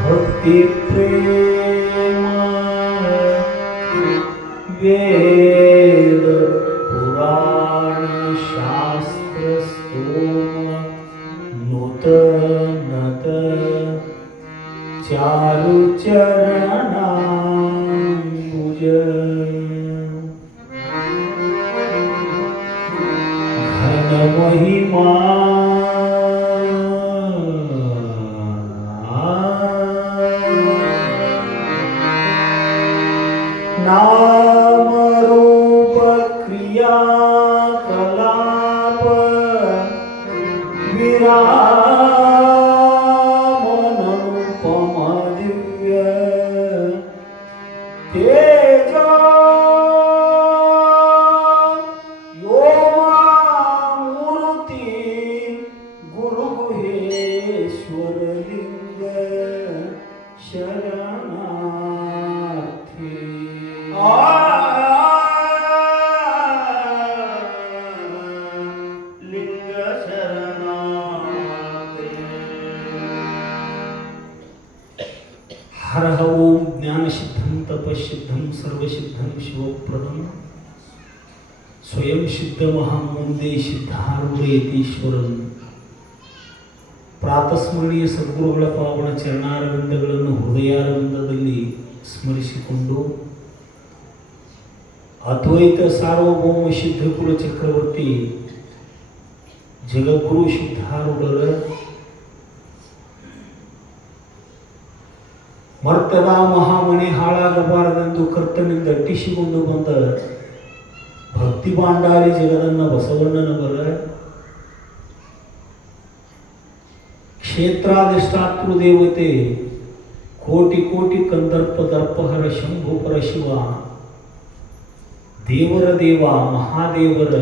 भक्ति प्रेम वेद पुराण शास्त्र स्तोम नूतनत चारु चरणाम्बुज घन महिमा नाम रूप क्रिया कलाप विरामन अनुपम दिव्य तेज योमामूर्ति गुरु गुहेश्वर लिंग शरणार्थी लिंग शरणार्थी। हर ओम ज्ञानसिद्धं तपसिद्धं सर्वसिद्धं शिवप्रदं ಸ್ವಯಂ ಸಿದ್ಧ ಮಹಾಮುಂದೆ ಸಿದ್ಧಾರೂಢಯತೀಶ್ವರಂ. ಪ್ರಾತಸ್ಮರಣೀಯ ಸದ್ಗುರುಗಳ ಪಾವನ ಚರಣಾರವಿಂದಗಳನ್ನು ಹೃದಯಾರವಿಂದದಲ್ಲಿ ಸ್ಮರಿಸಿಕೊಂಡು ಅದ್ವೈತ ಸಾರ್ವಭೌಮ ಸಿದ್ಧಕುಲ ಚಕ್ರವರ್ತಿ ಜಗದ್ಗುರು ಸಿದ್ಧಾರೂಢರ ಮರ್ತದ ಮಹಾಮಣಿ ಹಾಳಾಗಬಾರದೆಂದು ಕರ್ತನಿಂದ ಅಟ್ಟಿಸಿಕೊಂಡು ಬಂದ ಭಕ್ತಿ ಭಾಂಡಾರಿ ಜಗದನ್ನ ಬಸವಣ್ಣನವರ ಕ್ಷೇತ್ರಾಧಿಷ್ಠಾತೃ ದೇವತೆ ಕೋಟಿ ಕೋಟಿ ಕಂದರ್ಪ ದರ್ಪಹರ ಶಂಭು ಪರಶಿವ ದೇವರ ದೇವ ಮಹಾದೇವರ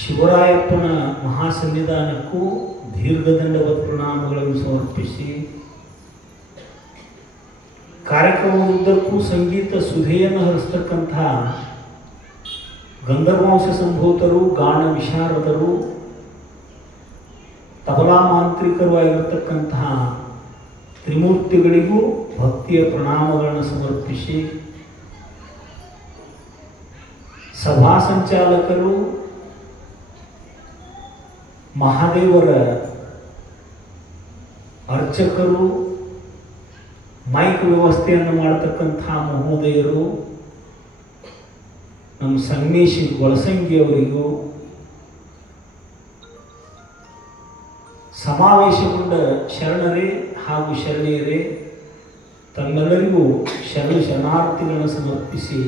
ಶಿವರಾಯಪ್ಪನ ಮಹಾಸನ್ನಿಧಾನಕ್ಕೂ ದೀರ್ಘದಂಡವತ್ ಪ್ರಣಾಮಗಳನ್ನು ಸಮರ್ಪಿಸಿ ಕಾರ್ಯಕ್ರಮದುದ್ದಕ್ಕೂ ಸಂಗೀತ ಸುಧೆಯನ್ನು ಹರಿಸ್ತಕ್ಕಂಥ ಗಂಧರ್ವಾಂಶ ಸಂಭೂತರು, ಗಾನ ವಿಶಾರದರು, ತಬಲಾ ಮಾಂತ್ರಿಕರು ಆಗಿರತಕ್ಕಂತಹ ತ್ರಿಮೂರ್ತಿಗಳಿಗೂ ಭಕ್ತಿಯ ಪ್ರಣಾಮಗಳನ್ನು ಸಮರ್ಪಿಸಿ ಸಭಾ ಸಂಚಾಲಕರು, ಮಹಾದೇವರ ಅರ್ಚಕರು, ಮೈಕ್ ವ್ಯವಸ್ಥೆಯನ್ನು ಮಾಡತಕ್ಕಂಥ ಮಹೋದಯರು, ನಮ್ಮ ಸಂಗಮೇಶಿ ಗೊಳಸಂಗಿಯವರಿಗೂ, ಸಮಾವೇಶಗೊಂಡ ಶರಣರೇ ಹಾಗೂ ಶರಣೆಯರೇ ತಮ್ಮೆಲ್ಲರಿಗೂ ಶರಣಾರ್ಥಿಗಳನ್ನು ಸಮರ್ಪಿಸಿ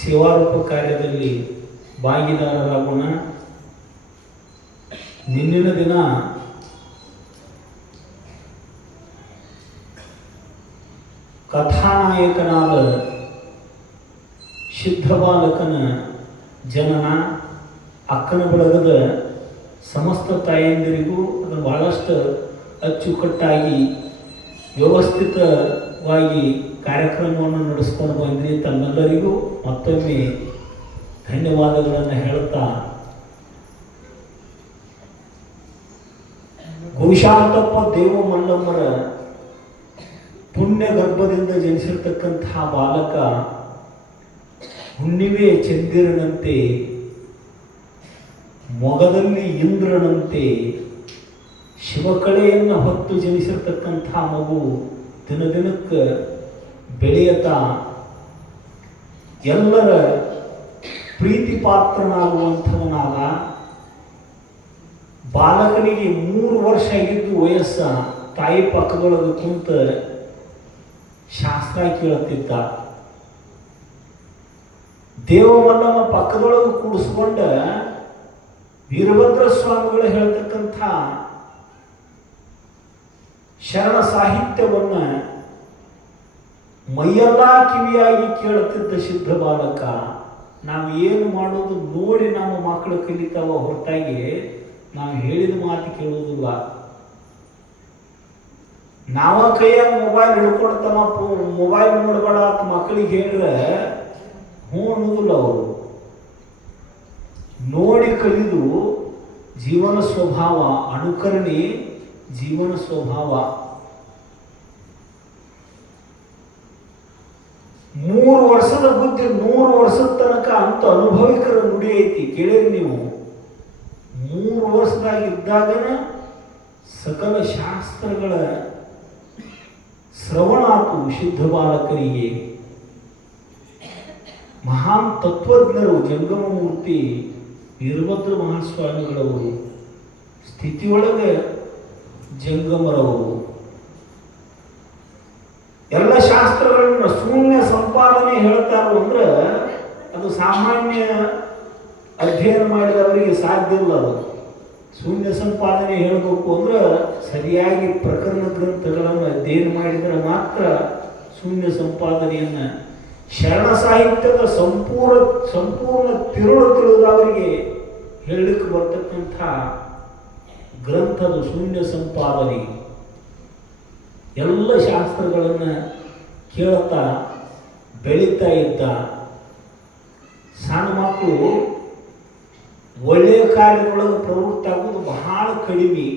ಸೇವಾರೂಪ ಕಾರ್ಯದಲ್ಲಿ ಭಾಗಿದಾರರಾಗೋಣ. ನಿನ್ನಿನ ದಿನ ಕಥಾನಾಯಕನಾದ ಸಿದ್ಧ ಬಾಲಕನ ಜನನ, ಅಕ್ಕನ ಬಳಗದ ಸಮಸ್ತ ತಾಯಂದಿರಿಗೂ ಅದು ಬಹಳಷ್ಟು ಅಚ್ಚುಕಟ್ಟಾಗಿ ವ್ಯವಸ್ಥಿತವಾಗಿ ಕಾರ್ಯಕ್ರಮವನ್ನು ನಡೆಸ್ಕೊಂಡು ಬಂದ್ರಿ. ತಮ್ಮೆಲ್ಲರಿಗೂ ಮತ್ತೊಮ್ಮೆ ಧನ್ಯವಾದಗಳನ್ನು ಹೇಳುತ್ತಾ, ಘೋಷಾಂತಪ್ಪ ದೇವ ಮಲ್ಲಮ್ಮರ ಪುಣ್ಯ ಗರ್ಭದಿಂದ ಜನಿಸಿರ್ತಕ್ಕಂಥ ಬಾಲಕ ಹುಣ್ಣಿಮೆ ಚಂದಿರನಂತೆ, ಮೊಗದಲ್ಲಿ ಇಂದ್ರನಂತೆ, ಶಿವಕಳೆಯನ್ನು ಹೊತ್ತು ಜನಿಸಿರ್ತಕ್ಕಂಥ ಮಗು ದಿನ ದಿನಕ್ಕೆ ಬೆಳೆಯುತ್ತಾ ಎಲ್ಲರ ಪ್ರೀತಿ ಪಾತ್ರನಾಗುವಂಥವನಾದ. ಬಾಲಕನಿಗೆ 3 ವರ್ಷ ಆಗಿದ್ದು ವಯಸ್ಸ ತಾಯಿ ಪಕ್ಕದೊಳಗೆ ಕುಂತ ಶಾಸ್ತ್ರ ಕೇಳುತ್ತಿದ್ದ. ದೇವಮಲ್ಲಮ್ಮ ಪಕ್ಕದೊಳಗೆ ಕೂಡಿಸ್ಕೊಂಡ ವೀರಭದ್ರ ಸ್ವಾಮಿಗಳು ಹೇಳ್ತಕ್ಕಂಥ ಶರಣ ಸಾಹಿತ್ಯವನ್ನ ಮೈಯೆಲ್ಲ ಕಿವಿಯಾಗಿ ಕೇಳುತ್ತಿದ್ದ ಸಿದ್ಧ ಬಾಲಕ. ನಾವು ಏನು ಮಾಡೋದು ನೋಡಿ ನಮ್ಮ ಮಕ್ಕಳು ಕಲಿತಾವ, ಹೊರತಾಗಿ ನಾವು ಹೇಳಿದ ಮಾತು ಕೇಳುವುದಿಲ್ಲ. ನಾವ ಕೈಯಾಗ ಮೊಬೈಲ್ ಹಿಡ್ಕೊಡ್ತಾನ, ಮೊಬೈಲ್ ನೋಡ್ಬೇಡ ಅಂತ ಮಕ್ಕಳಿಗೆ ಹೇಳಿದ್ರೆ ಹ್ಞೂ ಅನ್ನೋದಿಲ್ಲ ಅವರು. ಕಲಿದು ಜೀವನ ಸ್ವಭಾವ, ಅನುಕರಣೆ ಜೀವನ ಸ್ವಭಾವ. 3 ವರ್ಷದ ಬುದ್ಧಿ 100 ವರ್ಷದ ತನಕ ಅಂತ ಅನುಭವಿಕರ ನುಡಿ ಐತಿ. ಕೇಳಿರಿ ನೀವು. 3 ವರ್ಷದಾಗಿದ್ದಾಗನ ಸಕಲ ಶಾಸ್ತ್ರಗಳ ಶ್ರವಣ ಆತು ಶುದ್ಧ ಬಾಲಕರಿಗೆ. ಮಹಾನ್ ತತ್ವಜ್ಞರು ಜಂಗಮ ಮೂರ್ತಿ ವೀರಭದ್ರ ಮಹಾಸ್ವಾಮಿಗಳವರು, ಸ್ಥಿತಿಯೊಳಗೆ ಜಂಗಮರವರು ಎಲ್ಲ ಶಾಸ್ತ್ರಗಳನ್ನ ಶೂನ್ಯ ಸಂಪಾದನೆ ಹೇಳ್ತಾರೋ ಅಂದ್ರೆ ಅದು ಸಾಮಾನ್ಯ ಅಧ್ಯಯನ ಮಾಡಿದವರಿಗೆ ಸಾಧ್ಯ ಇಲ್ಲ. ಅದು ಶೂನ್ಯ ಸಂಪಾದನೆ ಹೇಳಬೇಕು ಅಂದ್ರೆ ಸರಿಯಾಗಿ ಪ್ರಕರಣ ಗ್ರಂಥಗಳನ್ನು ಅಧ್ಯಯನ ಮಾಡಿದರೆ ಮಾತ್ರ ಶೂನ್ಯ ಸಂಪಾದನೆಯನ್ನು, ಶರಣ ಸಾಹಿತ್ಯದ ಸಂಪೂರ್ಣ ತಿರುಳು ತಿಳಿದವರಿಗೆ ಹೇಳಲಿಕ್ಕೆ ಬರ್ತಕ್ಕಂಥ ಗ್ರಂಥದ ಶೂನ್ಯ ಸಂಪಾದನೆ. ಎಲ್ಲ ಶಾಸ್ತ್ರಗಳನ್ನು ಕೇಳ್ತಾ ಬೆಳೀತಾ ಇದ್ದ ಸಣ್ಣ ಮಕ್ಕಳು ಒಳ್ಳೆಯ ಕಾರ್ಯದೊಳಗೆ ಪ್ರವೃತ್ತ ಆಗೋದು ಬಹಳ ಕಡಿಮೆ.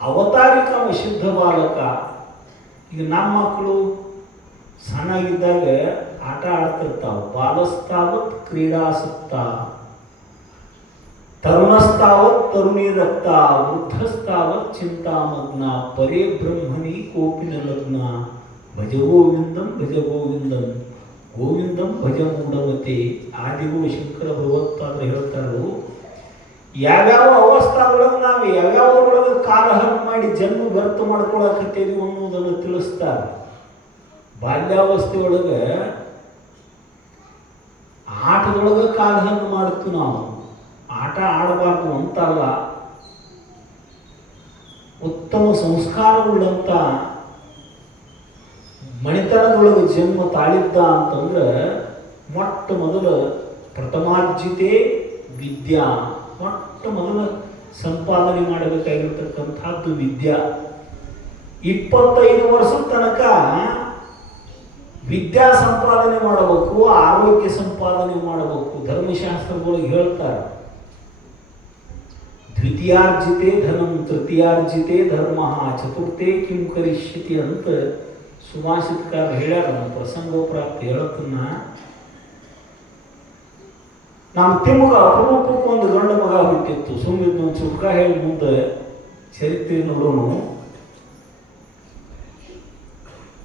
ಅವತಾರಿಕ ಶುದ್ಧ ಬಾಲಕ. ಈಗ ನಮ್ಮ ಮಕ್ಕಳು ಸಣ್ಣಾಗಿದ್ದಾಗ ಆಟ ಆಡ್ತಿರ್ತಾವ. ಬಾಲಸ್ತಾವತ್ ಕ್ರೀಡಾಸಕ್ತ, ತರುಣಸ್ತಾವತ್ ತರುಣೀರಕ್ತ, ವೃದ್ಧಸ್ತಾವತ್ ಚಿಂತಾಮಗ್ನ, ಪರೇ ಬ್ರಹ್ಮಣಿ ಕೋಪಿನ ಲಗ್ನ, ಭಜ ಗೋವಿಂದಂ ಭಜ ಗೋವಿಂದಂ ಗೋವಿಂದಂ ಭಜ ಮೂಢಮತೆ. ಆದಿಗೂ ಶಂಕರ ಭಗವತ್ಪಾದರು ಹೇಳ್ತಾರೋ, ಯಾವ್ಯಾವ ಅವಸ್ಥಾದೊಳಗೆ ನಾವು ಯಾವ್ಯಾವೊಳಗೆ ಕಾಲಹರಣ ಮಾಡಿ ಜನ್ಮ ವ್ಯರ್ಥ ಮಾಡ್ಕೊಳಕತ್ತೇವಿ ಅನ್ನೋದನ್ನು ತಿಳಿಸ್ತಾರೆ. ಬಾಲ್ಯಾವಸ್ಥೆ ಒಳಗೆ ಆಟದೊಳಗೆ ಕಾಲಹರಣ ಮಾಡ್ತೀವಿ ನಾವು. ಆಟ ಆಡಬಾರ್ದು ಅಂತಲ್ಲ, ಉತ್ತಮ ಸಂಸ್ಕಾರವುಳ್ಳಂತ ಮಣಿತನದೊಳಗೆ ಜನ್ಮ ತಾಳಿದ್ದ ಅಂತಂದ್ರೆ ಮೊಟ್ಟ ಮೊದಲು ಪ್ರಥಮಾರ್ಜಿತೆ ವಿದ್ಯಾ, ಮೊಟ್ಟ ಮೊದಲು ಸಂಪಾದನೆ ಮಾಡಬೇಕಾಗಿರ್ತಕ್ಕಂಥದ್ದು ವಿದ್ಯಾ. 25 ವರ್ಷದ ತನಕ ವಿದ್ಯಾ ಸಂಪಾದನೆ ಮಾಡಬೇಕು, ಆರೋಗ್ಯ ಸಂಪಾದನೆ ಮಾಡಬೇಕು. ಧರ್ಮಶಾಸ್ತ್ರಗಳಿಗೆ ಹೇಳ್ತಾರೆ, ದ್ವಿತೀಯಾರ್ಜಿತೆ ಧನಂ ತೃತೀಯಾರ್ಜಿತೆ ಧರ್ಮ ಚತುರ್ಥೇ ಕಿಂ ಕರಿಷ್ಯತಿ ಅಂತ ಸುಭಾಷಿತಕಾರ ಹೇಳ್ಯಾರ. ನಮ್ಮ ಪ್ರಸಂಗೋಪ್ರಾಪ್ತಿ ಹೇಳಕ್ಕನ್ನ ನಮ್ಮ ತಿಮ್ಮಗ ಅಪರೂಪಕ್ಕೆ ಒಂದು ಗಂಡು ಮಗ ಹುಟ್ಟಿತ್ತು. ಸುಮ್ಮಿದ್ನೊಂದು ಚುಕ್ಕ ಹೇಳಿ ಮುಂದೆ ಚರಿತ್ರೆ ನೋಡೋನು.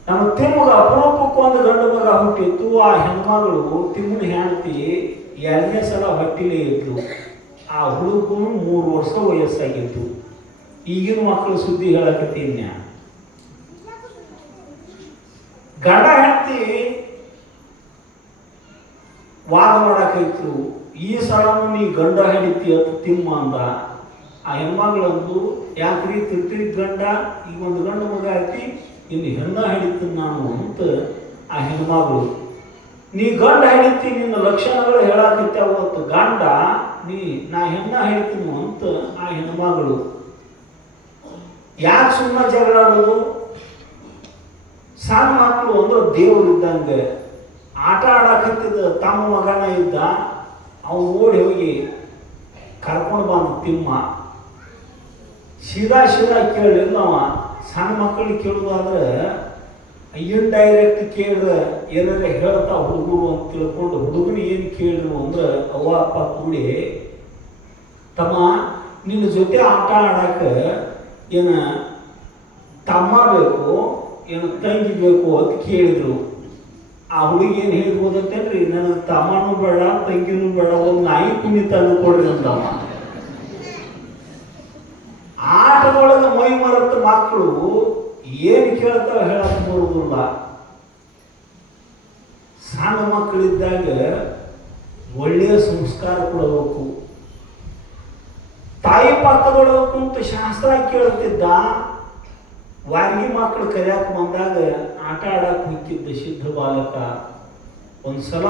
ನಮ್ಮ ತಿಮ್ಮಗ ಅಪರೂಪಕ್ಕೆ ಒಂದು ಗಂಡು ಮಗ ಹುಟ್ಟಿತ್ತು. ಆ ಹೆಣ್ಮಗಳು ತಿಮ್ಮನ ಹೆಂಡತಿ 2ನೇ ಸಲ ಹೊಟ್ಟಿಲೇ ಇತ್ತು. ಆ ಹುಡುಗನು 3 ವರ್ಷ ವಯಸ್ಸಾಗಿತ್ತು. ಈಗಿನ ಮಕ್ಕಳು ಸುದ್ದಿ ಹೇಳಕತ್ತೀನಿ. ಗಂಡ ಹೆಂಡತಿ ವಾದ ಮಾಡಾಕೈತ್ರು. ಈ ಸಲನು ನೀ ಗಂಡ ಹೆಂಡತಿ ಅಂತ ತಿಮ್ಮ ಅಂದ. ಆ ಹೆಣ್ಮಗಳಂದು, ಯಾಕ್ರಿ ತಿರ್ತಿರಿ ಗಂಡ, ಈಗ ಒಂದು ಗಂಡು ಮಗ ಐತಿ, ಇನ್ನು ಹೆಣ್ಣ ಹಿಡಿತೀನಿ ನಾನು ಅಂತ ಆ ಹೆಣ್ಮಗಳು. ನೀ ಗಂಡ ಹಿಡಿತಿ, ನಿನ್ನ ಲಕ್ಷಣಗಳು ಹೇಳಾಕೈತ್ಯಾವ ಅಂತ ಗಂಡ, ನಾ ಹೆಣ್ಣ ಹಿಡಿತೀನಿ ಅಂತ ಆ ಹೆಣ್ಮಗಳು. ಯಾಕೆ ಸುಮ್ಮನೆ ಜಗಳಾಡೋದು? ಸಣ್ಣ ಮಕ್ಕಳು ಅಂದ್ರೆ ದೇವರು ಇದ್ದಂಗೆ. ಆಟ ಆಡಕತ್ತಿದ್ದ ತಮ್ಮ ಮಗನ ಇದ್ದ, ಅವನು ಓಡಿ ಹೋಗಿ ಕರ್ಕೊಂಡು ಬಂದ ತಿಮ್ಮ. ಸೀದಾ ಕೇಳಿಲ್ಲ ಅವ. ಸಣ್ಣ ಮಕ್ಕಳಿಗೆ ಕೇಳೋದಾದ್ರೆ ಇಂಡೈರೆಕ್ಟ್ ಕೇಳಿದ್ರೆ ಏನಾರ ಹೇಳ್ತಾ ಹುಡುಗರು ಅಂತ ತಿಳ್ಕೊಂಡು ಹುಡುಗನ ಏನು ಕೇಳಿದ್ರು ಅಂದ್ರೆ ಅವ್ವ ಅಪ್ಪ ಕೂಡಿ, ತಮ್ಮ ನಿನ್ನ ಜೊತೆ ಆಟ ಆಡಕ್ಕೆ ಏನು ತಮ್ಮ ಬೇಕು ಏನು ತಂಗಿ ಬೇಕು ಅಂತ ಕೇಳಿದ್ರು. ಆ ಹುಡುಗಿ ಏನು ಹೇಳ್ಬೋದಂತೇನ್ರಿ, ನನಗೆ ತಮ್ಮನೂ ಬೇಡ ತಂಗಿನೂ ಬೇಡ, ಒಂದು ನಾಯಿ ಕುಣಿ ತಂದು ಕೊಡ್ರಿ ಅಂತಮ್ಮ. ಆಟದೊಳಗೆ ಮೈ ಮರೆತ ಮಕ್ಕಳು ಏನು ಕೇಳ್ತಾವೆ ಹೇಳಕ್ ಬರುವುದಿಲ್ಲ. ಸಣ್ಣ ಮಕ್ಕಳಿದ್ದಾಗ ಒಳ್ಳೆಯ ಸಂಸ್ಕಾರ ಕೊಡಬೇಕು. ತಾಯಿ ಪಕ್ಕದೊಳಗೆ ಕುಂತು ಶಾಸ್ತ್ರ ಕೇಳ್ತಿದ್ದ. ವಾರ್ಗಿ ಮಕ್ಕಳು ಕರೆಯಾಕ ಬಂದಾಗ ಆಟ ಆಡಕ್ಕೆ ಹೋಗ್ತಿದ್ದ ಶುದ್ಧ ಬಾಲಕ. ಒಂದ್ಸಲ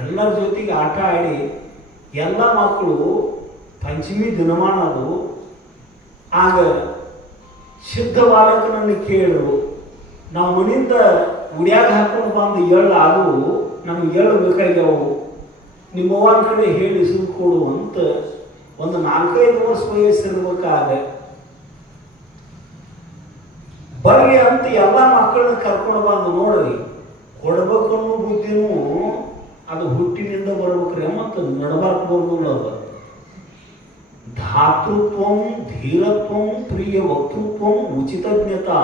ಎಲ್ಲರ ಜೊತೆಗೆ ಆಟ ಆಡಿ ಎಲ್ಲ ಮಕ್ಕಳು ಪಂಚಮಿ ದಿನಮಾನದು. ಆಗ ಶುದ್ಧ ಬಾಲಕನನ್ನು ಕೇಳಿದ್ರು, ನಾವು ಮನೆಯಿಂದ ಉಡ್ಯಾಗ ಹಾಕೊಂಡು ಬಂದು ಎಳ್ಳು ಆದವು, ನಮ್ಗೆ ಎಳ್ಳು ಬೇಕಾಗ್ಯಾವು, ನಿಮ್ಮವ್ವನ ಕಡೆ ಹೇಳಿ ಇಸಿದು ಕೊಡು ಅಂತ ಒಂದು 4-5 ವರ್ಷ ವಯಸ್ಸಿರ್ಬೇಕಾದ ಬರ್ರಿ ಅಂತ ಎಲ್ಲ ಮಕ್ಕಳನ್ನ ಕರ್ಕೊಂಡು ಬಂದು ನೋಡ್ರಿ. ಕೊಡ್ಬೇಕನ್ನೋ ಬುದ್ಧಿನೂ ಅದು ಹುಟ್ಟಿನಿಂದ ಬರ್ಬೇಕ್ರಿ, ಮತ್ತು ನಡಬಾರ್ಕ್ ಬರೋದಿಲ್ಲ. ಅದು ಧಾತೃತ್ವಂ ಧೀರತ್ವಂ ಪ್ರಿಯ ವಕ್ತೃತ್ವಂ ಉಚಿತಜ್ಞತಾ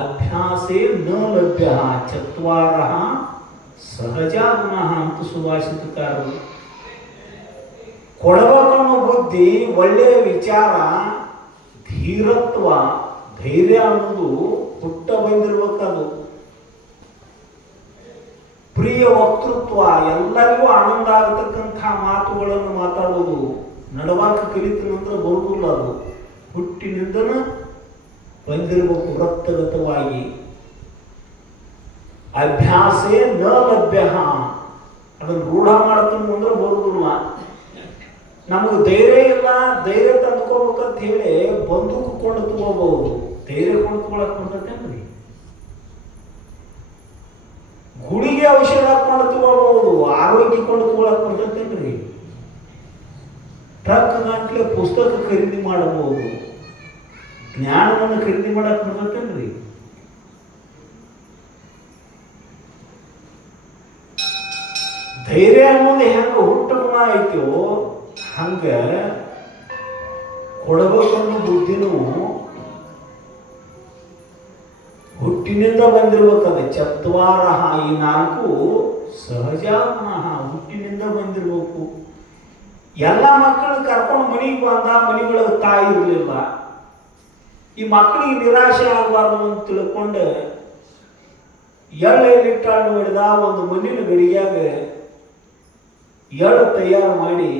ಅಭ್ಯಾಸೇ ನ ಲಭ್ಯ ಚತ್ವಾರ ಸಹಜ ಗುಣಃ ಅಂತ ಸುಭಾಷಿತಕಾರರು. ಕೊಡಬೇಕನ್ನೋ ಬುದ್ಧಿ, ಒಳ್ಳೆಯ ವಿಚಾರ, ಧೀರತ್ವ, ಧೈರ್ಯ ಅನ್ನೋದು ಹುಟ್ಟ ಬಂದಿರ್ಬೇಕದು. ಪ್ರಿಯ ವಕ್ತೃತ್ವ, ಎಲ್ಲರಿಗೂ ಆನಂದ ಆಗತಕ್ಕಂಥ ಮಾತುಗಳನ್ನು ಮಾತಾಡೋದು. ನಡವಾಕ ಕಲಿತನಂದ್ರೆ ಬರುವುದಿಲ್ಲ, ಅದು ಹುಟ್ಟಿನಿಂದನ ಬಂದಿರಬೇಕು ವೃತ್ತಗತವಾಗಿ. ಅಭ್ಯಾಸೇ ನ ಲಭ್ಯ, ಅದನ್ನು ರೂಢ ಮಾಡ್ತೀನಿ ಅಂದ್ರೆ ಬರುವುದಿಲ್ಲ. ನಮಗೆ ಧೈರ್ಯ ಇಲ್ಲ, ಧೈರ್ಯ ತಂದ್ಕೋಬೇಕಂತ ಹೇಳಿ ಬಂದೂಕು ಕೊಂಡು ತಗೋಬಹುದು. ಧೈರ್ಯ ಕೊಂಡ್ಕೊಳಕ್ ಬರ್ತೈತೇನ್ರಿ? ಗುಳಿಗೆ ಔಷಧ ಕೊಂಡು ತಗೋಬಹುದು, ಆರೋಗ್ಯ ಕೊಂಡು ತಗೊಳಕ್ ಬರ್ತೈತೇನ್ರಿ? ಟ್ರಕ್ ಗಂಟ್ಲೆ ಪುಸ್ತಕ ಖರೀದಿ ಮಾಡಬಹುದು, ಜ್ಞಾನವನ್ನು ಖರೀದಿ ಮಾಡಕ್ ಬರ್ತೈತೇನ್ರಿ? ಧೈರ್ಯ ಅನ್ನೋದು ಹೆಂಗ ಹುಟ್ಟು ಗುಣ ಐತೋ ಹಂಗ ಕೊಡಬೇಕನ್ನೋ ಬುದ್ಧಿನೂ ಹುಟ್ಟಿನಿಂದ ಬಂದಿರ್ಬೇಕದ. ಚತ್ವಾರ, ಈ 4 ಸಹಜ ಗುಣ, ಹುಟ್ಟಿನಿಂದ ಬಂದಿರ್ಬೇಕು. ಎಲ್ಲ ಮಕ್ಕಳನ್ನ ಕರ್ಕೊಂಡು ಮನೆಗೆ ಬಂದ, ಮನೆಯೊಳಗೆ ತಾಯಿ ಇರಲಿಲ್ಲ. ಈ ಮಕ್ಕಳಿಗೆ ನಿರಾಶೆ ಆಗಬಾರ್ದು ಅಂತ ತಿಳ್ಕೊಂಡು ಎಳ್ಳಿಟ್ಟಾಳು ಹೊಡೆದ ಒಂದು ಮಣ್ಣಿನ ಗಡಿಯಾಗ ಎಳ್ಳು ತಯಾರು ಮಾಡಿ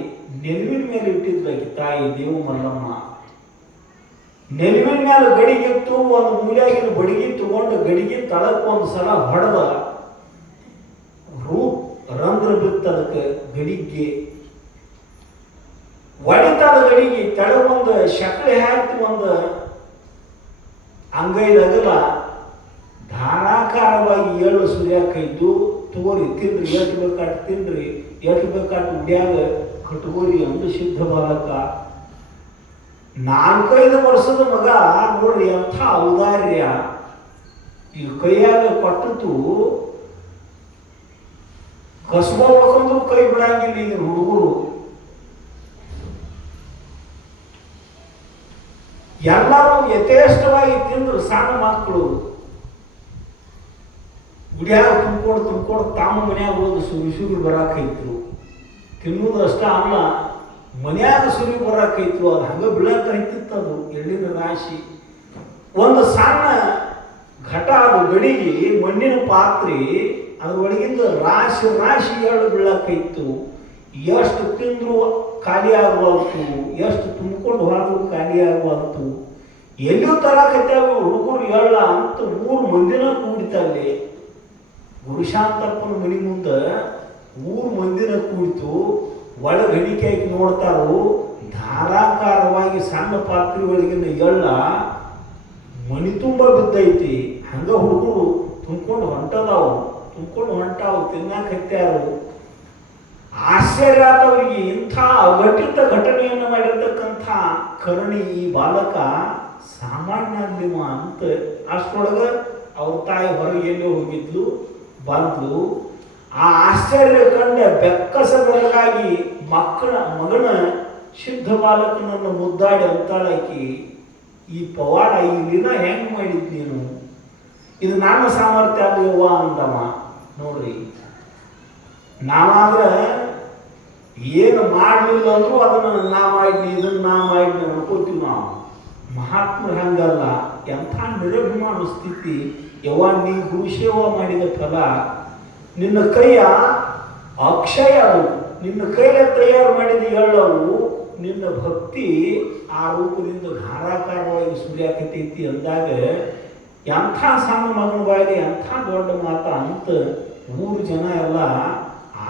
ನೆಲುವಿನ ಮೇಲೆ ಇಟ್ಟಿದ್ಲಾಕಿ ತಾಯಿ ದೇವು ಮಲ್ಲಮ್ಮ. ನೆಲುವಿನ ಮೇಲೆ ಗಡಿಗಿತ್ತು, ಒಂದು ಮೂಲೆಯಾಗಿನ ಬಡಿಗೆ ತಗೊಂಡು ಗಡಿಗೆ ತಳಕ್ಕೆ ಒಂದು ಸಲ ಹೊಡೆದ, ರಂಧ್ರ ಬಿತ್ತದಕ್ಕೆ ಗಡಿಗೆ ಒಡಿತದ ಗಡಿಗೆ ತೆಳಗೊಂದು ಶಕಳೆ ಹಾಕಿ ಒಂದು ಅಂಗೈದಗಲ ಧಾರಾಕಾರವಾಗಿ ಏಳು ಸುರಿಯಾಕೈತು. ತಗೋರಿ ತಿನ್ರಿ, ಎಷ್ಟು ಬೇಕಾಟ್ ತಿನ್ರಿ, ಎಷ್ಟು ಬೇಕಾಟ್ ಉಡ್ಯಾಗ ಕಟ್ಕೋರಿ ಅಂದು ಸಿದ್ಧ ಬಾಲಕ. 4-5 ವರ್ಷದ ಮಗ ನೋಡ್ರಿ ಎಂಥ ಔದಾರ್ಯ. ಈ ಕೈಯಾಗ ಕೊಟ್ಟತು ಕಸ್ಬೋಬೇಕಂದ್ರೂ ಕೈ ಬಿಡಂಗಿಲ್ಲ ಈಗಿನ ಹುಡುಗರು. ಎಲ್ಲರೂ ಯಥೇಷ್ಟವಾಗಿ ತಿಂದ್ರು. ಸಣ್ಣ ಮಕ್ಕಳು ಗುಡಿಯಾಗ ತುಂಬ್ಕೊಂಡು ತಾಮ ಮನ್ಯಾಗ ಹೋದು ಸುರಿ ಬರಾಕೈತ್ರು. ತಿನ್ನುವುದು ಅಷ್ಟ ಅಲ್ಲ, ಮನ್ಯಾಗ ಸುರಿ ಬರಾಕೈತ್ರು. ಅದು ಹಂಗ ಬೀಳಕ್ಕೆ ಹೈತಿತ್ತದು ಎಳ್ಳಿನ ರಾಶಿ. ಒಂದು ಸಣ್ಣ ಘಟ, ಅದು ಗಡಿಗೆ ಮಣ್ಣಿನ ಪಾತ್ರೆ, ಅದ್ರೊಳಗಿಂದ ರಾಶಿ ರಾಶಿ ಎಳ್ಳು ಬೀಳಕ್ಕೈತು. ಎಷ್ಟು ತಿಂದ್ರು ಖಾಲಿ ಆಗುವಂತು, ಎಷ್ಟು ತುಂಬಿಕೊಂಡು ಹೋದ್ರು ಖಾಲಿ ಆಗುವಂತು. ಎಲ್ಲೂ ತರಕೈತಾವ ಹುಡುಗರು ಎಳ್ಳ ಅಂತ 3 ಮಂದಿನ ಕೂಡಿತಲ್ಲಿ. ಗುರುಶಾಂತಪ್ಪನ ಮನೆ ಮುಂದೆ 3 ಮಂದಿನ ಕೂಡಿತು. ಒಳಗೆ ಗಡಿಕೆ ಹಾಕಿ ನೋಡ್ತಾರೋ, ಧಾರಾಕಾರವಾಗಿ ಸಣ್ಣ ಪಾತ್ರೆ ಒಳಗಿನ ಎಳ್ಳ ಮನಿ ತುಂಬ ಬಿದ್ದೈತಿ. ಹಂಗ ಹುಡುಗರು ತುಂಬ್ಕೊಂಡು ಹೊಂಟಾವು ತಿನ್ನಾಕ ಹತ್ಯಾರು. ಆಶ್ಚರ್ಯ ಆದವರಿಗೆ ಇಂಥ ಅಘಟಿತ ಘಟನೆಯನ್ನು ಮಾಡಿರ್ತಕ್ಕಂಥ ಕರ್ಣಿ ಈ ಬಾಲಕ ಸಾಮಾನ್ಯ ಅಂದಿಮ ಅಂತ. ಅಷ್ಟರೊಳಗ ಅವ್ರ ತಾಯಿ ಹೊರಗೆ ಎಲ್ಲೇ ಹೋಗಿದ್ಲು, ಬಂದ್ಲು. ಆ ಆಶ್ಚರ್ಯ ಕಂಡ ಬೆಕ್ಕಸಬರಗಾಗಿ ಮಗನ ಸಿದ್ಧ ಬಾಲಕನನ್ನು ಮುದ್ದಾಡಿ ಅಂತಾಳಾಕಿ, ಈ ಪವಾಡ ಈ ದಿನ ಹೆಂಗ್ ಮಾಡಿದ್ ನೀನು? ಇದು ನನ್ನ ಸಾಮರ್ಥ್ಯ ಅಲ್ಲವ್ವ ಅಂದಮ್ಮ. ನೋಡ್ರಿ, ನಾವಾದ್ರೆ ಏನು ಮಾಡಲಿಲ್ಲ ಅಂದ್ರೂ ಅದನ್ನು ನಾ ಮಾಡಿದ್ನಿ, ಇದನ್ನು ನಾ ಮಾಡಿದ್ನಿ ಅನ್ಕೋತೀವಿ ನಾವು. ಮಹಾತ್ಮರು ಹಂಗಲ್ಲ. ಎಂಥ ನಿರಭಿಮಾನ ಸ್ಥಿತಿ. ಯವ್ವ, ನೀ ಗುರುಸೇವ ಮಾಡಿದ ಫಲ, ನಿನ್ನ ಕೈಯ ಅಕ್ಷಯ ಅದು, ನಿನ್ನ ಕೈಯ ತಯಾರು ಮಾಡಿದ ಎಳ್ಳವು, ನಿನ್ನ ಭಕ್ತಿ ಆ ರೂಪದಿಂದ ಧಾರಾಕಾರವಾಗಿ ಸುರಿಯಾಕತೈತಿ ಅಂದಾಗ ಎಂಥ ಸಣ್ಣ ಮಗನ ಬಾಯಿಗೆ ಎಂಥ ದೊಡ್ಡ ಮಾತ ಅಂತ 3 ಜನ ಎಲ್ಲ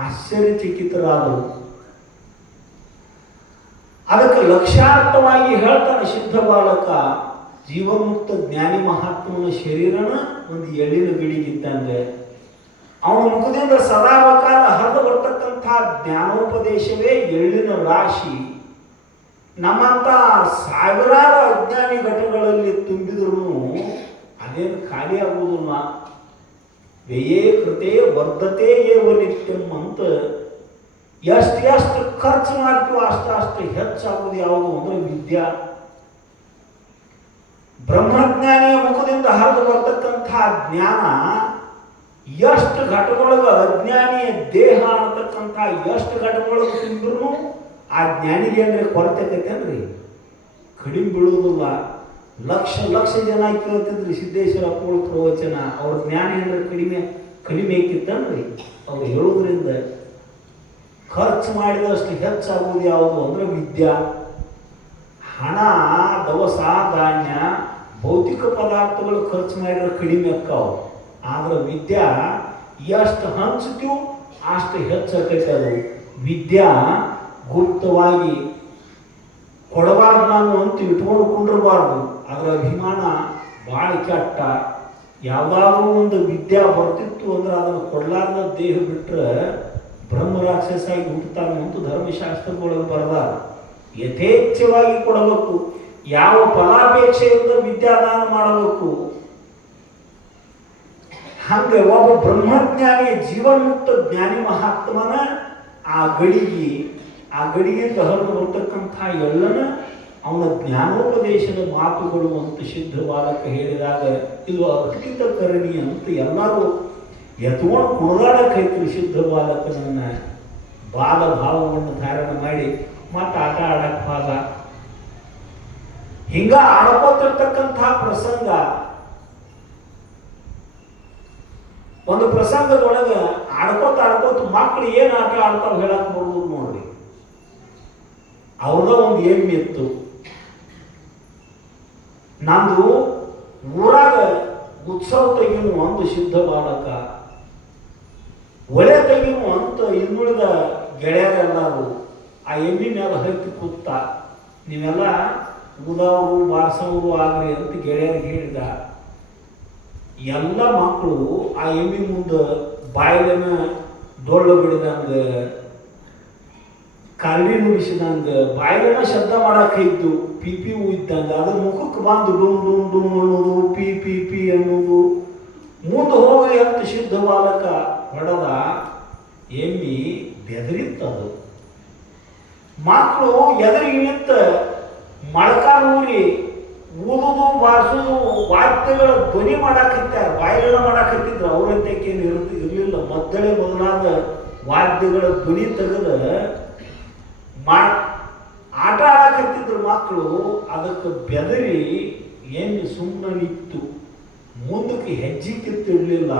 ಆಶ್ಚರ್ಯಚಕಿತರಾದರು. ಅದಕ್ಕೆ ಲಕ್ಷ್ಯಾರ್ಥವಾಗಿ ಹೇಳ್ತಾನೆ ಸಿದ್ಧ ಬಾಲಕ, ಜೀವನ್ಮುಕ್ತ ಜ್ಞಾನಿ ಮಹಾತ್ಮನ ಶರೀರನ ಒಂದು ಎಳ್ಳಿನ ಗಡಿಗಿದ್ದಂಗೆ. ಅವನ ಮುಖದಿಂದ ಸದಾಕಾಲ ಹರಿದು ಬರ್ತಕ್ಕಂಥ ಜ್ಞಾನೋಪದೇಶವೇ ಎಳ್ಳಿನ ರಾಶಿ. ನಮ್ಮಂತ ಸಾವಿರಾರು ಅಜ್ಞಾನಿ ಘಟಗಳಲ್ಲಿ ತುಂಬಿದ್ರು ಅದೇನು ಖಾಲಿ ಆಗುವುದಿಲ್ಲ. ವ್ಯಯೇ ಕೃತೆ ವರ್ಧತೆ ಏವ ನಿತ್ಯಂ ಅಂತ ಎಷ್ಟು ಖರ್ಚು ಮಾಡ್ತೀವೋ ಅಷ್ಟು ಹೆಚ್ಚಾಗುವುದು ಯಾವುದು ಅಂದ್ರೆ ವಿದ್ಯಾ. ಬ್ರಹ್ಮಜ್ಞಾನಿಯ ಮುಖದಿಂದ ಹರಿದು ಬರ್ತಕ್ಕಂತಹ ಜ್ಞಾನ ಎಷ್ಟು ಘಟದೊಳಗೆ ಅಜ್ಞಾನಿಯ ದೇಹ ಅನ್ನತಕ್ಕಂಥ ಎಷ್ಟು ಘಟದೊಳಗೆ ತುಂಬಿದ್ರು ಆ ಜ್ಞಾನಿಗೆ ಅಂದ್ರೆ ಕೊರತೆ ಐತೇನ್ರಿ? ಕಡಿಮೆ ಬೀಳುವುದಿಲ್ಲ. ಲಕ್ಷ ಜನ ಕೇಳ್ತಿದ್ರಿ ಸಿದ್ದೇಶ್ವರ ಪೂರ್ಣ ಪ್ರವಚನ. ಅವ್ರ ಜ್ಞಾನ ಅಂದ್ರೆ ಕಡಿಮೆ ಐಕಿತ್ತನ್ರಿ? ಅವ್ರು ಹೇಳೋದ್ರಿಂದ ಖರ್ಚು ಮಾಡಿದಷ್ಟು ಹೆಚ್ಚಾಗುವುದು ಯಾವುದು ಅಂದ್ರೆ ವಿದ್ಯಾ. ಹಣ, ದವಸ, ಧಾನ್ಯ, ಭೌತಿಕ ಪದಾರ್ಥಗಳು ಖರ್ಚು ಮಾಡಿದ್ರೆ ಕಡಿಮೆ ಅಕ್ಕಾವು. ಆದ್ರೆ ವಿದ್ಯಾ ಎಷ್ಟು ಹಂಚ್ತೀವೋ ಅಷ್ಟು ಹೆಚ್ಚಾಕೈತೆ. ಅದು ವಿದ್ಯಾ ಗುಪ್ತವಾಗಿ ಕೊಡಬಾರ್ದು ನಾನು ಅಂತ ಇಟ್ಕೊಂಡು ಕುಂಡಿರಬಾರ್ದು. ಅದರ ಅಭಿಮಾನ ಭಾಳ ಕೆಟ್ಟ. ಯಾವಾಗಲೂ ಒಂದು ವಿದ್ಯಾ ಬರ್ತಿತ್ತು ಅಂದ್ರೆ ಅದನ್ನು ಕೊಡಲಾರ್ದ ದೇಹ ಬಿಟ್ಟರೆ ಬ್ರಹ್ಮ ರಾಕ್ಷಸಾಗಿ ಹುಟ್ಟುತ್ತಾನೆ ಅಂತ ಧರ್ಮಶಾಸ್ತ್ರದೊಳಗೆ ಬರೆದಾರ. ಯಥೇಚ್ಛವಾಗಿ ಕೊಡಬೇಕು. ಯಾವ ಫಲಾಪೇಕ್ಷೆಯಿಂದ ವಿದ್ಯಾದಾನ ಮಾಡಬೇಕು. ಹಂಗೆ ಒಬ್ಬ ಬ್ರಹ್ಮಜ್ಞಾನಿ ಜೀವನ್ಮುಕ್ತ ಜ್ಞಾನಿ ಮಹಾತ್ಮನ ಆ ಗಡಿಗೆಯಿಂದ ಹರಿದು ಬರ್ತಕ್ಕಂಥ ಎಳ್ಳನ ಅವನ ಜ್ಞಾನೋಪದೇಶದ ಮಾತುಗಳು ಅಂತ ಸಿದ್ಧ ಬಾಲಕ ಹೇಳಿದಾಗ ಇದು ಅರ್ಪಿತ ಕರಣಿ ಅಂತ ಎಲ್ಲರೂ ಎತ್ಕೊಂಡು ಕುಣಿದಾಡಕ್ಕೈತ್ರಿ. ಸಿದ್ಧ ಬಾಲಕನನ್ನ ಬಾಲ ಭಾವವನ್ನು ಧಾರಣೆ ಮಾಡಿ ಮತ್ತೆ ಆಟ ಆಡಕ್ ಹೋದ. ಹಿಂಗ ಆಡ್ಕೋತಿರ್ತಕ್ಕಂಥ ಪ್ರಸಂಗ, ಒಂದು ಪ್ರಸಂಗದೊಳಗೆ ಆಡ್ಕೋತ ಮಕ್ಕಳು ಏನು ಆಟ ಆಡ್ತಾವ ಹೇಳಕ್ ಬರುವುದು ನೋಡ್ರಿ. ಅವ್ರದ ಒಂದು ಎಮ್ಮೆ ಇತ್ತು. ನಂದು ಊರಾಗ ಉತ್ಸವ ತೆಗಿನು ಒಂದು ಸಿದ್ಧ ಬಾಲಕ, ಒಳೆ ತೆಗಿನು ಅಂತ ಇನ್ನುಳಿದ ಗೆಳೆಯರೆಲ್ಲರೂ ಆ ಎಮ್ಮಿ ಮೇಲೆ ಹತ್ತಿ ಕೂತ, ನೀವೆಲ್ಲ ಊದವರು ಬಾರಿಸೋರು ಆಗ್ರಿ ಅಂತ ಗೆಳೆಯರಿಗೆ ಹೇಳಿದ. ಎಲ್ಲ ಮಕ್ಕಳು ಆ ಎಮ್ಮಿ ಮುಂದೆ ಬಾಯಿಲನ ಡೊಳ್ಳು ಬಿಡಿದಂಗೆ, ಕರಡಿ ನುಡಿಸಿದಂಗೆ, ಬಾಯಿಲನ ಶಬ್ದ ಮಾಡಾಕಿದ್ದು, ಪಿ ಇದ್ದಂಗೆ. ಅದ್ರ ಮುಖಕ್ಕೆ ಬಂದು ಡುಮ್ ಡುಮ್ ಡುಮ್ ಅನ್ನೋದು, ಪಿ ಅನ್ನೋದು. ಮುಂದೆ ಹೋಗಿ ಅಂತ ಸಿದ್ಧ ಬಾಲಕ ಹೊಡೆದ. ಎಮ್ಮಿ ಬೆದರಿತ್ತದು. ಮಕ್ಕಳು ಎದುರಿಗೆ ನಿಂತ ಮೊಳಕಾಲೂರಿ ಊದುದು ಬಾರಿಸೋದು ವಾದ್ಯಗಳ ಧ್ವನಿ ಮಾಡಾಕತ್ತಾರೆ, ಬಾಯಿಲೆಲ್ಲ ಮಾಡಾಕತ್ತಿದ್ರು. ಅವ್ರಂತಕ್ಕೇನು ಇರಲಿಲ್ಲ. ಮೊದಲಾದ ವಾದ್ಯಗಳ ಧ್ವನಿ ತೆಗೆದ ಆಟ ಆಡಕತ್ತಿದ್ರು ಮಕ್ಕಳು. ಅದಕ್ಕೆ ಬೆದರಿ ಏನು ಸುಮ್ಮನೆ ನಿಂತು ಮುಂದಕ್ಕೆ ಹೆಜ್ಜೆ ಕಿತ್ತಿರಲಿಲ್ಲ.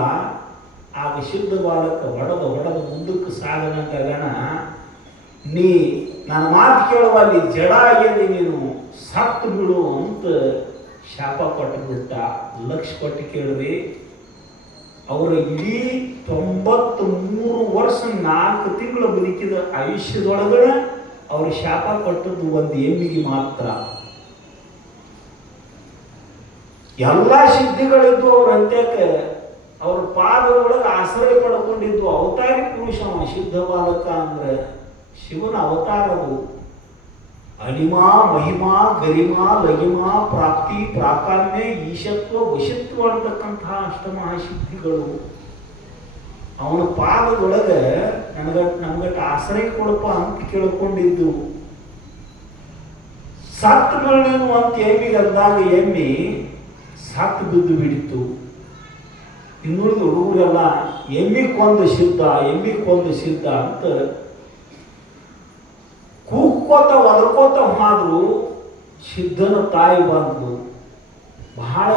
ಆಗ ಸಿದ್ಧ ಬಾಲಕ ಹೊಡೆದ ಮುಂದಕ್ಕೆ ಸಾಗನಂಗಣ, ನೀ ನನ್ನ ಮಾತು ಕೇಳುವಲ್ಲಿ ಜಡ ಆಗಿದೆ, ನೀನು ಸತ್ತು ಬಿಡು ಅಂತ ಶಾಪ ಕೊಟ್ಟು ಬಿಟ್ಟ. ಲಕ್ಷ ಕೊಟ್ಟು ಕೇಳಿದ್ರಿ. ಅವರ ಇಡೀ 93 ವರ್ಷ 4 ತಿಂಗಳು ಬದುಕಿದ ಆಯುಷ್ಯದೊಳಗಡೆ ಅವರು ಶಾಪ ಕೊಟ್ಟದ್ದು ಒಂದು ಎಮ್ಮಿಗೆ ಮಾತ್ರ. ಎಲ್ಲ ಸಿದ್ಧಿಗಳಿದ್ದು ಅವ್ರ ಅಂತ್ಯಕ್ಕೆ ಅವ್ರ ಪಾದದೊಳಗೆ ಆಶ್ರಯ ಪಡ್ಕೊಂಡಿದ್ದು ಅವತಾರಿ ಪುರುಷ ಸಿದ್ಧ ಬಾಲಕ ಅಂದ್ರೆ ಶಿವನ ಅವತಾರವು. ಅಣಿಮಾ, ಮಹಿಮಾ, ಗರಿಮಾ, ಲಗಿಮಾ, ಪ್ರಾಪ್ತಿ, ಪ್ರಾಕಾಮ್ಯ, ಈಶತ್ವ, ವಶತ್ವ ಅಂತಕ್ಕಂತಹ ಅಷ್ಟಮಹಾಸಿದ್ಧಿಗಳು ಅವನ ಪಾದದೊಳಗೆ ನಮ್ಗಟ್ಟು ಆಶ್ರಯ ಕೊಡಪ್ಪ ಅಂತ ಕೇಳ್ಕೊಂಡಿದ್ದು. ಸತ್ತು ಬೀಳೇನು ಅಂತ ಎಮ್ಮಿಗೆ ಅಂದಾಗ ಎಮ್ಮಿ ಸತ್ತು ಬಿದ್ದು ಬಿಡಿತು. ಇನ್ನುಳಿದ ಹುಡುಗರೆಲ್ಲ ಎಮ್ಮಿ ಕೊಂದು ಸಿದ್ಧ ಅಂತ ಕೂಗ್ಕೋತ ಒದರ್ಕೋತ ಹೋದ್ರು. ಸಿದ್ಧನ ತಾಯಿ ಬಂದು ಬಹಳ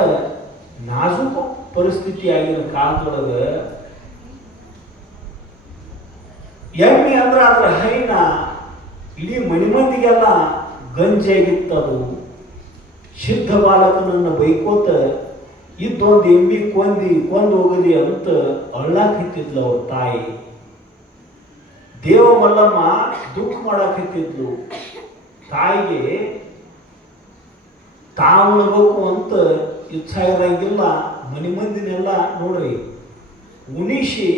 ನಾಜೂಕ ಪರಿಸ್ಥಿತಿ ಆಗಿನ ಕಾಲದೊಳಗೆ ಎಮ್ಮಿ ಅಂದ್ರೆ ಅದ್ರ ಹೈನ ಇಡೀ ಮಣಿಮಂದಿಗೆಲ್ಲ ಗಂಜಿಯಾಗಿತ್ತದು. ಸಿದ್ಧ ಬಾಲಕನನ್ನು ಬೈಕೋತ ಇದ್ದೊಂದು ಎಮ್ಮಿ ಕೊಂದು ಹೋಗಲಿ ಅಂತ ಅಳ್ಳಾಕಿತ್ತಿದ್ಲು ಅವ್ರ ತಾಯಿ. ದೇವ ಮಲ್ಲಮ್ಮ ದುಃಖ ಮಾಡಾಕಿತ್ತಿದ್ಲು. ತಾಯಿಗೆ ತಾವುಣಬೇಕು ಅಂತ ಇಚ್ಛಾ ಇರಂಗಿಲ್ಲ. ಮನೆ ಮಂದಿನೆಲ್ಲ ನೋಡ್ರಿ ಉಣಿಸಿ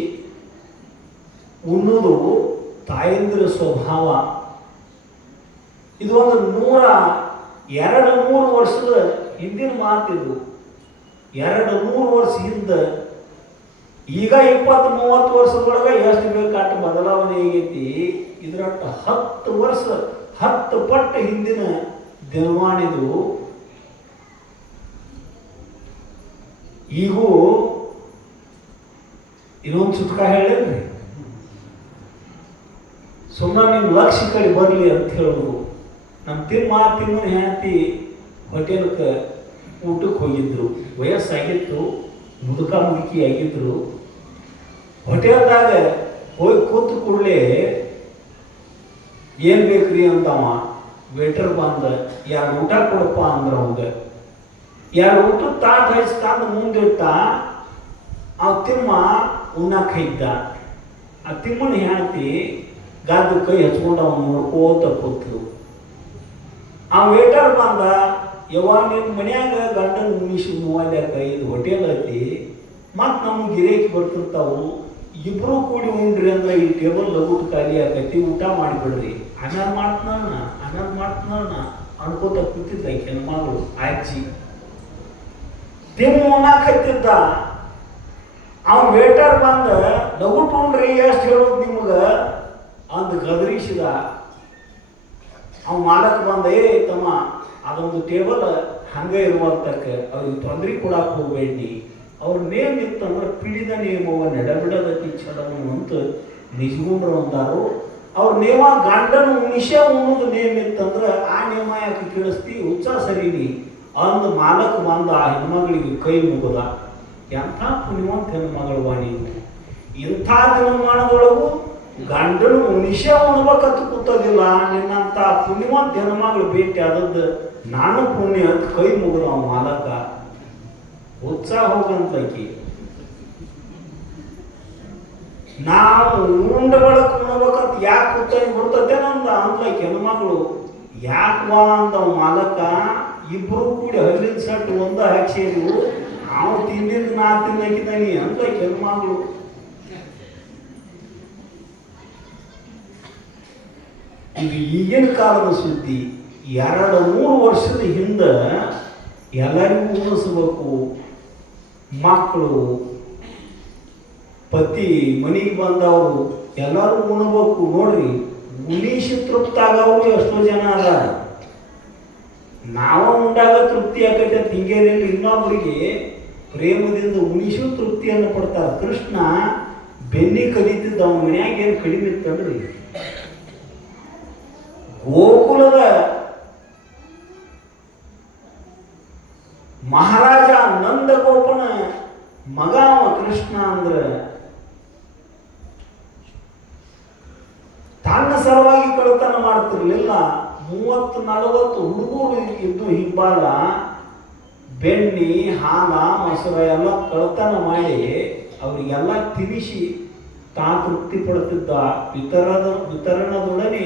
ಉಣ್ಣೋದು ತಾಯಂದಿರ ಸ್ವಭಾವ. ಇದು ಒಂದು 200 ವರ್ಷದ ಹಿಂದಿನ ಮಾತಿದು. 200 ವರ್ಷ ಹಿಂದೆ, ಈಗ 20-30 ವರ್ಷದೊಳಗೆ ಎಷ್ಟು ಬೇಕಾಟ ಬದಲಾವಣೆ ಆಗೈತಿ. ಇದರಟ್ಟ 10 ವರ್ಷ 10 ಪಟ್ಟು ಹಿಂದಿನ ದಿನಮಾನಿದು. ಈಗೂ ಇನ್ನೊಂದು ಚುಟ್ಕ ಹೇಳೇನ್ರಿ, ಸುಮ್ಮನೆ ನಿಮ್ಮ ಲಕ್ಷ್ಯ ಕಡೆ ಬರಲಿ ಅಂತ ಹೇಳೋದು. ನಮ್ಮ ತಿಮ್ಮನ ಹೆಂಡತಿ ಹೋಟೆಲ್ಗೆ ಊಟಕ್ಕೆ ಹೋಗಿದ್ರು. ವಯಸ್ಸಾಗಿತ್ತು, ಮುದುಕಿ ಆಗಿದ್ರು. ಹೋಟೆಲ್ದಾಗ ಹೋಗಿ ಕೂತು ಕೂಡಲೇ ಏನು ಬೇಕ್ರಿ ಅಂತವ ವೇಟರ್ ಬಂದ, 2 ಊಟ ಕೊಡಪ್ಪ ಅಂದ್ರೆ ಅವಂಗ 2 ಊಟ ತಾಟ್ ಹಚ್ಕೊಂಡು ಮುಂದಿಟ್ಟ. ಅವ ತಿಮ್ಮ ಉಣ್ಣಕ್ಕೆ ಇದ್ದ. ಆ ತಿಮ್ಮನ ಹೆಂಡತಿ ಗಾದ ಕೈ ಹಚ್ಕೊಂಡು ಅವ್ನು ನೋಡ್ಕೋತ ಕೂತು. ಆ ವೇಟರ್ ಬಂದ, ಯಾವಾಗ ನಿಮ್ಮ ಮನ್ಯಾಗ ಗಂಡನ ಉಣಿಸಿ 35 ಹೋಟೆಲ್ ಐತಿ, ಮತ್ತು ನಮ್ಗೆ ಗಿರೇಕಿ ಬರ್ತಿರ್ತಾವು, ಇಬ್ಬರು ಕೂಡಿ ಉಂಡ್ರಿ ಅಂದ್ರೆ ಈ ಟೇಬಲ್ ಲಗುಟ್ ಖಾಲಿ ಆಗೈತಿ, ಊಟ ಮಾಡಿಬಿಡ್ರಿ. ಅನಾರು ಮಾಡ್ತಾನ ಅನ್ಕೋತ ಕೂತಿದ್ದ ಹೆಣ್ಮಗಳು ಆಚಿ. ತಿಮ್ಮ ಉಣ್ಣಾಕತ್ತಿದ್ದ. ಅವ್ನು ವೇಟರ್ ಬಂದ, ಲಗುಟ್ ಉಂಡ್ರಿ ಎಷ್ಟು ಹೇಳೋದು ನಿಮ್ಗೆ ಅಂದು ಗದರಿಸಿದ. ಅವ್ ಮಾಲಕ್ ಬಂದ, ತಮ್ಮ ಅದೊಂದು ಟೇಬಲ್ ಹಂಗೆ ಇರುವಂತಕ್ಕೆ ಅವ್ರಿಗೆ ತೊಂದರೆ ಕೊಡಕ್ಕೆ ಹೋಗ್ಬೇಡಿ. ಅವ್ರ ನೇಮ್ ಇತ್ತಂದ್ರೆ ಪಿಡಿದ ನೇಮವ ನೆಡಬಿಡದತಿ ಚಡವನು ಅಂತ ನಿಜಗುಂಡ್ರು ಅಂದಾರು. ಅವ್ರ ನೇಮ ಗಂಡನ ಉಣಿಸೆ ಉಣ್ಣೋದು ನೇಮ್ ಇತ್ತಂದ್ರೆ ಆ ನೇಮ ಯಾಕೆ ಕೇಳಿಸ್ತಿ, ಹುಚ್ಚ ಸರಿನಿ ಅಂದು ಮಾಲಕ್ ಬಂದ. ಆ ಹೆಣ್ಮಗಳಿಗೆ ಕೈ ಮುಗದ. ಎಂಥ ಪುಣ್ಯವಂತ ಹೆಣ್ಮಗಳು ವಾಣಿ. ಇಂಥ ದಿನಮಾನದೊಳಗೂ ಗಂಡನು ಉಣಿಸೆ ಉಣ್ಬೇಕಂತ ಕೂತೋದಿಲ್ಲ. ನಿನ್ನಂತ ಪುಣ್ಯವಂತ ಹೆಣ್ಮಗಳು ಭೇಟಿ ಆದದ್ದು ನಾನು ಪುಣ್ಯ ಅಂತ ಕೈ ಮುಗಿದ ಅವ ಮಾಲಕ. ಉತ್ಸಾಹ ಹೋಗಂತಕಿ. ನಾವು ಉಂಡ ಬಳಕ ಉಣ್ಬೇಕಂತ ಯಾಕೆ ಕೂತಾಗಿ ಬರ್ತತೆ ನಂದ ಅಂದ್ಲಕಿ ಹೆಣ್ಮಗಳು. ಯಾಕೆ ಬಾ ಅಂದ ಅವ ಮಾಲಕ. ಇಬ್ರು ಕೂಡಿ ಹಲ್ಲಿನ ಸಟ್ಟು ಒಂದ ಹಾಕ್ಸಿದ್ರು. ನಾವು ತಿಂದಿದ್ದು ನಾ ತಿನ್ನಕಿದ್ದಾನಿ ಅಂದ್ಲಕಿ ಹೆಣ್ಮಗಳು. ಇದು ಈಗಿನ ಕಾಲದ ಸುದ್ದಿ. 2-3 ವರ್ಷದ ಹಿಂದೆ ಎಲ್ಲರಿಗೂ ಉಣಿಸ್ಬೇಕು. ಮಕ್ಕಳು, ಪತಿ, ಮನೆಗೆ ಬಂದವರು ಎಲ್ಲರೂ ಉಣಬೇಕು. ನೋಡ್ರಿ, ಉಣಿಸಿ ತೃಪ್ತಾಗವರು ಎಷ್ಟೋ ಜನ ಅದ. ನಾವು ಉಂಡಾಗ ತೃಪ್ತಿ ಆಕೈತೆ ಅಂತ ಹಿಂಗೇನಿಲ್ಲ. ಇನ್ನೊಬ್ಬರಿಗೆ ಪ್ರೇಮದಿಂದ ಉಣಿಸು ತೃಪ್ತಿಯನ್ನು ಪಡ್ತಾರೆ. ಕೃಷ್ಣ ಬೆನ್ನಿ ಕಲಿತಿದ್ದ. ಅವನ ಮನ್ಯಾಗ ಏನು ಕಡಿಮೆ ಇತ್ತಂದ್ರಿ, ಗೋಕುಲದ ಮಹಾರಾಜ ನಂದಗೋಪನ ಮಗ ಕೃಷ್ಣ ಅಂದ್ರೆ ತನ್ನ ಸಲುವಾಗಿ ಕಳತನ ಮಾಡ್ತಿರ್ಲಿಲ್ಲ. 30-40 ಹುಡುಗರು ಇದ್ದು ಹಿಂಬಾಲ ಬೆಣ್ಣೆ, ಹಾಲ, ಮೊಸರ ಎಲ್ಲ ಕಳತನ ಮಾಡಿ ಅವರಿಗೆಲ್ಲ ತಿನಿಸಿ ತಾ ತೃಪ್ತಿ ಪಡುತ್ತಿದ್ದ. ವಿತರಣದೊಡನೆ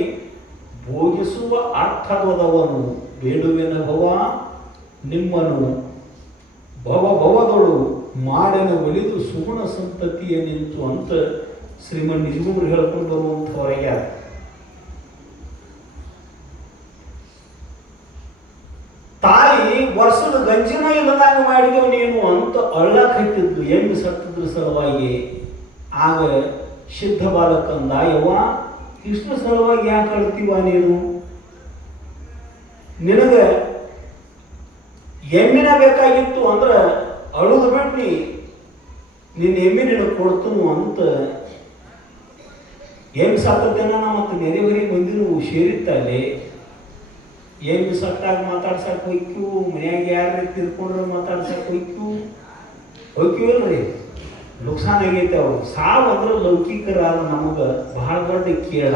ಭೋಗಿಸುವ ಅರ್ಥವದವನು ಬೇಡುವೆನ ಭವ ನಿಮ್ಮನು ಭವದೊಳು ಮಾಡಿನ ಒಲಿದು ಸುಗುಣ ಸಂತತಿಯ ನಿಂತು ಅಂತ ಶ್ರೀಮನ್ ನಿಜಗುಂಬ್ರು ಹೇಳ್ಕೊಂಡು ಬರುವಂಥವರಿಗೆ. ತಾಯಿ ವರ್ಷದ ಗಂಜಿನ ಇಲ್ಲದಾಗ ಮಾಡಿದೆವು ನೀನು ಅಂತ ಅಳ್ಳಕ್ ಹತ್ತಿದ್ಲು. ಎಮ್ಮೆ ಸತ್ತಿದ್ರ ಸಲುವಾಗಿ. ಆಗ ಸಿದ್ಧ ಬಾಲಕಂದ, ಯವ್ವ ಕೃಷ್ಣ ಸಲುವಾಗಿ ಯಾಕೆ ಅಳ್ತೀವ ನೀನು? ನಿನಗೆ ಎಮ್ಮಿನ ಬೇಕಾಗಿತ್ತು ಅಂದ್ರೆ ಅಳುದು ಬಿಟ್ನಿ, ನಿನ್ನ ಎಮ್ಮೆ ನಿನಗೆ ಕೊಡ್ತನು ಅಂತ. ಎಮ್ಮೆ ಸತ್ತದೇನ ಮತ್ತು ನೆರೆಹೊರೆ ಮಂದಿನೂ ಸೇರಿತ್ತಲ್ಲಿ. ಎಮ್ಮೆ ಸತ್ತಾಗ ಮಾತಾಡ್ಸಕ್ಕೆ ಹೋಯ್ಕು, ಮನ್ಯಾಗ ಯಾರು ತಿರ್ಕೊಂಡ್ರೆ ಮಾತಾಡ್ಸಕ್ಕೆ ಹೋಯ್ಕಿವಲ್ರಿ. ನುಕ್ಸಾನ್ ಆಗೈತೆ. ಅವ್ರು ಸಾವು ಅಂದ್ರೆ ಲೌಕಿಕರಾದ ನಮಗೆ ಬಹಳ ದೊಡ್ಡ ಕೇಳ.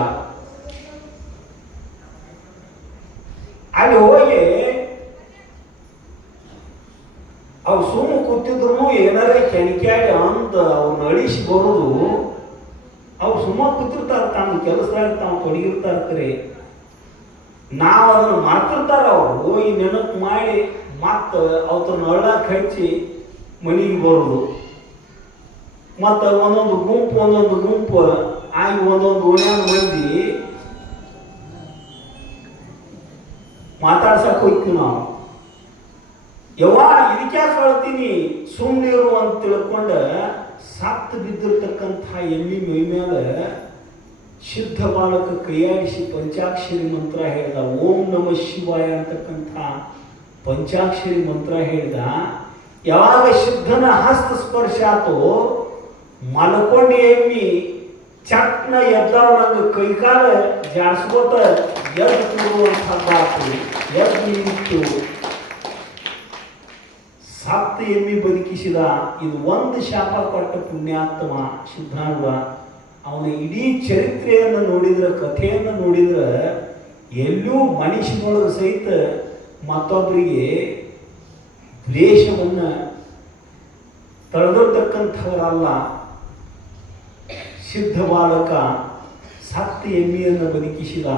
ಅಲ್ಲಿ ಹೋಗಿ ಅವ್ರು ಸುಮ್ಮ ಕೂತಿದ್ರು ಏನಾರ ಕೆಣಿಕ್ಯಾಡಿ ಅಂದ ಅವ್ರನ್ನ ಅಳಿಸಿ ಬರೋದು. ಅವ್ರು ಸುಮ್ಮ ಕೂತಿರ್ತಾರೆ, ತಮ್ಮ ಕೆಲಸದಾಗ ತಾವು ತೊಡಗಿರ್ತಾರೆ. ನಾವು ಅದನ್ನು ಮಾಡ್ತಿರ್ತಾರ. ಅವ್ರು ಹೋಗಿ ನೆನಪು ಮಾಡಿ ಮತ್ತು ಅವ್ರನ್ನ ಅಳ್ಳಕ್ಕೆ ಹಚ್ಚಿ ಮನೆಗೆ ಬರೋದು. ಮತ್ತು ಒಂದೊಂದು ಗುಂಪು ಆಗಿ ಒಂದೊಂದು ಓಣ್ಯಾನ ಮಂದಿ ಮಾತಾಡ್ಸಕ್ ಹೋಗ್ತೀವಿ ನಾವು. ಯವ್ವ ಇದಕ್ಯಾಕೆ ಹೇಳ್ತೀನಿ ಸುಮ್ಮನಿರು ಅಂತ ತಿಳ್ಕೊಂಡ ಸತ್ತು ಬಿದ್ದಿರ್ತಕ್ಕಂಥ ಎಮ್ಮಿ ಮೈ ಮೇಲೆ ಸಿದ್ಧ ಬಾಲಕ ಕೈಯಾಡಿಸಿ ಪಂಚಾಕ್ಷರಿ ಮಂತ್ರ ಹೇಳಿದ. ಓಂ ನಮ ಶಿವಾಯ ಅಂತಕ್ಕಂಥ ಪಂಚಾಕ್ಷರಿ ಮಂತ್ರ ಹೇಳಿದ. ಯಾವಾಗ ಸಿದ್ಧನ ಹಸ್ತ ಸ್ಪರ್ಶ ಆತೋ ಮಲ್ಕೊಂಡು ಎಮ್ಮಿ ಚಟ್ನ ಎದ್ದವಳಂಗ ಕೈಕಾಲ ಜಾಡ್ಸ್ಕೋತ ಎದ್ದು ಕೂಡುವಂಥದ್ದಾತು. ಎದ್ದು ನಿಂತು ಸತ್ತ ಎಮ್ಮಿ ಬದುಕಿಸಿದ. ಇದು ಒಂದು ಶಾಪ ಕೊಟ್ಟ ಪುಣ್ಯಾತ್ಮ ಸಿದ್ಧಾಂಗ. ಅವನ ಇಡೀ ಚರಿತ್ರೆಯನ್ನು ನೋಡಿದ್ರೆ, ಕಥೆಯನ್ನು ನೋಡಿದ್ರೆ ಎಲ್ಲೂ ಮನುಷ್ಯನೊಳಗೆ ಸಹಿತ ಮತ್ತೊಬ್ಬರಿಗೆ ದ್ವೇಷವನ್ನು ತಳೆದಿರ್ತಕ್ಕಂಥವರಲ್ಲ. ಸಿದ್ಧ ಬಾಲಕ ಸತ್ತ ಎಮ್ಮಿಯನ್ನು ಬದುಕಿಸಿದ.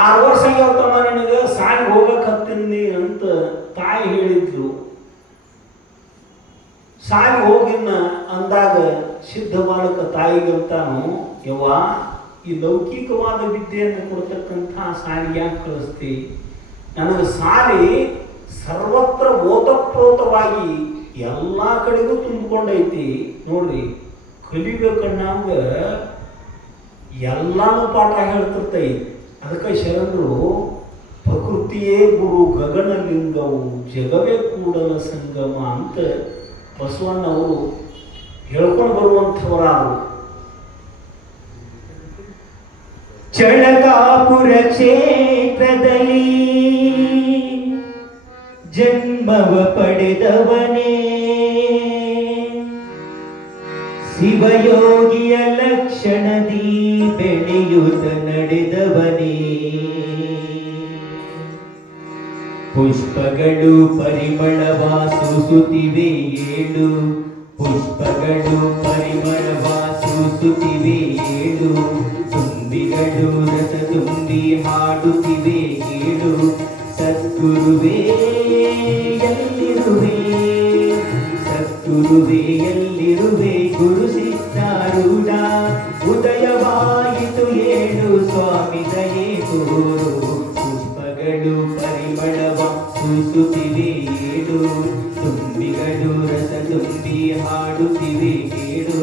6 ವರ್ಷ ಆಗ್ಯಾವತಮ್ಮ ನಿನಗೆ ಸಾಗಿ ಹೋಗಕತ್ತೀನಿ ಅಂತ ತಾಯಿ ಹೇಳಿದ್ಲು. ಸಾಗಿ ಹೋಗಿನ ಅಂದಾಗ ಸಿದ್ಧ ಬಾಲಕ ತಾಯಿಗಂತಾನು, ಯವ್ವ ಈ ಲೌಕಿಕವಾದ ವಿದ್ಯೆಯನ್ನು ಕೊಡ್ತಕ್ಕಂಥ ಸಾಲಿಗೆ ಯಾಕೆ ಕಳಿಸ್ತಿ? ನನಗೆ ಸಾಲಿ ಸರ್ವತ್ರ ಓತಪ್ರೋತವಾಗಿ ಎಲ್ಲ ಕಡೆಗೂ ತುಂಬಿಕೊಂಡೈತಿ. ನೋಡ್ರಿ, ಕಲಿಬೇಕನ್ನಂಗ ಎಲ್ಲಾನು ಪಾಠ ಹೇಳ್ತಿರ್ತೈತಿ. ಅದಕ್ಕೆ ಶರಣರು ಪ್ರಕೃತಿಯೇ ಗುರು ಗಗನಲಿಂಗವು ಜಗವೇ ಕೂಡಲ ಸಂಗಮ ಅಂತ ಬಸವಣ್ಣವರು ಹೇಳ್ಕೊಂಡು ಬರುವಂಥವರಾದರು. ಚಳಕಾಪುರ ಕ್ಷೇತ್ರದಲ್ಲಿ ಜನ್ಮವ ಪಡೆದವನೇ, ಶಿವಯೋಗಿಯ ಲಕ್ಷಣದಿ ಬೆಳೆಯುತ್ತ ನಡೆದವನೇ. ಪುಷ್ಪಗಳು ಪರಿಮಳವ ಸೂಸುತ್ತಿವೆ ಏಳು, ಪುಷ್ಪಗಳು ಪರಿಮಳವ ಸೂಸುತ್ತಿವೆ ಏಳು, ತುಂಬಿಗಳು ರಸ ತುಂಬಿ ಹಾಡುತ್ತಿವೆ ಏಳು. ಸದ್ಗುರುವೇ ಎಲ್ಲಿರುವೆ, ಸದ್ಗುರುವೇ ಎಲ್ಲಿರುವೆ, ಗುರು ಸಿದ್ಧಾರೂಢ ಉದಯವಾಯಿತು ಏಳು, ಸ್ವಾಮಿ ದಯೆ ತೋರು. ಪುಷ್ಪಗಳು ಪರಿಮಳವ ಸೂಸುತ್ತಿವೆ ಏಳು, ತುಂಬಿಗಳು ರಸ ತುಂಬಿ ಹಾಡುತ್ತಿವೆ ಏಳು.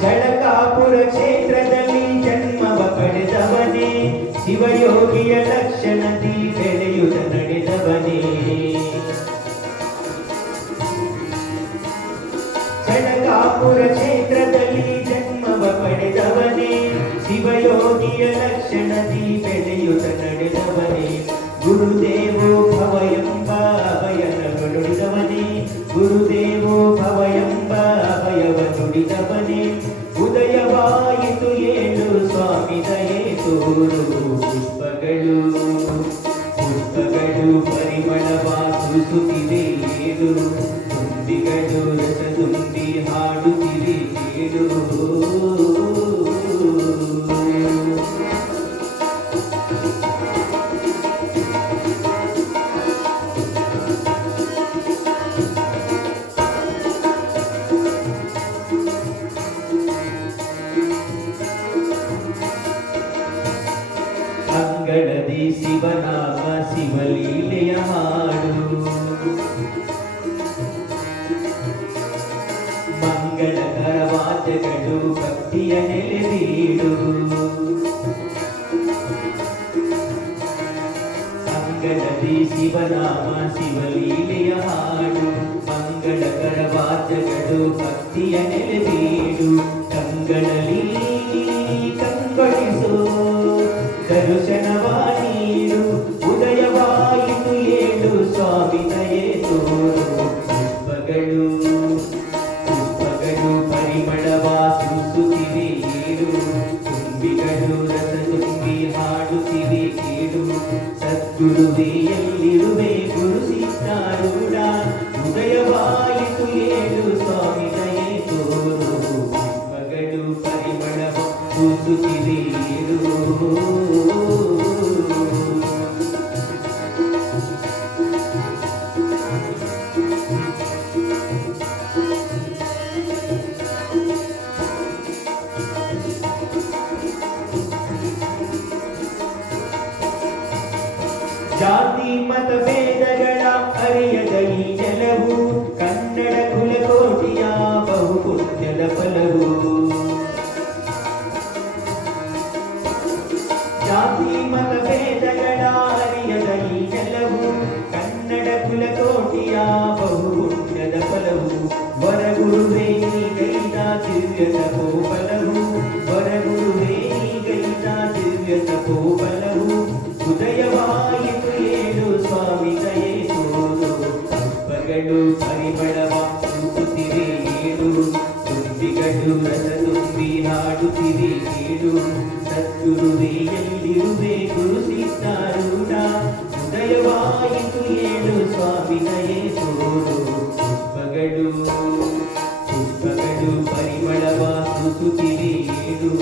ಚಳಕಾಪುರ ಕ್ಷೇತ್ರದಲ್ಲಿ ಜನ್ಮವ ಪಡೆದವನೇ, ಶಿವಯೋಗಿಯ ಲಕ್ಷಣದಿ ಬೆಳೆಯುತ್ತ ನಡೆದವನೇ. ಚಳಕಾಪುರ ಕ್ಷೇತ್ರದಲ್ಲಿ ಜನ್ಮವ ಪಡೆದವನೇ, ಶಿವಯೋಗಿಯ ಲಕ್ಷಣದಿ ಬೆಳೆಯುತ್ತ ನಡೆದವನೇ. ಗುರುದೇವೋ ಭವ ಎಂಬ ಅಭಯನ ನುಡಿದವನೇ, ಗುರುದೇವೋ ಭವ ಎಂಬ ಅಭಯವ ನುಡಿದವನೇ. ಉದಯವಾಯಿತು ಏಳು, ಸ್ವಾಮಿ ದಯೆ ತೋರು. ಪುಷ್ಪಗಳು ಪುಷ್ಪಗಳು ಪರಿಮಳವ ಸೂಸುತ್ತಿವೆ ಏಳು, ತುಂಬಿಗಳು ರಸ ತುಂಬಿ ಹಾಡುತ್ತಿವೆ ಏಳು. ಅಂಗಳದಿ ಶಿವನಾಮ ಶಿವಲೀಲೆಯ ಹಾಡು, ಮಂಗಳಕರ ವಾದ್ಯಗಳು ಭಕ್ತಿಯ ನೆಲೆಬೀಡು. ಅಂಗಳದಿ ಶಿವನಾಮ ಶಿವಲೀಲೆಯ ಹಾಡು, ಮಂಗಳಕರ ವಾದ್ಯಗಳು ಭಕ್ತಿಯ ನೆಲೆಬೀಡು. ಕಂಗಳಲ್ಲಿ ಕಂಗೊಳಿಸೋ ದರ್ಶನವ ನೀಡು, ಉದಯವಾಯಿತು ಏಳು, ಸ್ವಾಮಿ ದಯೆ ತೋರು. ಪುಷ್ಪಗಳು ಪುಷ್ಪಗಳು ಪರಿಮಳವ ಸೂಸುತ್ತಿವೆ ಏಳು, ತುಂಬಿಗಳು ರಸ ತುಂಬಿ ಹಾಡುತ್ತಿವೆ ಏಳು. ಸದ್ಗುರು ಸದ್ಗುರುವೇ ಎಲ್ಲಿರುವೆ ಗುರು ಸಿದ್ಧಾರೂಢ ಉದಯವಾಯಿತು ಏಳು ಸ್ವಾಮಿ ದಯೆ ತೋರು ಮಗಳು ಪರಿಮಳವ ಸೂಸುತ್ತಿದೆ ಏಳು ಜಾತಿ ಮತ ಭೇದಗಳ ಅರಿಯದ ಈ ನೆಲವು ಕನ್ನಡ ಕುಲಕೋಟಿಯ ಬಹುಪುಣ್ಯದ ಫಲವು ಜಾತಿ ಮತ ಭೇದಗಳ ಅರಿಯದ ಈ ನೆಲವು ಕನ್ನಡ ಕುಲಕೋಟಿಯ ಬಹುಪುಣ್ಯದ ಫಲವು ವರಗುರುವೇ ನೀಗೈದ ದಿವ್ಯ ತಪೋಫಲವು ವರಗುರುವೇ ನೀಗೈದ ದಿವ್ಯ ತಪೋಫಲವು ಉದಯವಾಯಿತು ಏಳು ಸ್ವಾಮಿ ದಯೆ ತೋರು ಪುಷ್ಪಗಳು ಪರಿಮಳವ ಸೂಸುತ್ತಿವೆ ಏಳು ತುಂಬಿಗಳು ರಸ ತುಂಬಿ ಹಾಡುತ್ತಿವೆ ಏಳು ಸದ್ಗುರುವೇ ಎಲ್ಲಿರುವೆ ಗುರು ಸಿದ್ಧಾರೂಢ ಉದಯವಾಯಿತು ಏಳು ಸ್ವಾಮಿ ದಯೆ ತೋರು ಪುಷ್ಪಗಳು ಪರಿಮಳವ ಸೂಸುತ್ತಿವೆ ಏಳು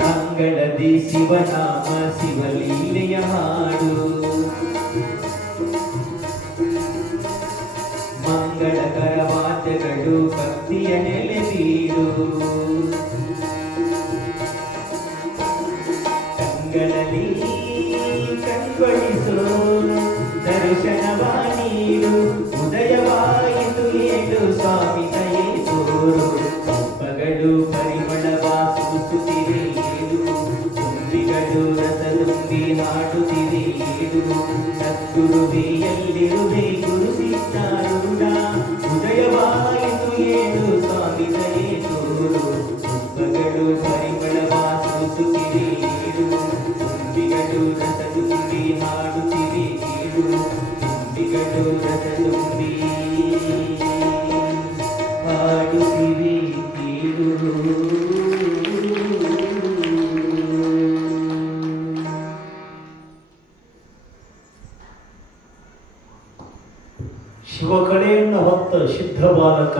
ಮಂಗಳದಿ ಶಿವನಾಮ ಶಿವಲೀಲೆಯ ಹಾಡು ಮಂಗಳಕರ ವಾದ್ಯಗಳು ಭಕ್ತಿಯ ನೆಲೆ ಬೀಡು ಕಂಗಳಲ್ಲಿ ಕಣ್ಗೊಳಿಸೋ ದರ್ಶನವ ನೀಡು ಉದಯವಾಯಿತು ಏಳು ಸ್ವಾಮಿ ದಯೆ ತೋರು ಪುಷ್ಪಗಳು ಪರಿಮಳವ ಸೂಸುತ್ತಿವೆ ಏಳು ತುಂಬಿಗಳು ರಸ ತುಂಬಿ ಹಾಡುತ್ತಿವೆ ಏಳು ಸದ್ಗುರುವೇ ಎಲ್ಲಿರುವೆ ಗುರು ಸಿದ್ಧಾರೂಢ ಉದಯವಾಯಿತು ಏಳು ಸ್ವಾಮಿ ದಯೆ ತೋರು ಪುಷ್ಪಗಳು ಪರಿಮಳವ ಸೂಸುತ್ತಿವೆ ಏಳು ತುಂಬಿಗಳು ರಸ ತುಂಬಿ ಹಾಡುತ್ತಿವೆ ಏಳು ತುಂಬಿಗಳು ರಸ ತುಂಬಿ ಹಾಡುತ್ತಿವೆ ಏಳು ಶಿವಕಡೆಯನ್ನು ಹೊತ್ತ ಸಿದ್ಧ ಬಾಲಕ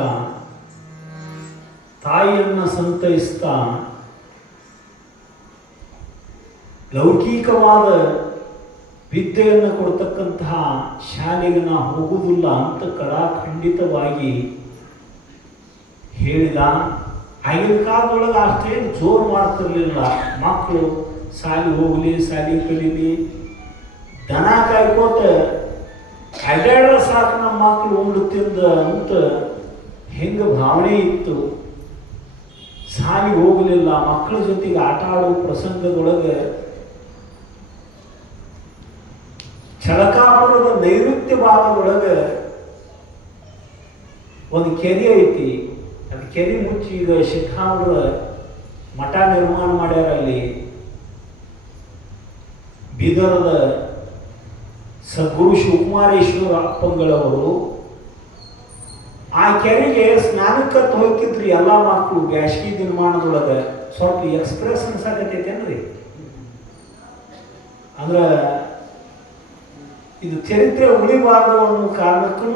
ತಾಯಿಯನ್ನ ಸಂತೈಸ್ತಾ ಲೌಕಿಕವಾದ ವಿದ್ಯೆಯನ್ನು ಕೊಡ್ತಕ್ಕಂತಹ ಶಾಲೆಗೆ ನಾ ಹೋಗುವುದಿಲ್ಲ ಅಂತ ಕಡಾಖಂಡಿತವಾಗಿ ಹೇಳಿದ. ಆಗಿನ ಕಾಲದೊಳಗೆ ಅಷ್ಟೇನು ಜೋರು ಮಾಡ್ತಿರ್ಲಿಲ್ಲ. ಮಕ್ಕಳು ಶಾಲೆ ಹೋಗಲಿ, ಶಾಲೆ ಕಲೀಲಿ, ದನ ಕಾಯ್ಕೋತ ಅಡ್ಡಾಡೋ ಸಾಕು ನಮ್ಮ ಮಕ್ಕಳು ಉಂಡು ತಿಂದ ಅಂತ ಹೆಂಗೆ ಭಾವನೆ ಇತ್ತು. ಶಾಲೆಗೆ ಹೋಗಲಿಲ್ಲ, ಮಕ್ಕಳ ಜೊತೆಗೆ ಆಟ ಆಡೋ ಪ್ರಸಂಗದೊಳಗೆ ಚಳಕಾಪುರದ ನೈಋತ್ಯ ಭಾಗದೊಳಗೆ ಒಂದು ಕೆರೆ ಐತಿ. ಅದು ಕೆರೆ ಮುಚ್ಚಿ ಈಗ ಶಿಖಾಮರ ಮಠ ನಿರ್ಮಾಣ ಮಾಡ್ಯಾರ. ಅಲ್ಲಿ ಬೀದರದ ಸದ್ಗುರು ಶಿವಕುಮಾರೇಶ್ವರ ಅಪ್ಪಂಗಳವರು ಆ ಕೆರೆಗೆ ಸ್ನಾನಕ್ಕಂತ ಹೋಗ್ತಿದ್ರಿ ಎಲ್ಲ ಮಕ್ಕಳು. ಬ್ಯಾಸಗಿ ದಿನಮಾನದೊಳಗೆ ಸ್ವಲ್ಪ ಎಕ್ಸ್ಪ್ರೆಸ್ ಅನ್ಸಾಕತೈತೇನ್ರಿ, ಅಂದ್ರೆ ಇದು ಚರಿತ್ರೆ ಉಳಿಬಾರದು ಅನ್ನೋ ಕಾರಣಕ್ಕೂ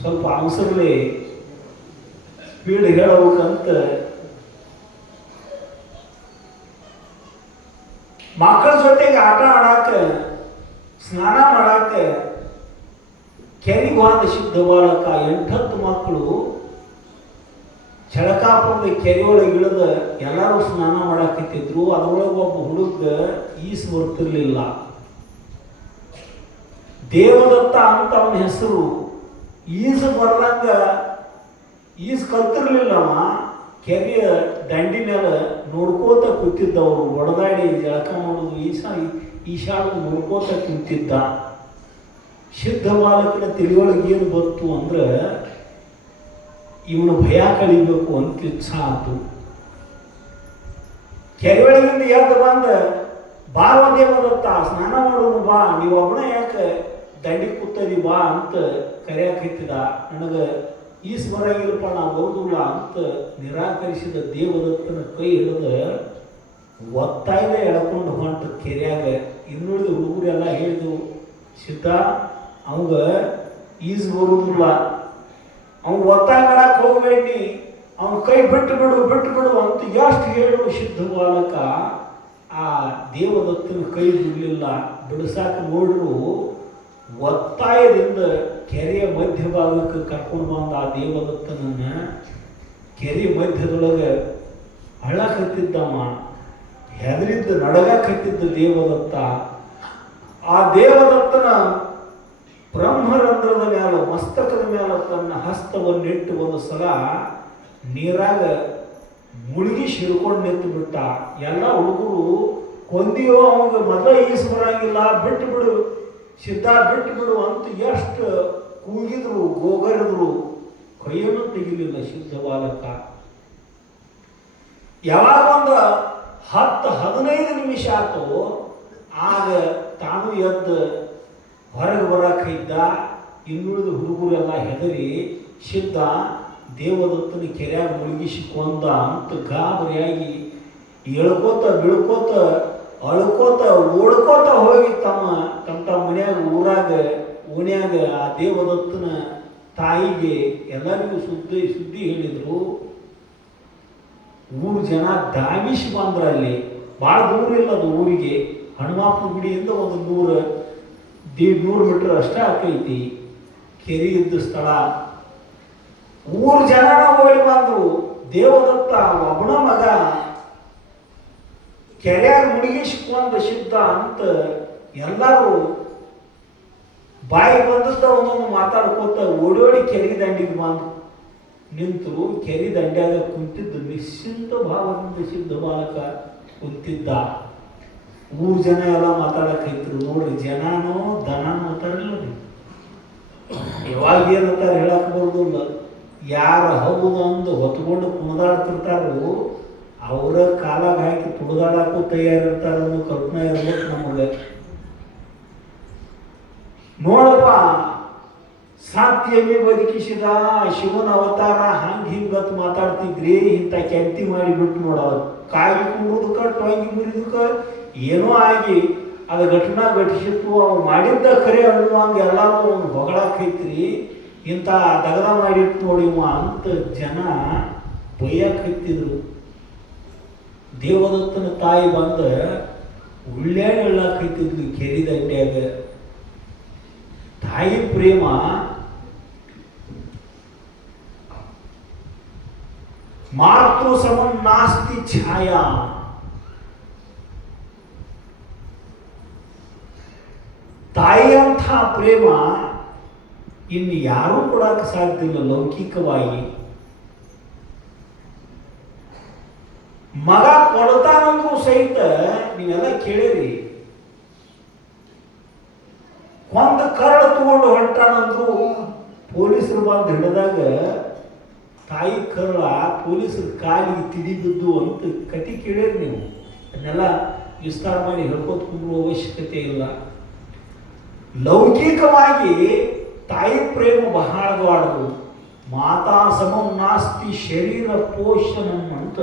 ಸ್ವಲ್ಪ ಅವಸರಲೇ ಸ್ಪೀಡ್ ಹೇಳಬೇಕಂತ ಮಕ್ಕಳ ಜೊತೆಗೆ ಆಟ ಆಡಾಕ, ಸ್ನಾನ ಮಾಡಾಕ ಕೆರೆಗೆ ಹೋದ ಸಿದ್ಧ ಬಾಲಕ 8-10 ಮಕ್ಕಳು ಚಳಕಾಪುರದ ಕೆರೆಯೊಳಗೆ ಇಳಿದ ಎಲ್ಲರೂ ಸ್ನಾನ ಮಾಡಾಕತ್ತಿದ್ರು. ಅದರೊಳಗೆ ಒಬ್ಬ ಹುಡುಗ ಈಸ್ ಬರ್ತಿರ್ಲಿಲ್ಲ. ದೇವದತ್ತ ಅಂತ ಅವನ ಹೆಸರು. ಈಸ್ ಬರ್ದಂಗ ಈಸ್ ಕಲ್ತಿರ್ಲಿಲ್ಲವ. ಕೆರೆಯ ದಂಡಿ ಮೇಲೆ ನೋಡ್ಕೋತ ಕೂತಿದ್ದವರು, ಒಡದಾಡಿ ಜಳಕ ಮಾಡೋದು ಈಶಾಡು ನೋಡ್ಕೋತ ಕೂತಿದ್ದ. ಸಿದ್ಧ ಬಾಲಕನ ತಿಳಿಯೊಳಗೆ ಏನು ಬಂತು ಅಂದ್ರೆ ಇವನು ಭಯ ಕಳಿಬೇಕು ಅಂತ ಇಚ್ಛಾ ಆಯ್ತು. ಕೆರೆಯೊಳಗಿಂದ ಎದ್ದು ಬಂದ ಬಾ ದೇವದತ್ತ ಸ್ನಾನ ಮಾಡೋನು ಬಾ, ನೀವು ಒಬ್ಬನ ಯಾಕೆ ದಂಡಿ ಕೂತದಿ ಬಾ ಅಂತ ಕರೆಯಾಕೈತಿದ. ನನಗೆ ಈಸ್ ಬರಂಗಿಲ್ಲಪ್ಪ, ನಾ ಬರೋದಿಲ್ಲ ಅಂತ ನಿರಾಕರಿಸಿದ ದೇವದತ್ತನ ಕೈ ಹಿಡಿದು ಒತ್ತಾಯದ ಎಳ್ಕೊಂಡು ಹೊಂಟ ಕೆರೆಯಾಗ. ಇನ್ನುಳಿದ ಹುಡುಗರೆಲ್ಲ ಹೇಳಿದ್ವು, ಸಿದ್ಧ ಅವಂಗ ಈಜ್ ಬರುವುದಿಲ್ಲ, ಅವ್ನು ಒತ್ತಾಯ ಮಾಡಕ್ಕೆ ಹೋಗಬೇಡಿ, ಅವನ ಕೈ ಬಿಟ್ಟು ಬಿಡು ಅಂತ ಎಷ್ಟು ಹೇಳು ಸಿದ್ಧ ಬಾಲಕ ಆ ದೇವದತ್ತನ ಕೈ ಬಿಡಲಿಲ್ಲ. ಬಿಡಿಸಾಕ ನೋಡ್ರು ಒತ್ತಾಯದಿಂದ ಕೆರೆಯ ಮಧ್ಯಭಾಗಕ್ಕೆ ಕರ್ಕೊಂಡು ಬಂದ ಆ ದೇವದತ್ತನನ್ನ. ಕೆರೆ ಮಧ್ಯದೊಳಗೆ ಅಳಕತ್ತಿದ್ದಮ್ಮ, ಹೆದರಿದ್ದ ನಡಗಕತ್ತಿದ್ದ ದೇವದತ್ತ. ಆ ದೇವದತ್ತನ ಬ್ರಹ್ಮರಂಧ್ರದ ಮೇಲೆ ಮಸ್ತಕದ ಮೇಲೆ ತನ್ನ ಹಸ್ತವನ್ನಿಟ್ಟು ಒಂದು ಸಲ ನೀರಾಗ ಮುಳುಗಿ ಶಿರ್ಕೊಂಡು ನಿಂತು ಬಿಟ್ಟ. ಎಲ್ಲ ಹುಡುಗರು ಕೊಂದಿಯೋ ಅವಾಗ ಮೊದಲ ಈಸು ಬರಂಗಿಲ್ಲ, ಬಿಟ್ಟು ಬಿಡು ಸಿದ್ಧ ಬಿಟ್ಟು ಬಿಡು ಅಂತ ಎಷ್ಟು ಕೂಗಿದ್ರು ಗೋಗರಿದ್ರು, ಕೈಯನ್ನು ತೆಗಿಲಿಲ್ಲ ಸಿದ್ಧ ಬಾಲಕ. ಯಾವಾಗ ಒಂದು 10-15 ನಿಮಿಷ ಆಯ್ತು, ಆಗ ತಾನು ಎದ್ದು ಹೊರಗೆ ಬರಕ್ಕಿದ್ದ. ಇನ್ನುಳಿದ ಹುಡುಗರೆಲ್ಲ ಹೆದರಿ ಸಿದ್ಧ ದೇವದತ್ತನ ಕೆರೆಯಾಗ ಮುಳುಗಿಸಿಕೊಂಡ ಅಂತ ಗಾಬರಿಯಾಗಿ ಎಳ್ಕೋತ ಬೀಳ್ಕೋತ ಅಳ್ಕೋತ ಓಡ್ಕೋತ ಹೋಗಿ ತಮ್ಮ ಮನ್ಯಾಗ ಊರಾಗ ಓಣ್ಯಾಗ ಆ ದೇವದತ್ತನ ತಾಯಿಗೆ ಎಲ್ಲರಿಗೂ ಸುದ್ದಿ ಹೇಳಿದ್ರು. ಊರು ಜನ ಧಾವಿಸಿ ಬಂದ್ರ. ಅಲ್ಲಿ ಭಾಳ ದೂರ ಇಲ್ಲ ಅದು ಊರಿಗೆ, ಹನುಮಾಪುರ ಗುಡಿಯಿಂದ ಒಂದು 100-150 ಮೀಟರ್ ಅಷ್ಟೇ ಆಕೈತಿ ಕೆರೆ ಇದ್ದ ಸ್ಥಳ. ಊರು ಜನ ಓಡಿ ಬಂದ್ರು. ದೇವದತ್ತ ಒಬ್ಬನ ಮಗ ಕೆರೆಯಾಗ ಮುಳುಗಿಸಿಕೊಂಡ ಸಿದ್ಧ ಅಂತ ಎಲ್ಲರೂ ಬಾಯಿ ಬಂದದ್ದ ಒಂದೊಂದು ಮಾತಾಡ್ಕೋತ ಓಡೋಡಿ ಕೆರೆ ದಂಡಿಗೆ ಬಂದು ನಿಂತು ಕೆರೆ ದಂಡ್ಯಾಗ ಕುಂತಿದ್ದು ನಿಶ್ಚಿಂತ ಭಾವದಿಂದ ಸಿದ್ಧ ಬಾಲಕ ಕುಂತಿದ್ದ. ಊರು ಜನ ಎಲ್ಲ ಮಾತಾಡಕೈತ್ರು. ನೋಡ್ರಿ, ಜನನೋ ದನ ಮಾತಾಡಲ್ಲ, ಯಾವಾಗ ಏನಂತಾರೆ ಹೇಳಕ್ ಬರೋದಿಲ್ಲ. ಯಾರು ಹೌದು ಅಂದು ಹೊತ್ಕೊಂಡು ಕುಣಿದಾಡ್ತಿರ್ತಾರೋ ಅವರ ಕಾಲಾಗ ಹಾಕಿ ತುಳಿದಾಡಕ್ಕೂ ತಯಾರಿರ್ತಾರ ಅನ್ನೋ ಕಲ್ಪನೆ ಇರ್ಬೇಕು ನಮಗೆ. ನೋಡಪ್ಪ, ಸಾತ್ಯಮಿ ಬದುಕಿಸಿದ ಶಿವನ ಅವತಾರ ಹಂಗೆ ಹಿಂಗತ್ ಮಾತಾಡ್ತಿದ್ರಿ, ಇಂಥ ಕೆಂತಿ ಮಾಡಿ ಬಿಟ್ಟು ನೋಡೋದು ಕಾಯಿ ಕುಂಬುದಕ್ಕೆ ಟೊಂಗಿ ಮುರಿದಕ್ಕೆ ಏನೋ ಆಗಿ ಅದು ಘಟನಾ ಘಟಿಸಿತ್ತು. ಅವ್ನು ಮಾಡಿದ್ದ ಖರೆ ಅನ್ನುವಂಗೆ ಎಲ್ಲರೂ ಅವ್ನು ಹೊಗಳಾಕೈತ್ರಿ, ಇಂಥ ದಗದ ಮಾಡಿಟ್ಟು ನೋಡಿವ ಅಂತ ಜನ ಬೈಯಾಕೈತಿದ್ರು. ದೇವದತ್ತನ ತಾಯಿ ಬಂದ ಉಳ್ಳಾಡಿ ಹೇಳಾಕೈತಿದ್ಲು ಕೆರೆ ದಂಡ್ಯಾಗ. ತಾಯಿ ಪ್ರೇಮ ಮಾತೃ ಸಮಂ ನಾಸ್ತಿ ಛಾಯಾ. ತಾಯಿಯಂಥ ಪ್ರೇಮ ಇನ್ನು ಯಾರೂ ಕೊಡಕ್ಕೆ ಸಾಧ್ಯ ಇಲ್ಲ ಲೌಕಿಕವಾಗಿ. ಮಗ ಕೊಡ್ತಾನಂದ್ರೂ ಸಹಿತ ನೀವೆಲ್ಲ ಕೇಳಿರಿ, ಒಂದು ಕರಳು ತಗೊಂಡು ಹೊಂಟಾನಂದ್ರು ಪೊಲೀಸರು ಬಂದು ಹಿಡಿದಾಗ ತಾಯಿ ಕರಳ ಪೊಲೀಸರ ಕಾಲಿಗೆ ತಿಡಿಬಿದ್ದು ಅಂತ ಕತೆ ಕೇಳಿರಿ ನೀವು. ಅದನ್ನೆಲ್ಲ ವಿಸ್ತಾರ ಮಾಡಿ ಹೇಳ್ಕೋತ ಕುಂದ್ರುವ ಅವಶ್ಯಕತೆ ಇಲ್ಲ. ಲೌಕಿಕವಾಗಿ ತಾಯಿ ಪ್ರೇಮ ಬಹಳ ದೊಡ್ಡದು. ಮಾತಾ ಸಮಂ ನಾಸ್ತಿ ಶರೀರ ಪೋಷಣಂ ಅಂತ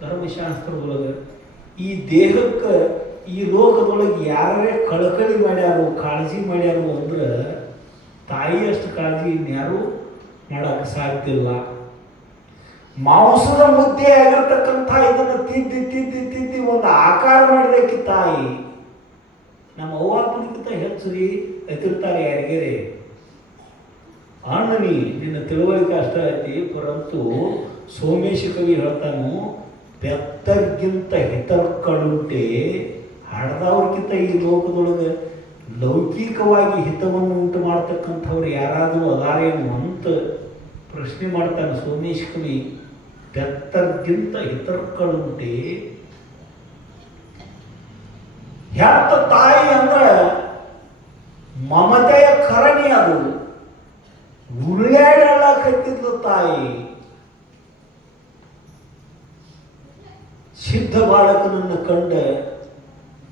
ಧರ್ಮಶಾಸ್ತ್ರದೊಳಗೆ. ಈ ದೇಹಕ್ಕೆ ಈ ಲೋಕದೊಳಗೆ ಯಾರೇ ಕಳಕಳಿ ಮಾಡ್ಯಾರು, ಕಾಳಜಿ ಮಾಡ್ಯಾರು ಅಂದ್ರೆ ತಾಯಿಯಷ್ಟು ಕಾಳಜಿ ಇನ್ಯಾರು ಮಾಡಕ್ಕೆ ಸಾಧ್ಯ ಇಲ್ಲ. ಮಾಂಸದ ಮುದ್ದೆ ಆಗಿರ್ತಕ್ಕಂಥ ಇದನ್ನು ತಿದ್ದಿ ತಿದ್ದಿ ತಿದ್ದಿ ಒಂದು ಆಕಾರ ಮಾಡಿದಕ್ಕೆ ತಾಯಿ. ನಮ್ಮ ಅವ್ವಾಪನಕ್ಕಿಂತ ಹೆಚ್ಚು ಎತ್ತಿರ್ತಾರೆ ಯಾರಿಗೇರಿ. ಅಣ್ಣನಿ ನಿನ್ನ ತಿಳುವಳಿಕೆ ಅಷ್ಟ ಐತಿ, ಪರಂತು ಸೋಮೇಶ ಕವಿ ಹೇಳ್ತಾನು, ಬೆತ್ತರ್ಗಿಂತ ಹಿತರ್ಕಳುಂಟೆ. ಹಡ್ದವ್ರಿಗಿಂತ ಈ ಲೋಕದೊಳಗೆ ಲೌಕಿಕವಾಗಿ ಹಿತವನ್ನು ಉಂಟು ಮಾಡ್ತಕ್ಕಂಥವ್ರು ಯಾರಾದರೂ ಅದಾರೇನು ಅಂತ ಪ್ರಶ್ನೆ ಮಾಡ್ತಾನೆ ಸೋಮೇಶ ಕವಿ. ಬೆತ್ತರ್ಗಿಂತ ಹಿತರ್ಕಳುಂಟೆ. ಹೆತ್ತ ತಾಯಿ ಅಂದ್ರೆ ಮಮತೆಯ ಕರಣಿ. ಅದು ಉರುಳಾಡಲಾಕತ್ತಿದ್ಲು ತಾಯಿ. ಸಿದ್ಧ ಬಾಲಕನನ್ನು ಕಂಡ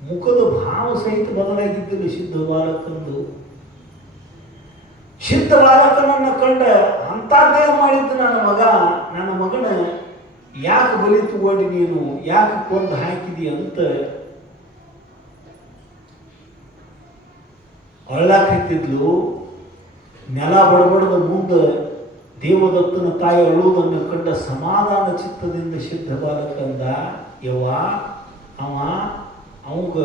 ಮುಖದ ಭಾವ ಸಹಿತ ಬದಲಾಗಿದ್ದಿಲ್ಲ ಸಿದ್ಧ ಬಾಲಕಂದು. ಸಿದ್ಧ ಬಾಲಕನನ್ನು ಕಂಡ ಅಂಥದ್ದೇ ಮಾಡಿದ್ದು ನನ್ನ ಮಗನ ಯಾಕೆ ಬಲಿ ತಗೊಂಡು ನೀನು ಯಾಕೆ ಕೊಂದು ಹಾಕಿದಿ ಅಂತ ಅಳ್ಳಾಕಿತ್ತಿದ್ಲು. ನೆಲ ಬಡಬಡದ ಮುಂದೆ ದೇವದತ್ತನ ತಾಯಿ ಅಳುವುದನ್ನು ಕಂಡ ಸಮಾಧಾನ ಚಿತ್ತದಿಂದ ಸಿದ್ಧ ಬಾಲಕಂದ, ಯವ್ವ ಅವಂಗ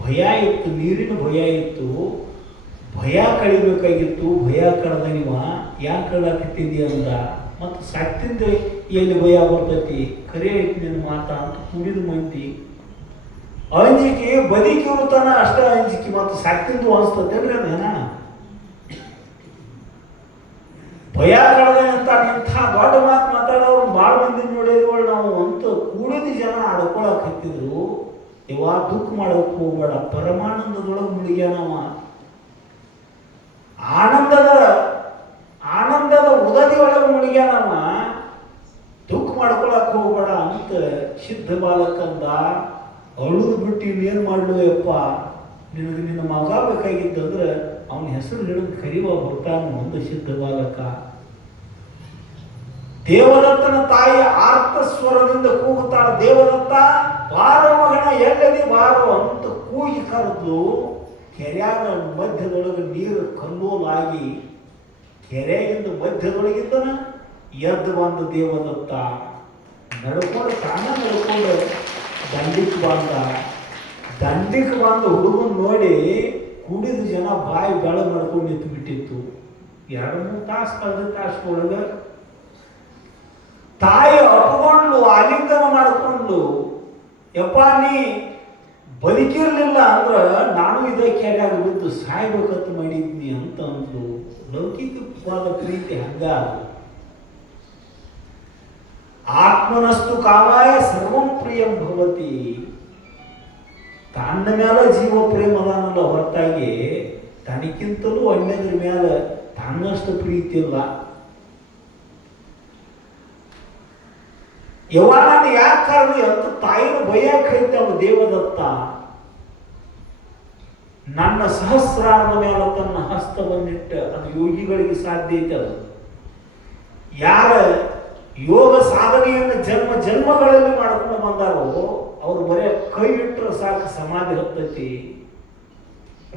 ಭಯ ಇತ್ತು, ನೀರಿನ ಭಯ ಇತ್ತು, ಭಯ ಕಳಿಬೇಕಾಗಿತ್ತು, ಭಯ ಕಳೆದ ನೀವ ಯಾಕೆ ಕಳ್ಳಾಕಿತ್ತಿದ್ದಿ ಅಂದ. ಮತ್ತು ಸತ್ತಿಂದ ಎಲ್ಲಿ ಭಯ ಬರ್ತೈತಿ, ಕರೆ ಐತಿ ನಿನ್ನ ಮಾತಾ ಅಂತ ಕುಡಿದ ಮಂದಿ ಅಂಜಿಕೆ ಬದುಕಿರುತ್ತಾನ ಅಷ್ಟೇ ಅಂಜಿಕೆ, ಮತ್ತು ಸತ್ತಿಂದು ಅನಿಸ್ತತೇನ್ರಿ ಅದೇನ ಭಯ ಕಳೆದ ಅಂತ ಇಂಥ ದೊಡ್ಡ ಮಾತು ಮಾತಾಡೋರು ಭಾಳ ಮಂದಿ ನೋಡಿದ್ವಳು ನಾವು ಅಂತ ಕೂಡಿದ ಜನ ಆಡ್ಕೊಳಕ್ ಹತ್ತಿದ್ರು. ಇವ ದುಃಖ ಮಾಡೋಕೆ ಹೋಗ್ಬೇಡ, ಪರಮಾನಂದದೊಳಗೆ ಮುಳುಗ್ಯಾನವ, ಆನಂದದ ಉದದಿ ಒಳಗೆ ಮುಳುಗ್ಯಾನವ, ದುಃಖ ಮಾಡ್ಕೊಳಕ್ ಹೋಗ್ಬೇಡ ಅಂತ ಸಿದ್ಧ ಬಾಲಕಂದ. ಅಳುದು ಬಿಟ್ಟು ಇನ್ನೇನು ಮಾಡ್ಲು ಯಪ್ಪ, ನಿನಗೆ ನಿನ್ನ ಮಗ ಬೇಕಾಗಿತ್ತಂದ್ರೆ ಅವನ ಹೆಸರು ಹಿಡಿದು ಕರಿವ ಬರ್ತಾನು ಒಂದು ಸಿದ್ಧ ಬಾಲಕ. ದೇವದತ್ತನ ತಾಯಿ ಆರ್ತ ಸ್ವರದಿಂದ ಕೂಗುತ್ತಾಳ, ದೇವದತ್ತ ಬಾರೋ ಮಗನ ಎಲ್ಲದಿ ಬಾರೋ ಅಂತ ಕೂಗಿ ಕರೆದು ಕೆರೆಯಾಗ ಮಧ್ಯದೊಳಗೆ ನೀರು ಕಲ್ಲೋಲಾಗಿ ಕೆರೆಯಿಂದ ಮಧ್ಯದೊಳಗಿದ್ದನ ಎದ್ದು ಬಂದ ದೇವದತ್ತ ನಡ್ಕೊಂಡು ದಂಡಿಗೆ ಬಂದ ಹುಡುಗನ್ ನೋಡಿ ಕುಡಿದ ಜನ ಬಾಯಿ ಬೆಳಗ್ ನಡ್ಕೊಂಡು ನಿಂತು ಬಿಟ್ಟಿತ್ತು. 2-3 ತಾಸು ಕಳೆದ ತಾಸೊಳಗೆ ತಾಯಿ ಅಪ್ಕೊಂಡು ಆಲಿಂಗನ ಮಾಡಿಕೊಂಡು, ಯಪ್ಪ ನೀ ಬದುಕಿರ್ಲಿಲ್ಲ ಅಂದ್ರೆ ನಾನು ಇದೇ ಕೆರೆಯಾಗ ಬಿದ್ದು ಸಾಯ್ಬೇಕಂತ ಮಾಡಿದ್ನಿ ಅಂತ ಅಂದ್ರು. ಲೌಕಿಕವಾದ ಪ್ರೀತಿ ಹಂಗ. ಆತ್ಮನಸ್ತು ಕಾಮಾಯ ಸರ್ವಂ ಪ್ರಿಯಂ ಭವತಿ. ತನ್ನ ಮೇಲೆ ಜೀವ ಪ್ರೇಮ ಅದಾನಲ್ಲ ಹೊರತಾಗಿ ತನಕ್ಕಿಂತಲೂ ಅನ್ಯದ್ರ ಮೇಲೆ ತನ್ನಷ್ಟು ಪ್ರೀತಿ ಇಲ್ಲ. ಯವಾನ ಯಾಕೆ ಕಾರಣ ಅಂತ ತಾಯಿನ ಬೈಯಾಕೈತೆ ಅವನು ದೇವದತ್ತ. ನನ್ನ ಸಹಸ್ರಾರದ ಮೇಲೆ ತನ್ನ ಹಸ್ತವನ್ನಿಟ್ಟ, ಅದು ಯೋಗಿಗಳಿಗೆ ಸಾಧ್ಯ ಐತೆ. ಅದು ಯಾರ ಯೋಗ ಸಾಧನೆಯನ್ನು ಜನ್ಮಗಳಲ್ಲಿ ಮಾಡ್ಕೊಂಡು ಬಂದಾರೋ ಅವ್ರು ಬರೇ ಕೈ ಇಟ್ಟರೆ ಸಾಕು ಸಮಾಧಿ ಹತ್ತೈತಿ.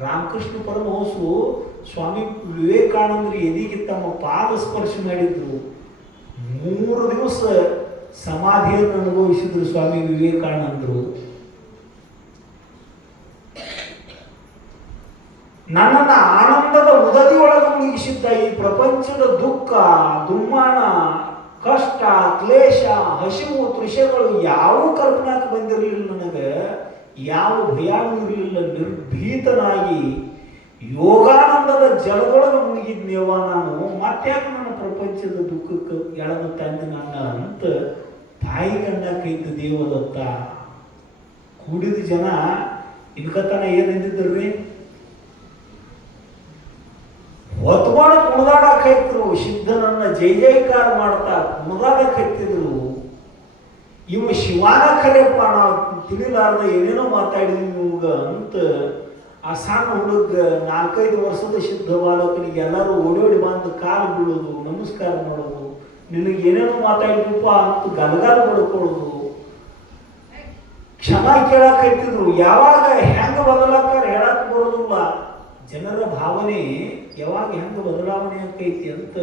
ರಾಮಕೃಷ್ಣ ಪರಮಹಂಸರು ಸ್ವಾಮಿ ವಿವೇಕಾನಂದರು ಎದಿಗೆ ತಮ್ಮ ಪಾದ ಸ್ಪರ್ಶ ಮಾಡಿದ್ರು. 3 ದಿವಸ ಸಮಾಧಿಯನ್ನು ಅನುಭವಿಸಿದ್ರು ಸ್ವಾಮಿ ವಿವೇಕಾನಂದರು. ನನ್ನನ್ನು ಆನಂದದ ಉದದಿ ಒಳಗೆ ಮುಗಿಸಿದ್ದ ಈ ಪ್ರಪಂಚದ ದುಃಖ, ದುಮ್ಮಾನ, ಕಷ್ಟ, ಕ್ಲೇಶ, ಹಸಿವು, ತೃಷಗಳು ಯಾವ ಕಲ್ಪನಾಕ್ಕೆ ಬಂದಿರಲಿಲ್ಲ. ನನಗೆ ಯಾವ ಭಯಾನೂ ಇರಲಿಲ್ಲ. ನಿರ್ಭೀತನಾಗಿ ಯೋಗಾನಂದದ ಜಲದೊಳಗೆ ಮುಳುಗಿದ್ನೇವ ನಾನು. ಮತ್ತ್ಯಾಕೆ ನನ್ನ ಪ್ರಪಂಚದ ದುಃಖಕ್ಕೆ ಎಳೆದು ತಂದೆ ನನ್ನ ಅಂತ ತಾಯಿಗೆ ಅನ್ನಕೈತ ದೇವದತ್ತ. ಕೂಡಿದ ಜನ ಇನ್ಕತನ ಏನಂದಿದ್ರಿ, ಹೊತ್ಕೊಂಡು ಕುಣಿದಾಡಕೈತ್ರು. ಸಿದ್ಧನನ್ನ ಜೈ ಜೈಕಾರ ಮಾಡ್ತಾ ಕುಣಿದಾಡಕೈತಿದ್ರು. ಇವ ಶಿವಾನ ಖರೇಪ್ಪ, ನಾವು ತಿಳಿಲಾರ್ದ ಏನೇನೋ ಮಾತಾಡಿದ್ವಿ ಇವಾಗ ಅಂತ ಆ ಸಣ್ಣ ಹುಡುಗ 4-5 ವರ್ಷದ ಸಿದ್ಧ ಬಾಲಕನಿಗೆ ಎಲ್ಲರೂ ಓಡೋಡಿ ಬಂದು ಕಾಲು ಬೀಳೋದು, ನಮಸ್ಕಾರ ಮಾಡೋದು, ನಿನಗೆ ಏನೇನೋ ಮಾತಾಡಿದ್ರಪ್ಪ ಅಂತ ಗಲಗಾಲ ಬಡ್ಕೊಳ್ಳೋದು, ಕ್ಷಮ ಕೇಳಕೈತಿದ್ರು. ಯಾವಾಗ ಹೆಂಗ ಬದಲಾಕಾರ ಹೇಳಕ್ ಬರೋದಿಲ್ಲ. ಜನರ ಭಾವನೆ ಯಾವಾಗ ಹೆಂಗ ಬದಲಾವಣೆ ಆಕೈತಿ ಅಂತ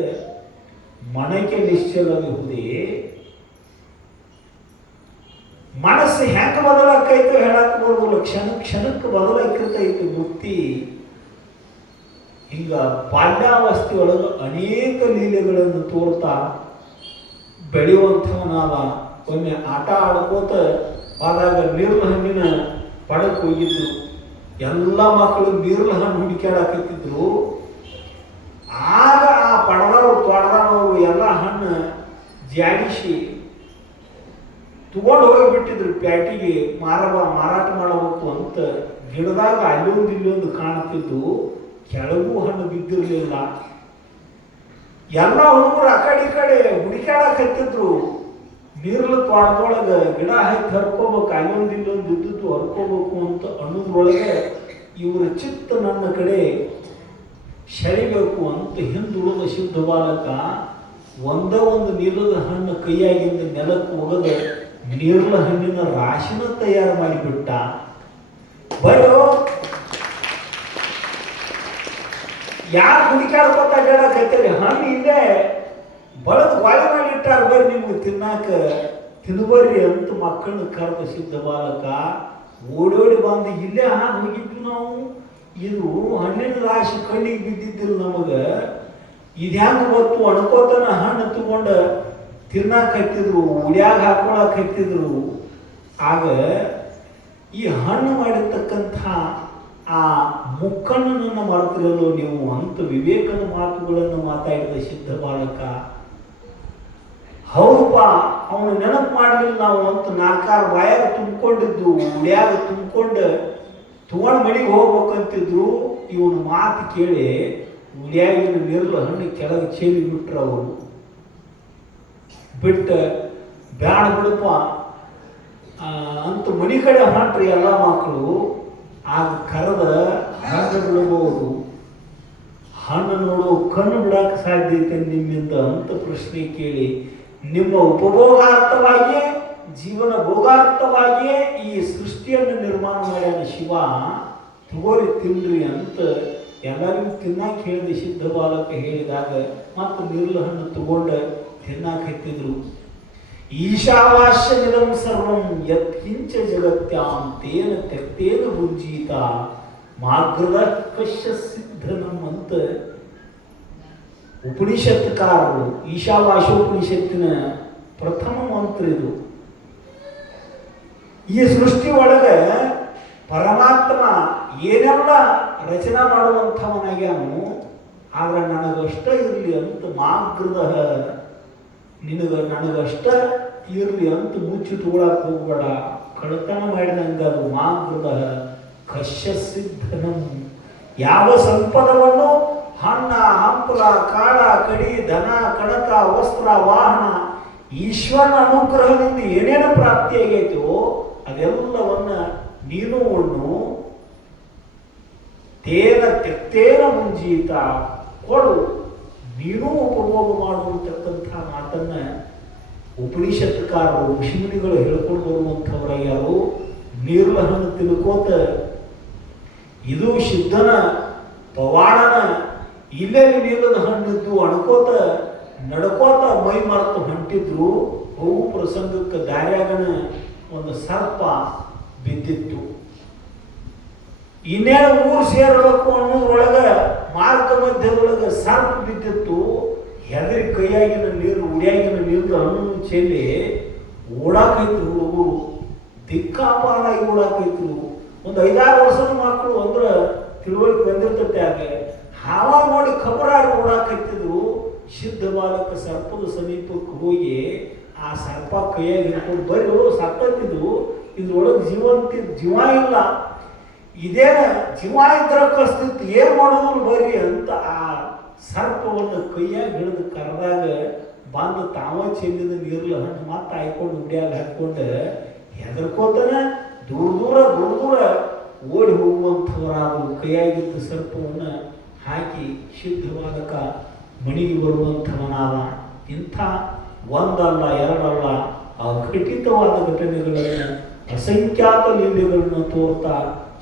ಮನಕ್ಕೆ ನಿಶ್ಚಲವಿಹುದೇ. ಮನಸ್ಸು ಹೆಂಗ ಬದಲಾಕೈತೆ ಹೇಳಕ್ ಬರೋದಿಲ್ಲ. ಕ್ಷಣಕ್ಕೆ ಬದಲಾಕಿರ್ತೈತಿ ಬುತ್ತಿ. ಹಿಂಗ ಬಾಲ್ಯಾವಸ್ಥೆ ಒಳಗೆ ಅನೇಕ ಲೀಲೆಗಳನ್ನು ತೋರ್ತಾ ಬೆಳೆಯುವಂಥವನಾದ. ಒಮ್ಮೆ ಆಟ ಆಡ್ಕೋತ ಆದಾಗ ನೀರ್ಲ ಹಣ್ಣಿನ ಪಡಕ್ಕೆ ಹೋಗಿದ್ದು. ಎಲ್ಲ ಮಕ್ಕಳು ನೀರ್ಲ ಹಣ್ಣು ಹುಡುಕ್ಯಾಡಕತ್ತಿದ್ರು. ಆಗ ಆ ಪಡದವರು ತೊಡದವರು ಎಲ್ಲ ಹಣ್ಣು ಜಾಡಿಸಿ ತಗೊಂಡು ಹೋಗಿಬಿಟ್ಟಿದ್ರು ಪ್ಯಾಟಿಗೆ ಮಾರಾಟ ಮಾಡಬೇಕು ಅಂತ. ಗಿಡದಾಗ ಅಲ್ಲೊಂದು ಇಲ್ಲೊಂದು ಕಾಣ್ತಿದ್ದು, ಕೆಳಗೂ ಹಣ್ಣು ಬಿದ್ದಿರಲಿಲ್ಲ. ಎಲ್ಲ ಹುಡುಗರು ಆ ಕಡೆ ಈ ಕಡೆ ಹುಡುಕ್ಯಾಡಕತ್ತಿದ್ರು. ನೀರ್ಲ ತೋಟದೊಳಗೆ ಗಿಡ ಹಾಕಿ ಹರ್ಕೋಬೇಕು, ಅಲ್ಲೊಂದು ಇಲ್ಲೊಂದು ಇದ್ದದ್ದು ಹರ್ಕೋಬೇಕು ಅಂತ ಅನ್ನೋದ್ರೊಳಗೆ ಇವರ ಚಿತ್ತ ನನ್ನ ಕಡೆ ಸೆಳಿಬೇಕು ಅಂತ ಹಿಂದುಳಿದ ಶುದ್ಧ ಬಾಲಕ ಒಂದೇ ಒಂದು ನೀರ್ಲದ ಹಣ್ಣು ಕೈಯಾಗಿಂದ ನೆಲಕ್ಕೆ ಒಗೆದು ನೀರ್ಲ ಹಣ್ಣಿನ ರಾಶಿನ ತಯಾರು ಮಾಡಿಬಿಟ್ಟ. ಬರೋ ಯಾರು ಹುಡುಕಾಡ್ಕೊತ ಹೇಳಕೈತೇರಿ, ಹಣ್ಣು ಇಲ್ಲೇ ಬಳದು ವಾಳಿ ಮಾಡಿ ಇಟ್ಟಾರ, ಬರ್ರಿ ನಿಮ್ಗೆ ತಿನ್ನಾಕ ತಿನ್ಬರ್ರಿ ಅಂತ ಮಕ್ಕಳನ್ನ ಕರೆದ ಸಿದ್ಧ ಬಾಲಕ ಓಡೋಡಿ ಬಂದು ಇಲ್ಲೇ ಹಾಗೆ ಹೋಗಿದ್ವಿ ನಾವು. ಇದು ಹಣ್ಣಿನ ರಾಶಿ ಕಣ್ಣಿಗೆ ಬಿದ್ದಿದ್ದಿಲ್ಲ ನಮಗೆ, ಇದು ಹೆಂಗೆ ಗೊತ್ತು ಅಣ್ಕೋತನ ಹಣ್ಣು ತಗೊಂಡು ತಿನ್ನಾಕ ಹತ್ತಿದ್ರು, ಉಡ್ಯಾಗ ಹಾಕೊಳಕ್ ಹತ್ತಿದ್ರು. ಆಗ ಈ ಹಣ್ಣು ಮಾಡಿರ್ತಕ್ಕಂಥ ಆ ಮುಕ್ಕಣ್ಣನನ್ನು ಮಾಡ್ತಿರಲ್ಲೋ ನೀವು ಅಂತ ವಿವೇಕದ ಮಾತುಗಳನ್ನು ಮಾತಾಡಿದ ಸಿದ್ಧ ಬಾಲಕ, ಹೌದಪ್ಪ ಅವನು ನೆನಪು ಮಾಡಲಿಲ್ಲ ನಾವು ಅಂತ ನಾಲ್ಕಾರು ವಾಯಾಗ ತುಂಬಿಕೊಂಡಿದ್ದು, ಉಡ್ಯಾಗ ತುಂಬಿಕೊಂಡು ತಗೊಂಡು ಮನೆಗೆ ಹೋಗ್ಬೇಕಂತಿದ್ರು. ಇವನು ಮಾತು ಕೇಳಿ ಉಡ್ಯಾಗಿನ ನೀರ್ಲ ಹಣ್ಣು ಕೆಳಗೆ ಚೇಲಿ ಬಿಟ್ರು. ಅವರು ಬಿಟ್ಟು ಬ್ಯಾಡ ಬಿಡಪ್ಪ ಅಂತ ಮನೆ ಕಡೆ ಹೊಂಟ್ರಿ ಎಲ್ಲ ಮಕ್ಕಳು. ಆಗ ಕರೆದ ಹಣ್ಣು ಬಿಡಬಹುದು, ಹಣ್ಣು ನೋಡು ಕಣ್ಣು ಬಿಡಕ್ಕೆ ಸಾಧ್ಯತೆ ನಿಮ್ಮಿಂದ ಅಂತ ಪ್ರಶ್ನೆ ಕೇಳಿ, ನಿಮ್ಮ ಉಪಭೋಗಾರ್ಥವಾಗಿಯೇ ಜೀವನ ಭೋಗಾರ್ಥವಾಗಿಯೇ ಈ ಸೃಷ್ಟಿಯನ್ನು ನಿರ್ಮಾಣ ಮಾಡ್ಯಾನ ಶಿವ, ತಗೋರಿ ತಿನ್ರಿ ಅಂತ ಎಲ್ಲರಿಗೂ ತಿನ್ನಾಕೆ ಹೇಳಿದ ಸಿದ್ಧ ಬಾಲಕ ಹೇಳಿದಾಗ ಮತ್ತು ನೀರ್ಲ ಹಣ್ಣು ತಗೊಂಡು ತಿನ್ನಾಕ ಹತ್ತಿದ್ರು. ಈಶಾವಾಸ್ಯ ನಿಲಂ ಸರ್ವಂ ಯತ್ಕಿಂಚ ಜಗತ್ಯಾಂ ತೇನ ತೆಕ್ತೇನ ಭುಂಜೀತ ಮಾಗ್ರದ ಕಶ್ಯ ಸಿದ್ಧನಂ ಅಂತ ಉಪನಿಷತ್ಕಾರರು, ಈಶಾವಾಸ್ಯೋಪನಿಷತ್ತಿನ ಪ್ರಥಮ ಮಂತ್ರ ಇದು. ಈ ಸೃಷ್ಟಿ ಒಳಗೆ ಪರಮಾತ್ಮ ಏನೆಲ್ಲ ರಚನಾ ಮಾಡುವಂಥವನಾಗ್ಯಾನು, ಆದ್ರೆ ನನಗಷ್ಟ ಇರಲಿ ಅಂತ ಮಾಗ್ರದ, ನನಗಷ್ಟ ಇರಲಿ ಅಂತ ಮುಚ್ಚಿಟ್ಕೊಳಕ್ ಹೋಗ್ಬೇಡ, ಕಳತನ ಮಾಡಿದಂಗ ಅದು ಮಾಗ್ರದ ಕಶ್ಯ ಸಿದ್ಧನಂ. ಯಾವ ಸಂಪದವನ್ನು ಹಣ್ಣ ಹಂಪಲ ಕಾಳ ಕಡಿ ಧನ ಕಣಕ ವಸ್ತ್ರ ವಾಹನ ಈಶ್ವರನ ಅನುಗ್ರಹದಿಂದ ಏನೇನು ಪ್ರಾಪ್ತಿಯಾಗೈತೋ ಅದೆಲ್ಲವನ್ನ ನೀನು ಉಣ್ಣು, ತೇನ ತೆಕ್ತೇನ ಮುಂಜೀತ ಕೊಡು, ನೀನು ಉಪಭೋಗ ಮಾಡುವಂತಕ್ಕಂಥ ಮಾತನ್ನ ಉಪನಿಷತ್ಕಾರರು ಋಷಿಮುನಿಗಳು ಹೇಳ್ಕೊಂಡು ಬರುವಂಥವ್ರ ಯಾರು. ನೀರ್ಲ ಹಣ್ಣು ತಿಳ್ಕೋತ ಇದು ಸಿದ್ಧನ ಪವಾಡನ, ಇಲ್ಲೇ ನೀಲದ ಹಣ್ಣಿದ್ದು ಅಣ್ಕೋತ ನಡ್ಕೋತ ಮೈ ಮರೆತು ಹೊಂಟಿದ್ರು. ಹೋಗು ಪ್ರಸಂಗಕ್ಕೆ ದಾರ್ಯಾಗನ ಒಂದು ಸರ್ಪ ಬಿದ್ದಿತ್ತು. ಇನ್ನೇನು ಊರು ಸೇರಬೇಕು ಅನ್ನೋದ್ರೊಳಗೆ ಮಾರ್ಗ ಮಧ್ಯದೊಳಗೆ ಸರ್ಪ ಬಿದ್ದಿತ್ತು. ಹೆದರಿ ಕೈಯಾಗಿನ ನೀರು ಉಡಿಯಾಗಿನ ನೀರು ಹಣ್ಣು ಚೆಲ್ಲಿ ಓಡಾಕೈತ್ರು ಹುಡುಗರು, ದಿಕ್ಕಾಪಾಲಾಗಿ ಓಡಾಕೈತ್ರು. ಒಂದು 5-6 ವರ್ಷದ ಮಕ್ಕಳು ಅಂದ್ರೆ ತಿಳುವಳಿಕೆ ಬಂದಿರ್ತೈತೆ. ಹಾಗೆ ಹಾವ ನೋಡಿ ಖಬರಾಗಿ ಓಡಾಕೈತಿದ್ರು. ಸಿದ್ಧ ಬಾಲಕ ಸರ್ಪದ ಸಮೀಪಕ್ಕೆ ಹೋಗಿ ಆ ಸರ್ಪ ಕೈಯಾಗಿ ಹಿಡ್ಕೊಂಡು ಬರ್ರಿ ಸತ್ತತ್ತಿದ್ರು, ಇದ್ರೊಳಗೆ ಜೀವ ಇಲ್ಲ, ಇದೇನ ಜೀವ ಇದ್ರ ಕಸ್ತಿತ್ತು, ಏನ್ ಮಾಡೋದು ಬರ್ರಿ ಅಂತ ಆ ಸರ್ಪವನ್ನು ಕೈಯಾಗಿ ಹಿಡಿದು ಕರೆದಾಗ ಬಂದು ತಾವ ಚೆಲ್ಲಿದ ನೀರ್ಲ ಹಣ್ಣು ಮತ್ತೆ ಹಾಯ್ಕೊಂಡು ಉಡಿಯಾಗ ಹಾಕೊಂಡು ಹೆದರ್ಕೋತಾನೆ ದೂರ ದೂರ ಓಡಿ ಹೋಗುವಂಥವರಾದ್ರು. ಕೈಯಾಗಿದ್ದ ಸರ್ಪವನ್ನು ಹಾಕಿ ಸಿದ್ಧ ಬಾಲಕ ಮಣಿಗೆ ಬರುವಂಥವನಾದ. ಇಂಥ ಒಂದಲ್ಲ ಎರಡಲ್ಲ ಅಘಟಿತವಾದ ಘಟನೆಗಳನ್ನು ಅಸಂಖ್ಯಾತ ಲೀಲೆಗಳನ್ನು ತೋರ್ತಾ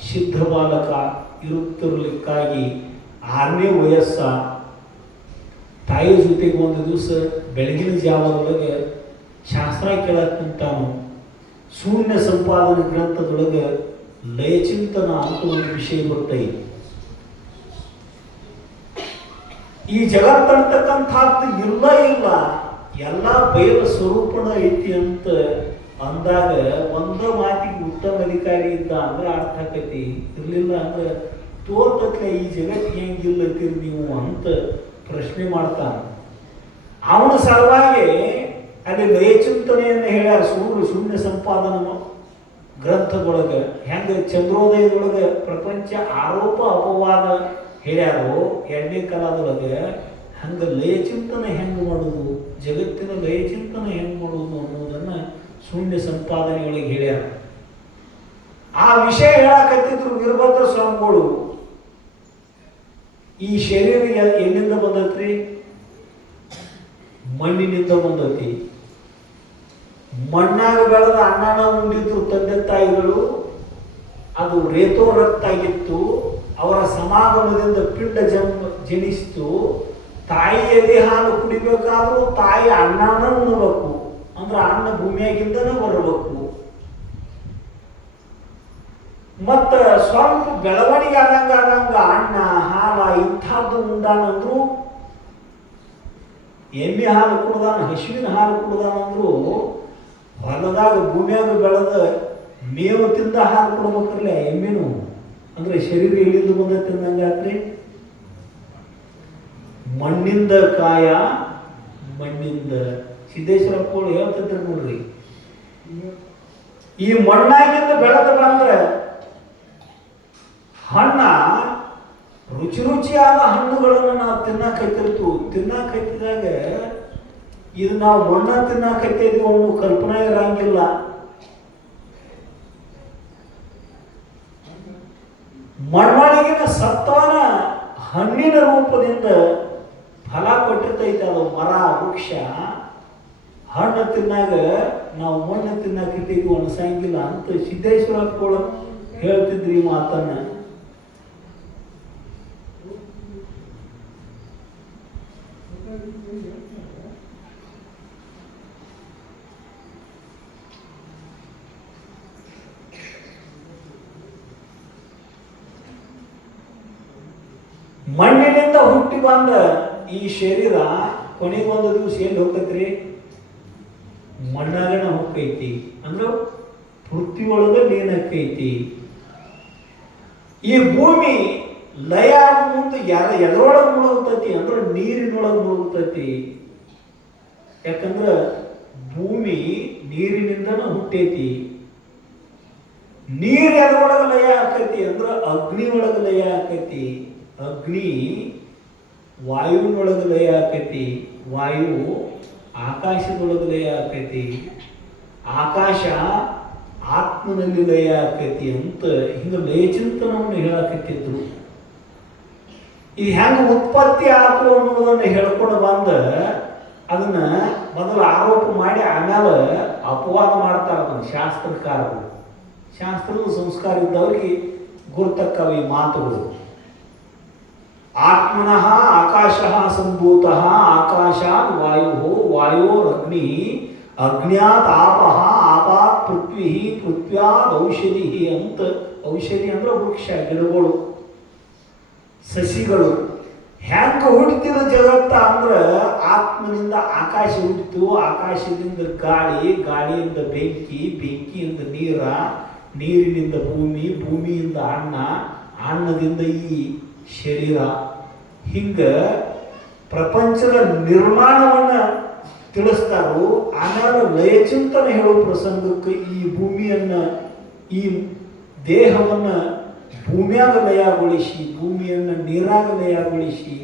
ಸಿದ್ಧ ಬಾಲಕ ಇರುತ್ತಿರಲಿಕ್ಕಾಗಿ 6ನೇ ವಯಸ್ಸ ತಾಯಿ ಜೊತೆಗೆ ಒಂದು ದಿವಸ ಬೆಳಗಿನ ಜಾವದೊಳಗೆ ಶಾಸ್ತ್ರ ಕೇಳಕ್ ನಿಂತಾನು. ಶೂನ್ಯ ಸಂಪಾದನೆ ಗ್ರಂಥದೊಳಗೆ ಲಯಚಿಂತನ ಅಂತ ಒಂದು ವಿಷಯ ಬರ್ತೈತಿ. ಈ ಜಗತ್ತಂತಕ್ಕಂಥದ್ದು ಇಲ್ಲ ಎಲ್ಲ ಬಯಲು ಸ್ವರೂಪಣ ಐತಿ ಅಂತ ಅಂದಾಗ ಒಂದ ಮಾತಿಗೆ ಉತ್ತಮ ಅಧಿಕಾರಿ ಇದ್ದ ಅಂದ್ರೆ ಅರ್ಥ ಆಕತಿ, ಇರ್ಲಿಲ್ಲ ಅಂದ್ರೆ ತೋರ್ತತ್ಲೆ ಈ ಜಗತ್ತು ಹೆಂಗಿಲ್ಲತ್ತೀರಿ ನೀವು ಅಂತ ಪ್ರಶ್ನೆ ಮಾಡ್ತಾನೆ. ಅವನ ಸಲುವಾಗಿ ಅಲ್ಲಿ ಲಯಚಿಂತನೆಯನ್ನು ಹೇಳ್ಯಾರ. ಶೂನ್ಯ ಸಂಪಾದನ ಗ್ರಂಥದೊಳಗೆ ಹೆಂಗ ಚಂದ್ರೋದಯದೊಳಗೆ ಪ್ರಪಂಚ ಆರೋಪ ಅಪವಾದ ಹೇಳ್ಯಾರೋ 2ನೇ ಕಾಲದೊಳಗೆ, ಹಂಗೆ ಲಯ ಚಿಂತನೆ ಹೆಂಗೆ ಮಾಡೋದು, ಜಗತ್ತಿನ ಲಯ ಚಿಂತನೆ ಹೆಂಗೆ ಮಾಡೋದು ಅನ್ನೋದನ್ನು ಶೂನ್ಯ ಸಂಪಾದನೆಗಳಿಗೆ ಹೇಳ್ಯಾರ. ಆ ವಿಷಯ ಹೇಳಕತ್ತಿದ್ರು ವೀರಭದ್ರ ಸ್ವಾಮಿಗಳು. ಈ ಶರೀರ ಎಲ್ಲಿಂದ ಬಂದತ್ರಿ? ಮಣ್ಣಿನಿಂದ ಬಂದತಿ. ಮಣ್ಣಾಗ ಬೆಳೆದ ಅನ್ನನ ಉಂಡಿದ್ರು ತಂದೆ ತಾಯಿಗಳು. ಅದು ರೇತೋ ರಕ್ತ ಆಗಿತ್ತು. ಅವರ ಸಮಾಗಮದಿಂದ ಪಿಂಡ ಜನಿಸಿತು. ತಾಯಿ ಎದೆ ಹಾಲು ಕುಡಿಬೇಕಾದ್ರೂ ತಾಯಿ ಅನ್ನನ ಉಣ್ಣಬೇಕು. ಅಂದ್ರೆ ಅನ್ನ ಭೂಮಿಯಾಗಿಂದನೇ ಬರಬೇಕು. ಮತ್ತ ಸ್ವಲ್ಪ ಬೆಳವಣಿಗೆ ಆದಂಗ ಅನ್ನ ಹಾಲ ಇಂಥದ್ದು ಉಂಡಾನಂದ್ರು. ಎಮ್ಮೆ ಹಾಲು ಕುಡ್ದಾನ, ಹಸುವಿನ ಹಾಲು ಕುಡ್ದಾನಂದ್ರು ಹೊಲದಾಗ ಭೂಮಿಯಾಗ ಬೆಳೆದ ಮೇವು ತಿಂದ ಹಾಲು ಕೊಡ್ಬೇಕಲ್ಲ ಎಮ್ಮೆನು. ಅಂದ್ರೆ ಶರೀರ ಎಲ್ಲಿಂದ ಬಂದೈತೆ ಅಂದಂಗಾತ್ರಿ. ಮಣ್ಣಿಂದ ಕಾಯ, ಮಣ್ಣಿಂದ. ಸಿದ್ದೇಶ್ವರಪ್ಪಗಳು ಹೇಳ್ತಿದ್ರು ನೋಡ್ರಿ, ಈ ಮಣ್ಣಾಗಿಂದ ಬೆಳೆದ ಬಂದ್ರೆ ಹಣ್ಣ ರುಚಿ ರುಚಿಯಾದ ಹಣ್ಣುಗಳನ್ನು ನಾವು ತಿನ್ನಕತ್ತಿದಾಗ ಇದು ನಾವು ಮಣ್ಣ ತಿನ್ನಕತ್ತಿದ್ವಿ ಅನ್ನೋ ಕಲ್ಪನೆ ಇರಂಗಿಲ್ಲ. ಮಣ್ಣೊಳಗಿನ ಸತ್ವನ ಹಣ್ಣಿನ ರೂಪದಿಂದ ಫಲ ಕೊಟ್ಟಿರ್ತೈತೆ. ಅದು ಮರ, ವೃಕ್ಷ. ಹಣ್ಣು ತಿನ್ನಾಗ ನಾವು ಮಣ್ಣು ತಿನ್ನಕತ್ತಿದ್ವಿ ಅನ್ಸಂಗಿಲ್ಲ ಅಂತ ಸಿದ್ದೇಶ್ವರಪ್ಪಗಳು ಹೇಳ್ತಿದ್ರಿ ಈ ಮಾತನ್ನ. ಮಣ್ಣಿನಿಂದ ಹುಟ್ಟಿ ಬಂದ ಈ ಶರೀರ ಕೊನೆಗೊಂದು ದಿವಸ ಎಲ್ಲಿ ಹೋಗ್ತೈತ್ರಿ? ಮಣ್ಣಾಗಣ ಹೋಗ್ತೈತಿ. ಅಂದ್ರೆ ಪೃಥ್ವಿ ಒಳಗ ನೀನಕ್ಕೈತಿ. ಈ ಭೂಮಿ ಲಯ ಮುಂದೆ ಎದ್ರೊಳಗೆ ಮುಳುಗ್ತೈತಿ ಅಂದ್ರೆ ನೀರಿನೊಳಗೆ ಮುಳುಗ್ತೈತಿ. ಯಾಕಂದ್ರ ಭೂಮಿ ನೀರಿನಿಂದನ ಹುಟ್ಟೈತಿ. ನೀರು ಎದ್ರೊಳಗೆ ಲಯ ಆಕೈತಿ ಅಂದ್ರೆ ಅಗ್ನಿ ಒಳಗೆ ಲಯ ಆಕೈತಿ. ಅಗ್ನಿ ವಾಯುವಿನೊಳಗೆ ಲಯ ಆಕೈತಿ. ವಾಯು ಆಕಾಶದೊಳಗೆ ಲಯ ಆಕೈತಿ. ಆಕಾಶ ಆತ್ಮನಲ್ಲಿ ಲಯ ಆಕೈತಿ ಅಂತ ಹಿಂಗ ಲಯ ಚಿಂತನವನ್ನು ಹೇಳಕತ್ತಿದ್ರು. ಇದು ಹೆಂಗ ಉತ್ಪತ್ತಿ ಆತು ಅನ್ನೋದನ್ನ ಹೇಳ್ಕೊಂಡು ಬಂದ ಅದನ್ನ ಮೊದಲು ಆರೋಪ ಮಾಡಿ ಆಮೇಲೆ ಅಪವಾದ ಮಾಡ್ತಾರೆ. ಅದನ್ನು ಶಾಸ್ತ್ರಕಾರರು, ಶಾಸ್ತ್ರದ ಸಂಸ್ಕಾರ ಇದ್ದವ್ರಿಗೆ ಗುರ್ತಕ್ಕವ ಈ ಮಾತುಗಳು. ಆತ್ಮನಃ ಆಕಾಶ ಸಂಭೂತ, ಆಕಾಶಾತ್ ವಾಯು, ವಾಯೋರಗ್ನಿ, ಅಗ್ನ್ಯಾತ್ ಆಪಃ, ಆಪಾತ್ ಪೃಥ್ವಿ, ಪೃಥ್ವ್ಯಾತ್ ಔಷಧಿ ಅಂತ. ಔಷಧಿ ಅಂದ್ರೆ ವೃಕ್ಷ, ಗಿಡಗಳು, ಸಸಿಗಳು. ಹೆಂಗ ಹುಟ್ಟಿದ ಜಗತ್ತ ಅಂದ್ರೆ ಆತ್ಮನಿಂದ ಆಕಾಶ ಹುಟ್ಟಿತು, ಆಕಾಶದಿಂದ ಗಾಳಿ, ಗಾಳಿಯಿಂದ ಬೆಂಕಿ, ಬೆಂಕಿಯಿಂದ ನೀರ, ನೀರಿನಿಂದ ಭೂಮಿ, ಭೂಮಿಯಿಂದ ಅನ್ನ, ಅನ್ನದಿಂದ ಈ ಶರೀರ. ಹಿಂಗ ಪ್ರಪಂಚದ ನಿರ್ಮಾಣವನ್ನ ತಿಳಿಸ್ತಾರೋ. ಆಮೇಲೆ ಲಯಚಿಂತನೆ ಹೇಳೋ ಪ್ರಸಂಗಕ್ಕೆ ಈ ಭೂಮಿಯನ್ನ, ಈ ದೇಹವನ್ನ ಭೂಮಿಯಾಗ ಲಯಗೊಳಿಸಿ, ಭೂಮಿಯನ್ನ ನೀರಾಗ ಲಯಗೊಳಿಸಿ,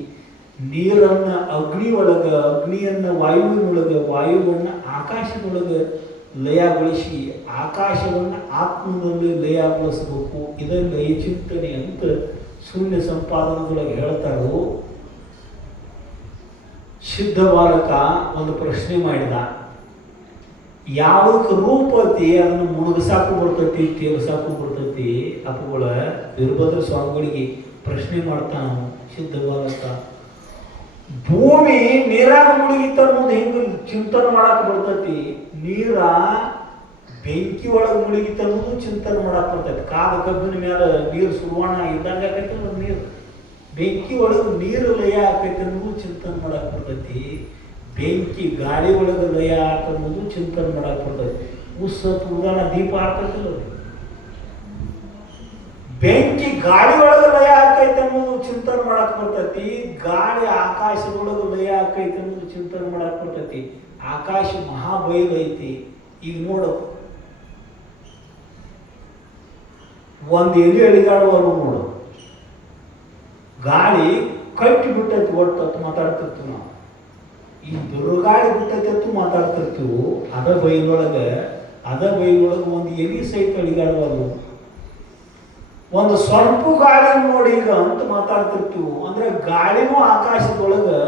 ನೀರನ್ನ ಅಗ್ನಿ ಒಳಗ, ಅಗ್ನಿಯನ್ನ ವಾಯುವಿನೊಳಗ, ವಾಯುವನ್ನ ಆಕಾಶದೊಳಗ ಲಯಗೊಳಿಸಿ, ಆಕಾಶವನ್ನ ಆತ್ಮನಲ್ಲಿ ಲಯಗೊಳಿಸಬೇಕು. ಇದನ್ನ ಲಯಚಿಂತನೆ ಅಂತ ಶೂನ್ಯ ಸಂಪಾದನದೊಳಗೆ ಹೇಳ್ತಾರೋ. ಸಿದ್ಧ ಬಾಲಕ ಒಂದು ಪ್ರಶ್ನೆ ಮಾಡಿದ, ಯಾವಕ್ಕೆ ರೂಪ ಐತಿ ಅದನ್ನು ಮುಳುಗಸಾಕು ಬರ್ತೈತಿ, ತೇಲ್ಸಾಕು ಬರ್ತೈತಿ? ಅಪ್ಪುಗಳ ವೀರಭದ್ರ ಸ್ವಾಮಿಗಳಿಗೆ ಪ್ರಶ್ನೆ ಮಾಡ್ತಾನ ಸಿದ್ಧ ಬಾಲಕ. ಭೂಮಿ ನೀರಾಗ ಮುಳುಗಿತ್ತ ಅನ್ನೋದು ಹೆಂಗ ಚಿಂತನೆ ಮಾಡಕ್ ಬರ್ತೈತಿ, ನೀರ ಬೆಂಕಿ ಒಳಗೆ ಮುಳುಗಿತ್ತ ಅನ್ನೋದು ಚಿಂತನೆ ಮಾಡಕ್ ಬರ್ತೈತಿ. ಕಾದ ಕಬ್ಬಿನ ಮೇಲೆ ನೀರು ಸುರುವಾಣ ಇದ್ದಂಗ ಆಕೈತಿ. ನೀರು ಬೆಂಕಿ ಒಳಗೆ ನೀರು ಲಯ ಆಕೈತಿ ಅನ್ನೋದು ಚಿಂತನೆ ಮಾಡಕ್ ಬರ್ತೈತಿ. ಬೆಂಕಿ ಗಾಳಿ ಒಳಗೆ ಲಯ ಆತ ಅನ್ನೋದು ಚಿಂತನೆ ಮಾಡಕ್ ಬರ್ತೈತಿ. ಉದಾಹರಣೆ ದೀಪ ಆಗ್ತೈತಿಲ್ಲ, ಬೆಂಕಿ ಗಾಳಿ ಒಳಗೆ ಲಯ ಆಕೈತಿ ಅನ್ನೋದು ಚಿಂತನೆ ಮಾಡಕ್ ಬರ್ತೈತಿ. ಗಾಳಿ ಆಕಾಶದೊಳಗೆ ಲಯ ಆಕೈತಿ ಅನ್ನೋದು ಚಿಂತನೆ ಮಾಡಕ್ ಬರ್ತೈತಿ. ಆಕಾಶ ಮಹಾಬೈಲ್ ಐತಿ. ಈಗ ನೋಡು, ಒಂದು ಎಲೆ ಅಳಿಗಾಡುವ ನೋಡು, ಗಾಳಿ ಕಟ್ಟಿ ಬಿಟ್ಟೈತಿ ಒಟ್ಟು ಅಂತ ಮಾತಾಡ್ತಿರ್ತೀವಿ ನಾವು. ಈ ಬಿರುಗಾಳಿ ಬಿಟ್ಟೈತಿ ಅಂತ ಮಾತಾಡ್ತಿರ್ತೀವಿ. ಅದ ಬೈಲೊಳಗೆ ಒಂದು ಎಲಿ ಸಹಿತ ಅಳಿಗಾಡುವುದು, ಒಂದು ಸ್ವಲ್ಪ ಗಾಳಿ ನೋಡಿ ಈಗ ಅಂತ ಮಾತಾಡ್ತಿರ್ತೀವಿ. ಅಂದ್ರೆ ಗಾಳಿನೂ ಆಕಾಶದೊಳಗೆ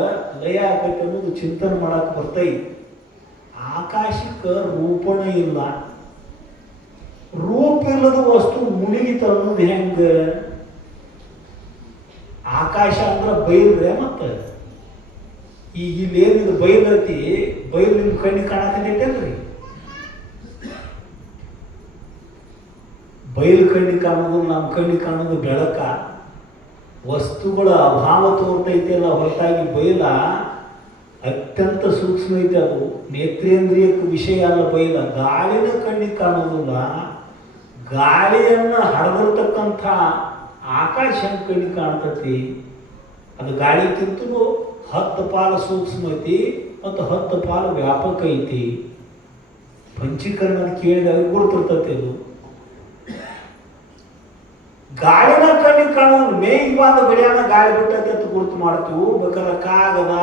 ಲಯ ಆಕೈತೆ ಅನ್ನೋದು ಚಿಂತನೆ ಮಾಡಕ್ ಬರ್ತೈತಿ. ಆಕಾಶಕ್ಕೆ ರೂಪಣ ಇಲ್ಲ, ರೂಪ ಇಲ್ಲದ ವಸ್ತು ಮುಳುಗಿತ ಅನ್ನೋದು ಹೆಂಗ? ಆಕಾಶ ಅಂದ್ರೆ ಬೈಲ್ರೆ. ಮತ್ತೆ ಈಗ ಇಲ್ಲೇನಿದು ಬೈಲೈತಿ, ಬೈಲ್ ನಿಮ್ ಕಣ್ಣಿಗೆ ಕಾಣಕತ್ತೈತೇನ್ರಿ? ಬಯಲು ಕಣ್ಣಿಗೆ ಕಾಣೋದು, ನಮ್ಮ ಕಣ್ಣಿಗೆ ಕಾಣೋದು ಬೆಳಕ. ವಸ್ತುಗಳ ಅಭಾವ ತೋರ್ತೈತೆ ಅಲ್ಲ ಹೊರತಾಗಿ ಬಯಲ ಅತ್ಯಂತ ಸೂಕ್ಷ್ಮ ಐತೆ. ಅದು ನೇತ್ರೇಂದ್ರಿಯಕ್ಕೆ ವಿಷಯ ಅಲ್ಲ ಬಯಲ. ಗಾಳಿನ ಕಣ್ಣಿಗೆ ಕಾಣೋದಿಲ್ಲ, ಗಾಳಿಯನ್ನು ಹರಿದಿರ್ತಕ್ಕಂಥ ಆಕಾಶ ಕಣ್ಣಿಗೆ ಕಾಣ್ತೈತಿ. ಅದು ಗಾಳಿಗಿಂತಲೂ 10 ಪಾಲು ಸೂಕ್ಷ್ಮ ಐತಿ ಮತ್ತು 10 ಪಾಲು ವ್ಯಾಪಕ ಐತಿ. ಪಂಚೀಕರಣ ಕೇಳಿದಾಗ ಗುರುತಿರ್ತೈತಿ. ಅದು ಗಾಳಿನ ಕಣ್ಣಿಗೆ ಕಾಣೋದು. ಮೇಘ ಬಂದ ಗಡಿಯಾನ ಗಾಳಿ ಬಿಟ್ಟೈತೆ ಅಂತ ಗುರುತು ಮಾಡ್ತೀವಿ. ಬೇಕಾದ್ರೆ ಕಾಗದ,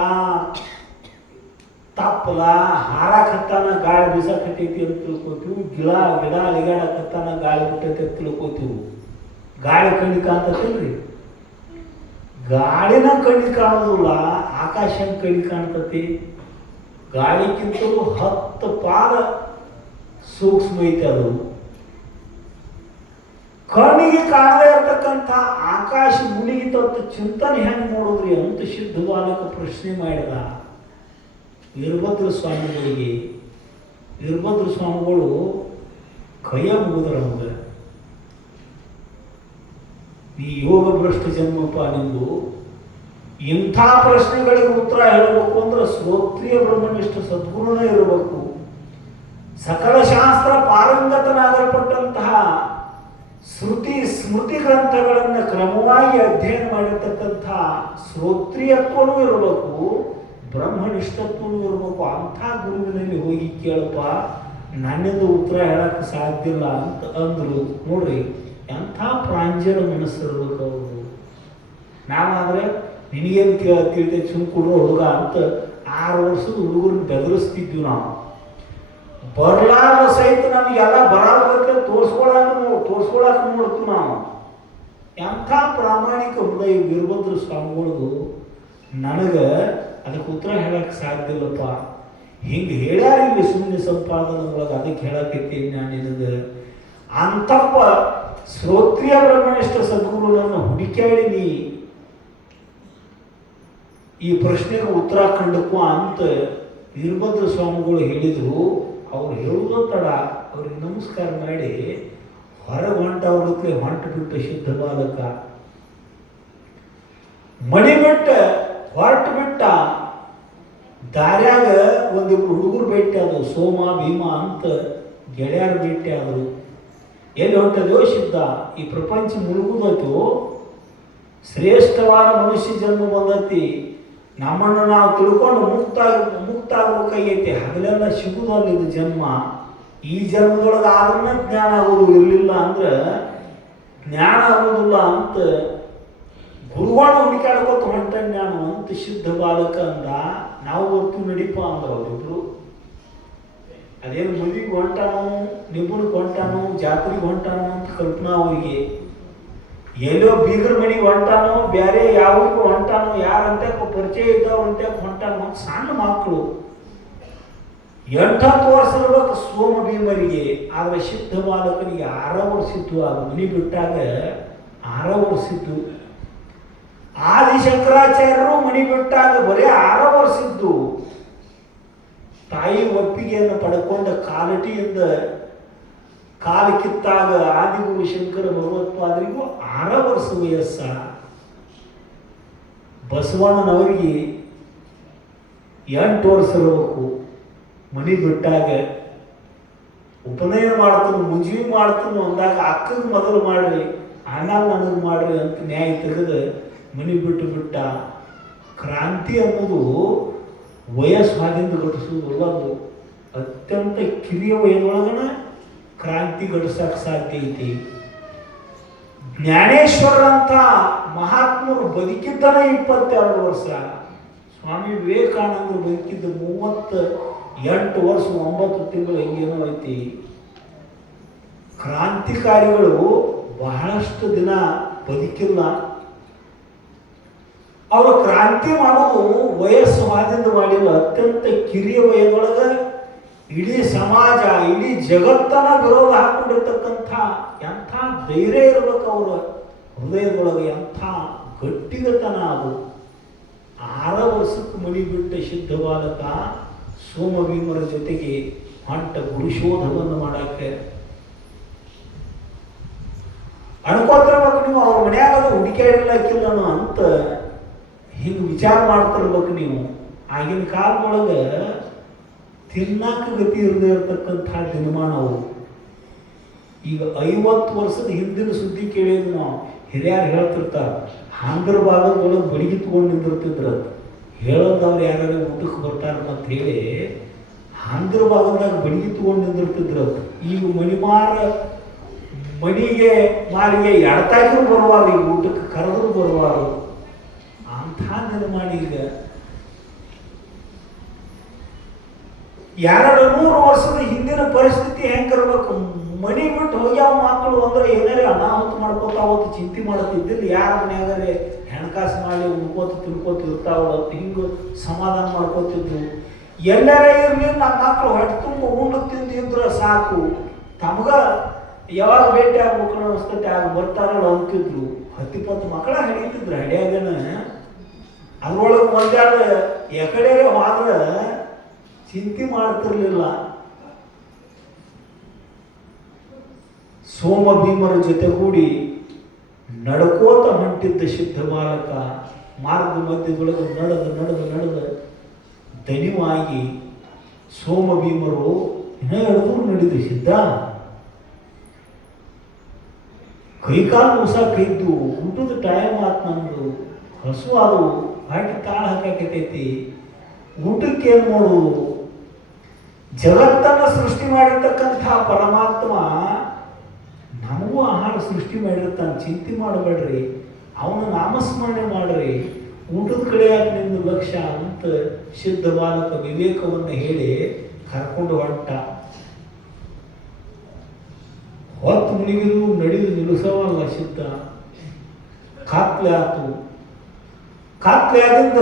ತಪ್ಪಲ ಹಾರಾಕತ್ತಾನ ಗಾಳಿ ಬೀಸಕತ್ತೈತಿ ಅಂತ ತಿಳ್ಕೊತೀವಿ. ಗಿಡ ಅಲಿಗಾಡಕತ್ತಾನ ಗಾಳಿ ಬಿಟ್ಟೈತಿ ಅಂತ ತಿಳ್ಕೊತೀವಿ. ಗಾಳಿ ಕಣ್ಣಿಗೆ ಕಾಣ್ತೈತಿಲ್ರಿ? ಗಾಳಿನ ಕಣ್ಣಿಗೆ ಕಾಣೋದಿಲ್ಲ, ಆಕಾಶ ಕಣ್ಣಿಗೆ ಕಾಣ್ತತಿ. ಗಾಳಿಗಿಂತಲೂ 10 ಪಾಲು ಸೂಕ್ಷ್ಮ ಐತೆ ಅದು. ಕಣ್ಣಿಗೆ ಕಾಣದೇ ಇರ್ತಕ್ಕಂಥ ಆಕಾಶ ಮುಳುಗಿತಂತ ಚಿಂತನೆ ಹೆಂಗೆ ನೋಡಿದ್ರಿ ಅಂತ ಸಿದ್ಧ ಬಾಲಕ ಪ್ರಶ್ನೆ ಮಾಡಿದ ವೀರಭದ್ರ ಸ್ವಾಮಿಗಳಿಗೆ. ವೀರಭದ್ರ ಸ್ವಾಮಿಗಳು ಕೈಯ ಮುಗಿದ್ರ ನಮ್ಗೆ, ನೀ ಯೋಗ ಭ್ರಷ್ಟ ಜನ್ಮಪ್ಪ ನಿಂದು. ಇಂಥ ಪ್ರಶ್ನೆಗಳಿಗೆ ಉತ್ತರ ಹೇಳಬೇಕು ಅಂದ್ರೆ ಶ್ರೋತ್ರಿಯ ಬ್ರಹ್ಮನಿಷ್ಠ ಸದ್ಗುರುನೇ ಇರಬೇಕು. ಸಕಲ ಶಾಸ್ತ್ರ ಪಾರಂಗತನಾಗಲ್ಪಟ್ಟಂತಹ ಶ್ರುತಿ ಸ್ಮೃತಿ ಗ್ರಂಥಗಳನ್ನು ಕ್ರಮವಾಗಿ ಅಧ್ಯಯನ ಮಾಡಿರ್ತಕ್ಕಂಥ ಶ್ರೋತ್ರಿಯತ್ವನೂ ಇರಬೇಕು, ಬ್ರಹ್ಮನಿಷ್ಠತ್ವನೂ ಇರಬೇಕು. ಅಂಥ ಗುರುವಿನಲ್ಲಿ ಹೋಗಿ ಕೇಳಪ್ಪ, ನನ್ನಿಂದ ಉತ್ತರ ಹೇಳಕ್ಕೆ ಸಾಧ್ಯ ಇಲ್ಲ ಅಂತ ಅಂದರು. ನೋಡ್ರಿ ಎಂಥ ಪ್ರಾಂಜಲ ಮನಸ್ಸಿರ್ಬೇಕು ಅವರು. ನಾವಾದ್ರೆ ನಿನಗೇನು ತಿಳಿದೆ ಸುಮ್ಕುಡ್ರೋ ಹುಡುಗ ಅಂತ 6 ವರ್ಷದ ಹುಡುಗರನ್ನ ಬೆದರಿಸ್ತಿದ್ವಿ ನಾವು. ಬರ್ಲಾರ ಸಹಿತ ನಮಗೆಲ್ಲ ಬರಬೇಕು ತೋರಿಸ್ಕೊಳಕ್ಕೆ ನೋಡ್ತೀವಿ ನಾವು. ಎಂಥ ಪ್ರಾಮಾಣಿಕ ಹೃದಯ ವೀರಭದ್ರ ಸ್ವಾಮಿಗಳದು. ನನಗೆ ಅದಕ್ಕೆ ಉತ್ತರ ಹೇಳಕ್ಕೆ ಸಾಧ್ಯ ಇಲ್ಲಪ್ಪ. ಹಿಂಗೆ ಹೇಳ್ಯಾರ ಇಲ್ಲಿ ಸುಮ್ಮನೆ ಸಂಪಾದನೆಯೊಳಗೆ, ಅದಕ್ಕೆ ಹೇಳಕೈತೀನಿ ನಾನು ನಿನಗೆ. ಅಂತಪ್ಪ ಶ್ರೋತ್ರಿಯ ಬ್ರಹ್ಮನಿಷ್ಠ ಸದ್ಗುರುನನ್ನು ಹುಡುಕ್ಯಾಡಿನಿ, ಈ ಪ್ರಶ್ನೆಗೆ ಉತ್ತರ ಕಂಡಕ್ಕೂ ಅಂತ ವೀರಭದ್ರ ಸ್ವಾಮಿಗಳು ಹೇಳಿದರು. ಅವ್ರು ಹೇಳುವುದೋ ತಡ ಅವ್ರಿಗೆ ನಮಸ್ಕಾರ ಮಾಡಿ ಹೊರಗೆ ಹೊಂಟು ಬಿಟ್ಟು ಸಿದ್ಧ ಬಾಲಕ ಮಣಿಬಿಟ್ಟ ಹೊರಟು ಬಿಟ್ಟ. ದಾರ್ಯಾಗ ಒಂದಿಬ್ರು ಹುಡುಗರು ಭೇಟಿ ಆದವು, ಸೋಮ ಭೀಮ ಅಂತ ಗೆಳೆಯರು ಭೇಟಿ ಆದರು. ಎಲ್ಲಿ ಹೊಂಟದೋ ಸಿದ್ಧ, ಈ ಪ್ರಪಂಚ ಮುಳುಗುದೈತು, ಶ್ರೇಷ್ಠವಾದ ಮನುಷ್ಯ ಜನ್ಮ ಬಂದತಿ, ನಮ್ಮನ್ನು ನಾವು ತಿಳ್ಕೊಂಡು ಮುಕ್ತಾಗಬೇಕಾಗೈತಿ. ಹಗಲೆಲ್ಲ ಸಿಗುದಲ್ಲ ಇದು ಜನ್ಮ. ಈ ಜನ್ಮದೊಳಗೆ ಆದ್ರೂ ಜ್ಞಾನ ಆಗೋದು, ಇರಲಿಲ್ಲ ಅಂದ್ರೆ ಜ್ಞಾನ ಆಗೋದಿಲ್ಲ ಅಂತ ಗುರುವಾಣ ಹುಡುಕಾಡ್ಕೋತ ಹೊಂಟ ನಾನು ಅಂತ ಸಿದ್ಧ ಬಾಲಕ ಅಂದ. ನಾವು ಬರ್ತೀವಿ ನಡೀಪ ಅಂದ್ರೆ ಅವರಿಬ್ರು. ಅದೇನು ಮದುವೆಗೆ ಹೊಂಟಾನೋ, ನಿಬ್ಬುಣಕ್ಕೆ ಹೊಂಟಾನೋ, ಜಾತ್ರೆಗೆ ಹೊಂಟಾನೋ ಅಂತ ಕಲ್ಪನಾ ಅವರಿಗೆ. ಎಲ್ಲೋ ಬೀಗರ ಮನೆಗೆ ಹೊಂಟಾನೋ, ಬೇರೆ ಯಾವ್ರಿಗೂ ಹೊಂಟಾನೋ, ಯಾರಂತೆ ಪರಿಚಯ ಇದ್ದವ್ರಂತೆ ಹೊಂಟಾನೋ. ಸಣ್ಣ ಮಕ್ಕಳು 8-10 ವರ್ಷ ಇರ್ಬೇಕು ಸೋಮ ಭೀಮರಿಗೆ. ಆದರೆ ಸಿದ್ಧ ಬಾಲಕನಿಗೆ 6 ವರ್ಷ ಇದ್ದು. ಅದು ಮನೆ ಬಿಟ್ಟಾಗ 6 ವರ್ಷ ಇದ್ದು. ಆದಿಶಂಕರಾಚಾರ್ಯರು ಮನೆ ಬಿಟ್ಟಾಗ ಬರೀ 6 ವರ್ಷ ಇದ್ದು. ತಾಯಿ ಒಪ್ಪಿಗೆಯನ್ನು ಪಡ್ಕೊಂಡ ಕಾಲಟಿಯಿಂದ ಕಾಲು ಕಿತ್ತಾಗ ಆದಿಗುರು ಶಂಕರ ಭಗವತ್ಪಾದರಿಗೂ 6 ವರ್ಷ ವಯಸ್ಸ. ಬಸವಣ್ಣನವರಿಗೆ 8 ವರ್ಷ ಇರಬೇಕು ಮನೆ ಬಿಟ್ಟಾಗ. ಉಪನಯನ ಮಾಡ್ತಾನು, ಮುಂಜಿ ಮಾಡ್ತಾನು ಅಂದಾಗ ಅಕ್ಕಗೆ ಮೊದಲು ಮಾಡ್ರಿ, ಆಮೇಲೆ ನನಗೆ ಮಾಡ್ರಿ ಅಂತ ನ್ಯಾಯ ತೆಗೆದು ಮನೆ ಬಿಟ್ಟ. ಕ್ರಾಂತಿ ಅನ್ನೋದು ವಯಸ್ಸಾದಿಂದ ಘಟಿಸುವುದಲ್ಲ, ಅದು ಅತ್ಯಂತ ಕಿರಿಯ ವಯದೊಳಗನ ಕ್ರಾಂತಿ ಘಟಿಸಕ್ಕೆ ಸಾಧ್ಯ ಐತಿ. ಜ್ಞಾನೇಶ್ವರಂತ ಮಹಾತ್ಮರು ಬದುಕಿದ್ದನ 22 ವರ್ಷ. ಸ್ವಾಮಿ ವಿವೇಕಾನಂದರು ಬದುಕಿದ್ದು 38 ವರ್ಷ 9 ತಿಂಗಳು ಹಿಂಗೇನೋ ಐತಿ. ಕ್ರಾಂತಿಕಾರಿಗಳು ಬಹಳಷ್ಟು ದಿನ ಬದುಕಿಲ್ಲ. ಅವರು ಕ್ರಾಂತಿ ಮಾಡೋದು ವಯಸ್ಸು ವಾದಿಂದ ಮಾಡಿಲ್ಲ. ಅತ್ಯಂತ ಕಿರಿಯ ವಯದೊಳಗೆ ಇಡೀ ಸಮಾಜ, ಇಡೀ ಜಗತ್ತನ್ನ ವಿರೋಧ ಹಾಕೊಂಡಿರ್ತಕ್ಕಂಥ ಎಂಥ ಧೈರ್ಯ ಇರ್ಬೇಕು ಅವರ ಹೃದಯದೊಳಗೆ, ಎಂಥ ಗಟ್ಟಿಗತನ ಅದು. 6 ವರ್ಷಕ್ಕೆ ಮಣಿ ಬಿಟ್ಟ ಸಿದ್ಧ ಬಾಲಕ ಸೋಮಭೀಮರ ಜೊತೆಗೆ ಹೊಂಟ ಗುರುಶೋಧವನ್ನು ಮಾಡಕ್ಕೆ ಅನ್ಕೋತಿರ್ಬೇಕು ನೀವು. ಅವ್ರ ಮನ್ಯಾಗ ಹುಡುಕಾಡಿಲ್ಲಕ್ಕಿಲ್ಲನು ಅಂತ ಹಿಂಗೆ ವಿಚಾರ ಮಾಡ್ತಿರ್ಬೇಕು ನೀವು. ಆಗಿನ ಕಾಲದೊಳಗೆ ತಿನ್ನಾಕ ಗತಿ ಇರದೇ ಇರತಕ್ಕಂಥ ದಿನಮಾನವು. ಈಗ 50 ವರ್ಷದ ಹಿಂದಿನ ಸುದ್ದಿ ಕೇಳಿದ್ರು ನಾವು. ಹಿರಿಯರು ಹೇಳ್ತಿರ್ತಾರೆ, ಆಂಧ್ರ ಭಾಗದೊಳಗೆ ಬಡಿಗೆ ತಗೊಂಡು ನಿಂದಿರ್ತಿದ್ರು. ಹೇಳೋದವ್ರು ಯಾರು ಊಟಕ್ಕೆ ಬರ್ತಾರಲ್ಲ ಅಂತ ಹೇಳಿ ಆಂಧ್ರ ಭಾಗದಾಗ ಬಡಿಗೆ ತಗೊಂಡು ನಿಂದಿರ್ತಿದ್ರು. ಈಗ ಮಣಿಗೆ ಮಾರಿಗೆ ಎಡತಾಕಿರು ಬರುವಾರು, ಈಗ ಊಟಕ್ಕೆ ಕರೆದ್ರು ಬರುವಾರು. ಅಂಥ ನಿರ್ಮಾಣ ಈಗ 200 ವರ್ಷದ ಹಿಂದಿನ ಪರಿಸ್ಥಿತಿ ಹೆಂಗಿರ್ಬೇಕು. ಮನಿ ಬಿಟ್ಟು ಹೋಗ್ಯಾವ ಮಕ್ಕಳು ಅಂದ್ರೆ ಏನಾರೇ ಅನಾಹುತ ಮಾಡ್ಕೋತ ಅವತ್ತು ಚಿಂತೆ ಮಾಡತ್ತಿದ್ದಿಲ್ಲ. ಯಾರ ಮನ್ಯಾಗರೆ ಹೆಣ್ಕಾಸು ಮಾಡಿ ಉಣ್ಕೋತ ತಿನ್ಕೋತ ಇರ್ತಾವತ್ತು ಹಿಂಗೆ ಸಮಾಧಾನ ಮಾಡ್ಕೋತಿದ್ರು. ಎಲ್ಲರೇ ಇರಲಿ ನಮ್ಮ ಮಕ್ಕಳು ಹೊಟ್ಟೆ ತುಂಬ ಉಂಡು ತಿಂದಿದ್ರೆ ಸಾಕು, ತಮಗ ಯಾವಾಗ ಭೇಟಿ ಆಗ್ಬೇಕು ಅನಿಸ್ತೈತೆ ಆಗ ಬರ್ತಾರಲ್ಲ ಅಂತಿದ್ರು. 10-20 ಮಕ್ಕಳ ಹಿಡಿತಿದ್ರು. ಹಿಡಿಯಾಗನ ಅದ್ರೊಳಗೆ ಒಂದೆರಡು ಎಕಡೆ ಹೋದ್ರೆ ಚಿಂತೆ ಮಾಡ್ತಿರ್ಲಿಲ್ಲ. ಸೋಮಭೀಮರ ಜೊತೆಗೂಡಿ ನಡ್ಕೋತ ಹೊಂಟಿದ್ದ ಸಿದ್ಧ ಬಾಲಕ ಮಾರ್ಗ ಮಧ್ಯದೊಳಗೆ ನಡೆದ ದಣಿವಾಗಿ ಸೋಮಭೀಮರು ಇನ್ನೂ ಎಡದೂರು ನಡೆದು ಸಿದ್ಧ ಕೈಕಾಲು ಉಸಾಕೈದ್ದು. ಊಟದ ಟೈಮ್ ಆತು, ನಮ್ದು ಹಸು ಅದು ಹಾಕಿ ತಾಳ ಹಾಕೈತಿ. ಊಟಕ್ಕೆ ಏನು ಮಾಡೋದು? ಜಗತ್ತನ್ನು ಸೃಷ್ಟಿ ಮಾಡಿರ್ತಕ್ಕಂಥ ಪರಮಾತ್ಮ ನಮಗೂ ಆಹಾರ ಸೃಷ್ಟಿ ಮಾಡಿರ್ತಾನೆ. ಚಿಂತೆ ಮಾಡಬೇಡ್ರಿ, ಅವನ ನಾಮಸ್ಮರಣೆ ಮಾಡ್ರಿ, ಊಟದ ಕಡೆ ಯಾಕೆ ನಿಮ್ದು ಲಕ್ಷ್ಯ ಅಂತ ಸಿದ್ಧ ಬಾಲಕ ವಿವೇಕವನ್ನು ಹೇಳಿ ಕರ್ಕೊಂಡು ಹೊಂಟ. ಹೊತ್ತು ಮುನಿಗಿದು ನಡೆದು ನಿಲ್ಲಿಸವಲ್ಲ ಸಿದ್ಧ. ಕಾತ್ಲೆ ಆತು. ಕಾತ್ಲೆ ಆದಿಂದ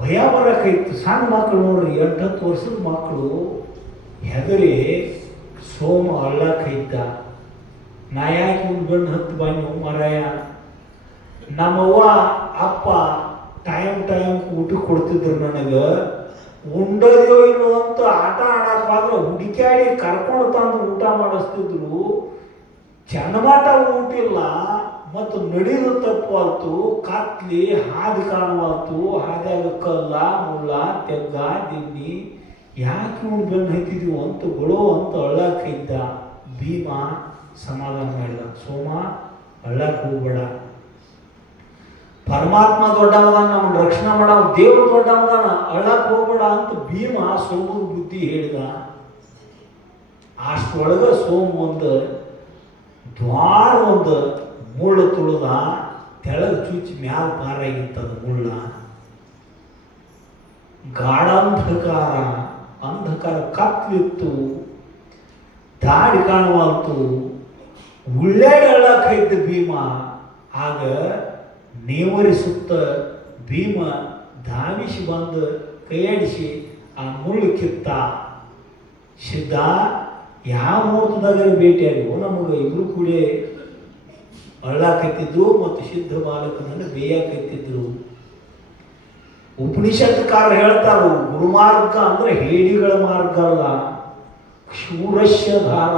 ಭಯ ಬರಕೈತು. ಸಣ್ಣ ಮಕ್ಕಳು ನೋಡ್ರಿ, 8-10 ವರ್ಷದ ಮಕ್ಕಳು ಹೆದರಿ ಸೋಮ ಅಳ್ಳಾಕೈತ. ನಾ ಯಾಕೆ ಇವ್ನು ಗಂಡು ಹತ್ತು ಬನ್ನಿ ಮಾರಾಯ, ನಮ್ಮವ್ವ ಅಪ್ಪ ಟೈಮ್ ಊಟಕ್ಕೆ ಕೊಡ್ತಿದ್ರು ನನಗೆ. ಉಂಡೋದ್ಯೋ ಇಲ್ಲೋ ಅಂತ ಆಟ ಆಡೋಕ್ಕಾದ್ರೆ ಹುಡುಕ್ಯಾಡಿ ಕರ್ಕೊಂಡು ತಂದು ಊಟ ಮಾಡಿಸ್ತಿದ್ರು. ಚನ್ನಮಾಟ ಊಟ ಇಲ್ಲ, ಮತ್ತು ನಡೆದು ತಪ್ಪು ಆಯ್ತು. ಕತ್ಲಿ ಹಾದಿ ಕಾಣುವಾತು. ಹಾದ್ಯಾಗ ಕಲ್ಲ ಮುಳ್ಳ ತೆಗ್ಗ ದಿನ್ನಿ ಯಾಕೆ ಇವ್ನು ಬೆನ್ನು ಹತ್ತಿದೀವು ಅಂತ ಗೊಳೋ ಅಂತ ಅಳ್ಳಾಕೈದ್ದ. ಭೀಮ ಸಮಾಧಾನ ಮಾಡಿದ, ಸೋಮ ಅಳ್ಳಾಕ ಹೋಗ್ಬೇಡ, ಪರಮಾತ್ಮ ದೊಡ್ಡವದಾನ, ನಮ್ಮನ್ನು ರಕ್ಷಣೆ ಮಾಡ ದೇವರು ದೊಡ್ಡವದಾನ, ಅಳ್ಳಾಕ ಹೋಗ್ಬೇಡ ಅಂತ ಭೀಮ ಸೋಮನ ಬುದ್ಧಿ ಹೇಳಿದ. ಅಷ್ಟೊಳಗ ಸೋಮ ಒಂದು ಮುಳ್ಳು ತುಳಿದ. ತೆಳಗ ಚುಚ್ಚಿ ಮ್ಯಾಲ ಪಾರಾಗಿತ್ತದ ಮುಳ್ಳ. ಅಂಧಕಾರ ಕತ್ಲಿತ್ತು, ದಾಡಿ ಕಾಣುವಂತು. ಉಳ್ಳಾಡಿ ಅಳ್ಳಾಕೈತ ಭೀಮ. ಆಗ ನೇವರಿಸುತ್ತ ಭೀಮ ಧಾವಿಸಿ ಬಂದು ಕೈಯಾಡಿಸಿ ಆ ಮುಳ್ಳು ಕಿತ್ತ. ಸಿದ್ಧ ಯಾವ ಮುಹೂರ್ತದಾಗ ಭೇಟಿಯಾಗಿವು ನಮಗೆ ಇಬ್ರು ಕೂಡಿ ಅಳ್ಳಾಕೈತಿದ್ರು ಮತ್ತು ಸಿದ್ಧ ಬಾಲಕನನ್ನು ಬೇಯಾಕೈತಿದ್ರು. ಉಪನಿಷತ್ಕಾರ ಹೇಳ್ತಾರು, ಗುರುಮಾರ್ಗ ಅಂದ್ರೆ ಹೇಡಿಗಳ ಮಾರ್ಗ ಅಲ್ಲ. ಕ್ಷೂರಸ್ಯ ಧಾರ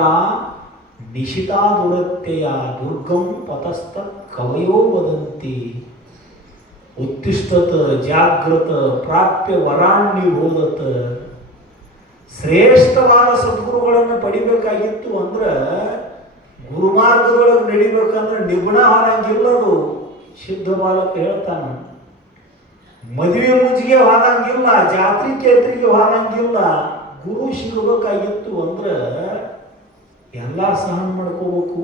ನಿಶಿತಾ ದುರತ್ಯಯ ದುರ್ಗಂ ಪತಸ್ಥ ಕವಯೋ ವದಂತಿ. ಉತ್ತಿಷ್ಠತ ಜಾಗೃತ ಪ್ರಾಪ್ಯ ವರಾಣ್ಯಬೋಧತ. ಶ್ರೇಷ್ಠವಾದ ಸದ್ಗುರುಗಳನ್ನು ಪಡಿಬೇಕಾಗಿತ್ತು ಅಂದ್ರೆ ಗುರುಮಾರ್ಗದೊಳಗೆ ನಡಿಬೇಕಂದ್ರೆ ನಿಗುಣ ಹಾರಂಗಿಲ್ಲದು. ಸಿದ್ಧ ಬಾಲಕ ಹೇಳ್ತಾನ, ಮದುವೆ ಮುಜಿಗೆ ಹಾರಂಗಿಲ್ಲ, ಜಾತ್ರೆ ಕೇತ್ರಿಗೆ ಹಾರಂಗಿಲ್ಲ. ಗುರು ಸಿಗಬೇಕಾಗಿತ್ತು ಅಂದ್ರೆ ಎಲ್ಲ ಸಹನ ಮಾಡ್ಕೋಬೇಕು.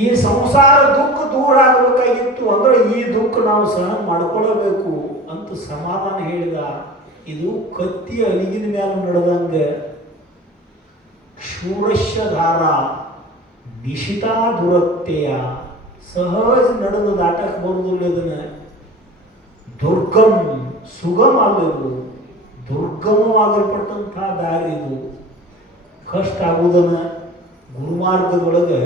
ಈ ಸಂಸಾರ ದುಃಖ ದೂರ ಆಗಬೇಕಾಗಿತ್ತು ಅಂದ್ರೆ ಈ ದುಃಖ ನಾವು ಸಹನ ಮಾಡ್ಕೊಳ್ಳಬೇಕು ಅಂತ ಸಮಾಧಾನ ಹೇಳಿದ. ಇದು ಕತ್ತಿ ಅಲಿಗಿನ ಮೇಲೆ ನಡೆದಂಗೆ ಶೂರಶ್ಯ ಧಾರ ನಿಶಿತಾ ದುರತ್ತೆಯ ಸಹಜ ನಡೆದ ದಾಟಕ್ಕೆ ಬರುವುದಿಲ್ಲ. ಇದನ್ನ ದುರ್ಗಮ್ ಸುಗಮ ಆಗದು, ದುರ್ಗಮವಾಗಲ್ಪಟ್ಟಂತಹ ದಾರಿ ಇದು. ಕಷ್ಟ ಆಗುವುದನ್ನ ಗುರುಮಾರ್ಗದೊಳಗೆ,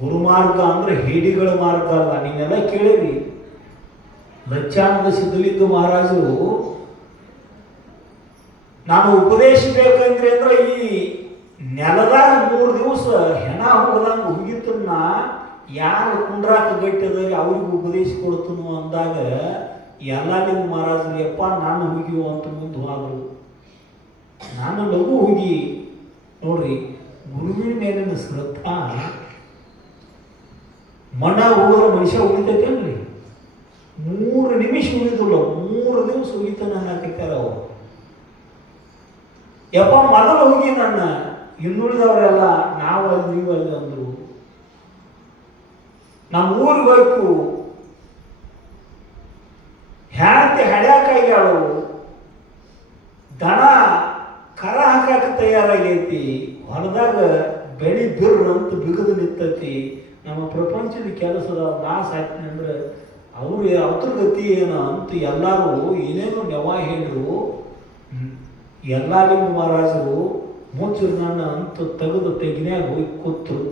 ಗುರುಮಾರ್ಗ ಅಂದ್ರೆ ಹೇಡಿಗಳ ಮಾರ್ಗ ಅಲ್ಲ. ನೀವೆಲ್ಲ ಕೇಳಿರಿ, ಲಚ್ಚಾನಂದ ಸಿದ್ಧಲಿಂಗ ಮಹಾರಾಜರು ನಾನು ಉಪದೇಶಿಸಬೇಕಂದ್ರೆ ಅಂದ್ರೆ ಈ ನೆಲದಾಗ 3 ದಿವಸ ಹೆಣ ಹೋಗದಂಗ ಹುಗಿತನ್ನ ಯಾರು ಕುಂಡ್ರಾಕ ಗಟ್ಟಿದಾರೆ ಅವ್ರಿಗೆ ಉಪದೇಶ ಕೊಡ್ತನು ಅಂದಾಗ ಎಲ್ಲಾಲಿಂಗ ಮಹಾರಾಜರು ಯಪ್ಪ ನಾನು ಹುಗಿಯೋ ಅಂತ ಮುಂದೆ ಹೋದರು. ನಾನು ಲಘು ಹುಗಿ ನೋಡ್ರಿ, ಗುರುವಿನ ಮೇಲಿನ ಶ್ರದ್ಧಾ ಮನ ಹೋದ್ರೆ ಮನುಷ್ಯ ಉಳಿತೈತೇನ್ರಿ? 3 ನಿಮಿಷ ಉಳಿದಿಲ್ಲ, 3 ದಿವಸ ಉಳಿತಾನ ಅನ್ನಕೈತಾರ ಅವರು. ಯಪ್ಪ ಮೊದಲು ಹೋಗಿ ನನ್ನ ಇನ್ನುಳಿದವರೆಲ್ಲ ನಾವು ಅಲ್ಲಿ ನೀವು ಅಲ್ಲಿ ಅಂದರು. ನಮ್ಮ ಊರಿಗೆ ಹೋಯ್ತು, ಹ್ಯಾತಿ ಹಡ್ಯಾಕಾಗ್ಯಾಳು, ದನ ಕರ ಹಾಕಾಕ ತಯಾರಾಗೈತಿ, ಹೊಲದಾಗ ಬೆಳಿ ಬಿರ್ರಂತ ಬಿಗದು ನಿಂತೈತಿ. ನಮ್ಮ ಪ್ರಪಂಚದ ಕೆಲಸದ ಲಾಸ್ ಆಗ್ತೀನಿ ಅಂದ್ರೆ ಅವ್ರು ಅವ್ರ ಗತಿ ಏನು ಅಂತ ಎಲ್ಲರೂ ಏನೇನೋ ನೆವ ಹೇಳಿದ್ರು. ಎಲ್ಲಾಲಿಂಗ ಮಹಾರಾಜರು ಮುಚ್ಚರು ನನ್ನ ಅಂತ ತೆಗೆದು ತೆಗಿನ್ಯಾಗ ಹೋಗಿ ಕೂತರು.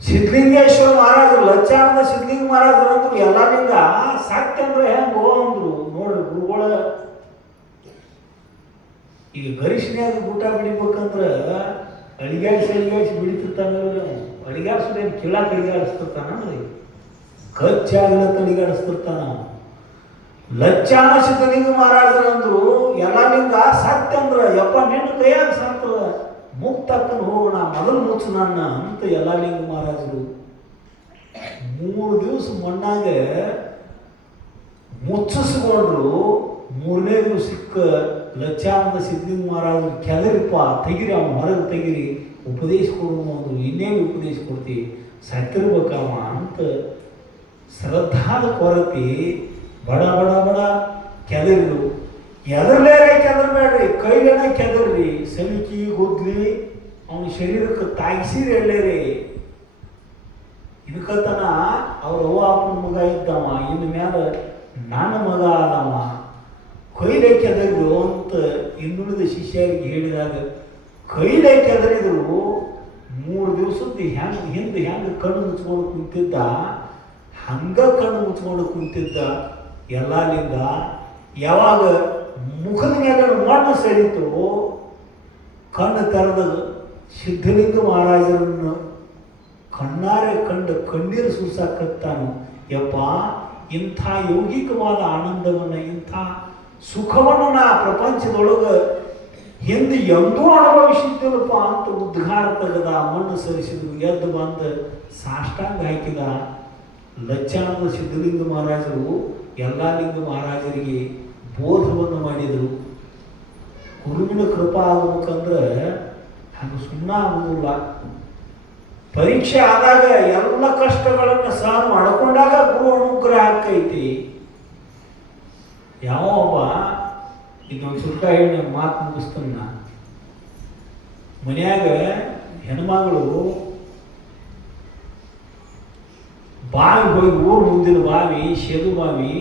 ಸಿದ್ಧಲಿಂಗೇಶ್ವರ ಮಹಾರಾಜರು, ಲಚ್ಚಾನಂದ ಸಿದ್ಧಲಿಂಗ ಮಹಾರಾಜರು ಅಂದ್ರು ಎಲ್ಲಾಲಿಂಗ ಸಾಕ್ತಿ ಅಂದ್ರೆ ಹೆಂಗೋ ಅಂದ್ರು. ನೋಡ್ರಿ ಗುರುಗಳ ಈಗ ಗರಿಷ್ಠನ್ಯಾಗ ಊಟ ಬಿಡಿಬೇಕಂದ್ರ ಅಳಿಗಾಡಿಸಿ ಬಿಡಿತಿರ್ತಾನ. ಅಳಿಗಾಡಿಸೋದೇನು ಕೀಳಾಕ ಅಳಿಗಾಡಿಸ್ತಿರ್ತಾನ, ಕಚ್ಚಾಗಲತ್ತ ಅಳಿಗಾಡಿಸ್ತಿರ್ತಾನ. ಲಚ್ಚಾನ ಸಿದ್ಧಲಿಂಗ ಮಹಾರಾಜರು ಅಂದ್ರು ಎಲ್ಲಾಲಿಂಗ ಸತ್ಯ ಅಂದ್ರ ಯಪ್ಪ ನಿನ್ನ ಕೈಯಾಗ ಸಂತ ಮುಕ್ತಕ್ಕನ ಹೋಗೋಣ, ಮೊದಲು ಮುಚ್ಚು ನನ್ನ ಅಂತ ಎಲ್ಲಾಲಿಂಗ ಮಹಾರಾಜರು 3 ದಿವಸ ಮಣ್ಣಾಗ ಮುಚ್ಚಿಸ್ಕೊಂಡ್ರು. 3ನೇ ದಿವಸಕ್ಕ ಲಚ್ಚಾನಂದ ಸಿದ್ಧಲಿಂಗ ಮಹಾರಾಜರು ಕೆದರಿಪ್ಪ ತೆಗಿರಿ, ಅವನು ಹೊರಗೆ ತೆಗಿರಿ, ಉಪದೇಶ ಕೊಡು ಅಂದ್ರು. ಇನ್ನೇನು ಉಪದೇಶ ಕೊಡ್ತೀವಿ, ಸತ್ತಿರ್ಬೇಕವ ಅಂತ ಶ್ರದ್ಧಾದ ಕೊರತೆ ಬಡ ಬಡ ಬಡ ಕೆದರಿದ್ರು. ಎದರ್ಲೇರೆ ಕೆದರ್ಬೇಡ್ರಿ, ಕೈಲೇನ ಕೆದರ್ರಿ, ಸಲಿಕಿ ಗುದ್ಲಿ ಅವನ ಶರೀರಕ್ಕೆ ತಾಗಿಸಿರಿ ಎಳ್ಳೇರಿ. ಇದಕ್ಕತನ ಅವ್ರ ಅವ್ವ ಅಪ್ಪನ ಮಗ ಇದ್ದವ, ಇನ್ನು ಮ್ಯಾಲ ನನ್ನ ಮಗ ಆದವ, ಕೈಲೇ ಕೆದರಿದ್ರು ಅಂತ ಇನ್ನುಳಿದ ಶಿಷ್ಯರಿಗೆ ಹೇಳಿದಾಗ ಕೈಲೇ ಕೆದರಿದ್ರು. 3 ದಿವಸದ ಹಿಂದೆ ಹೆಂಗೆ ಕಣ್ಣು ಮುಚ್ಕೊಂಡು ಕುಂತಿದ್ದ ಹಂಗ ಕಣ್ಣು ಮುಚ್ಕೊಂಡು ಕುಂತಿದ್ದ ಎಲ್ಲಾಲಿಂಗ. ಯಾವಾಗ ಮುಖದ ಮೇಲೆ ಮಣ್ಣು ಸರಿತು, ಕಣ್ಣು ತೆರೆದ ಸಿದ್ಧಲಿಂಗ ಮಹಾರಾಜರನ್ನು ಕಣ್ಣಾರೆ ಕಂಡು ಕಣ್ಣೀರು ಸುರಿಸಾಕತ್ತಾನು. ಯಪ್ಪ, ಇಂಥ ಯೌಗಿಕವಾದ ಆನಂದವನ್ನು, ಇಂಥ ಸುಖವನ್ನು ನಾ ಪ್ರಪಂಚದೊಳಗೆ ಹಿಂದೆ ಎಂದೂ ಅನುಭವಿಸಿದ್ದಲ್ಲಪ್ಪ ಅಂತ ಉದ್ಘಾರ ತೆಗೆದ, ಮಣ್ಣು ಸರಿಸಿದ್ರು, ಎದ್ದು ಬಂದು ಸಾಷ್ಟಾಂಗ ಹಾಕಿದ. ಲಚ್ಚಾನಂದ ಸಿದ್ಧಲಿಂಗ ಮಹಾರಾಜರು ಎಲ್ಲಾಲಿಂಗ ಮಹಾರಾಜರಿಗೆ ಬೋಧವನ್ನು ಮಾಡಿದರು. ಗುರುವಿನ ಕೃಪಾ ಆಗ್ಬೇಕಂದ್ರೆ ಹಂಗೆ ಸುಮ್ಮನೆ ಆಗುವುದಿಲ್ಲ. ಪರೀಕ್ಷೆ ಆದಾಗ ಎಲ್ಲ ಕಷ್ಟಗಳನ್ನು ಸಹನ ಮಾಡಿಕೊಂಡಾಗ ಗುರು ಅನುಗ್ರಹ ಆಕೈತಿ. ಯಾವೊಬ್ಬ ಇದೊಂದು ಸುತ್ತ ಹೇಳಿ ಮಾತು ಮುಗಿಸ್ತಾನ, ಮನ್ಯಾಗ ಹೆಣ್ಮಗಳು ಬಾವಿ ಹೋಗಿ, ಊರು ಮುಂದಿನ ಬಾವಿ ಶೇದು ಬಾವಿ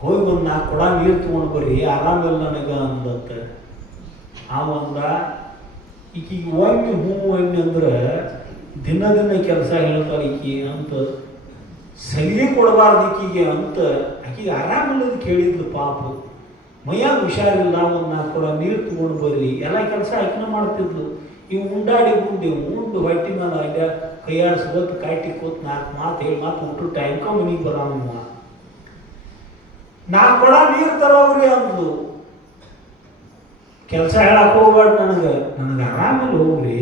ಹೋಗಿ ಬಂದು 4 ಕೊಡ ನೀರು ತೊಗೊಂಡು ಬರ್ರಿ, ಆರಾಮಿಲ್ಲ ನನಗೆ ಅಂದತ್ತ. ಅವಂದ ಈಕಿಗೆ ಒಮ್ಮೆ ಒಮ್ಮೆ ಅಂದ್ರೆ ದಿನ ಕೆಲಸ ಹೇಳ್ತಾರೆ ಈಕಿ ಅಂತ, ಸಲಿಗೆ ಕೊಡಬಾರ್ದು ಈಕಿಗೆ ಅಂತ ಆಕಿಗೆ ಆರಾಮಿಲ್ಲದ ಕೇಳಿದ್ಲು. ಪಾಪ ಮೈಯಾಗ ಹುಷಾರಿಲ್ಲ, ಒಂದು 4 ಕೊಡ ನೀರು ತೊಗೊಂಡು ಬರ್ರಿ, ಎಲ್ಲ ಕೆಲಸ ಆಕಿನ ಮಾಡ್ತಿದ್ಲು. ಇವು ಉಂಡಾಡಿ ಉಂಡು ಹೊಟ್ಟಿ ಮೇಲೆ ಆಗ ಕೈಯಾಡಿಸ್ಕೋತ ಕಾಯ್ಟಿ ಕೂತ್ 4 ಮಾತು ಹೇಳಿ ಮಾತು ಊಟ ಟೈಮ್ಕ ಮನೆಗೆ ಬರಮ್ಮ, 4 ಕೊಡ ನೀರು ತರೋವ್ರಿ ಅಂದ್ಲು. ಕೆಲಸ ಹೇಳಕ್ಕೆ ಹೋಗ್ಬಾರ್ದು, ನನಗೆ ಆರಾಮಿಲ್ಲ ಹೋಗ್ರಿ,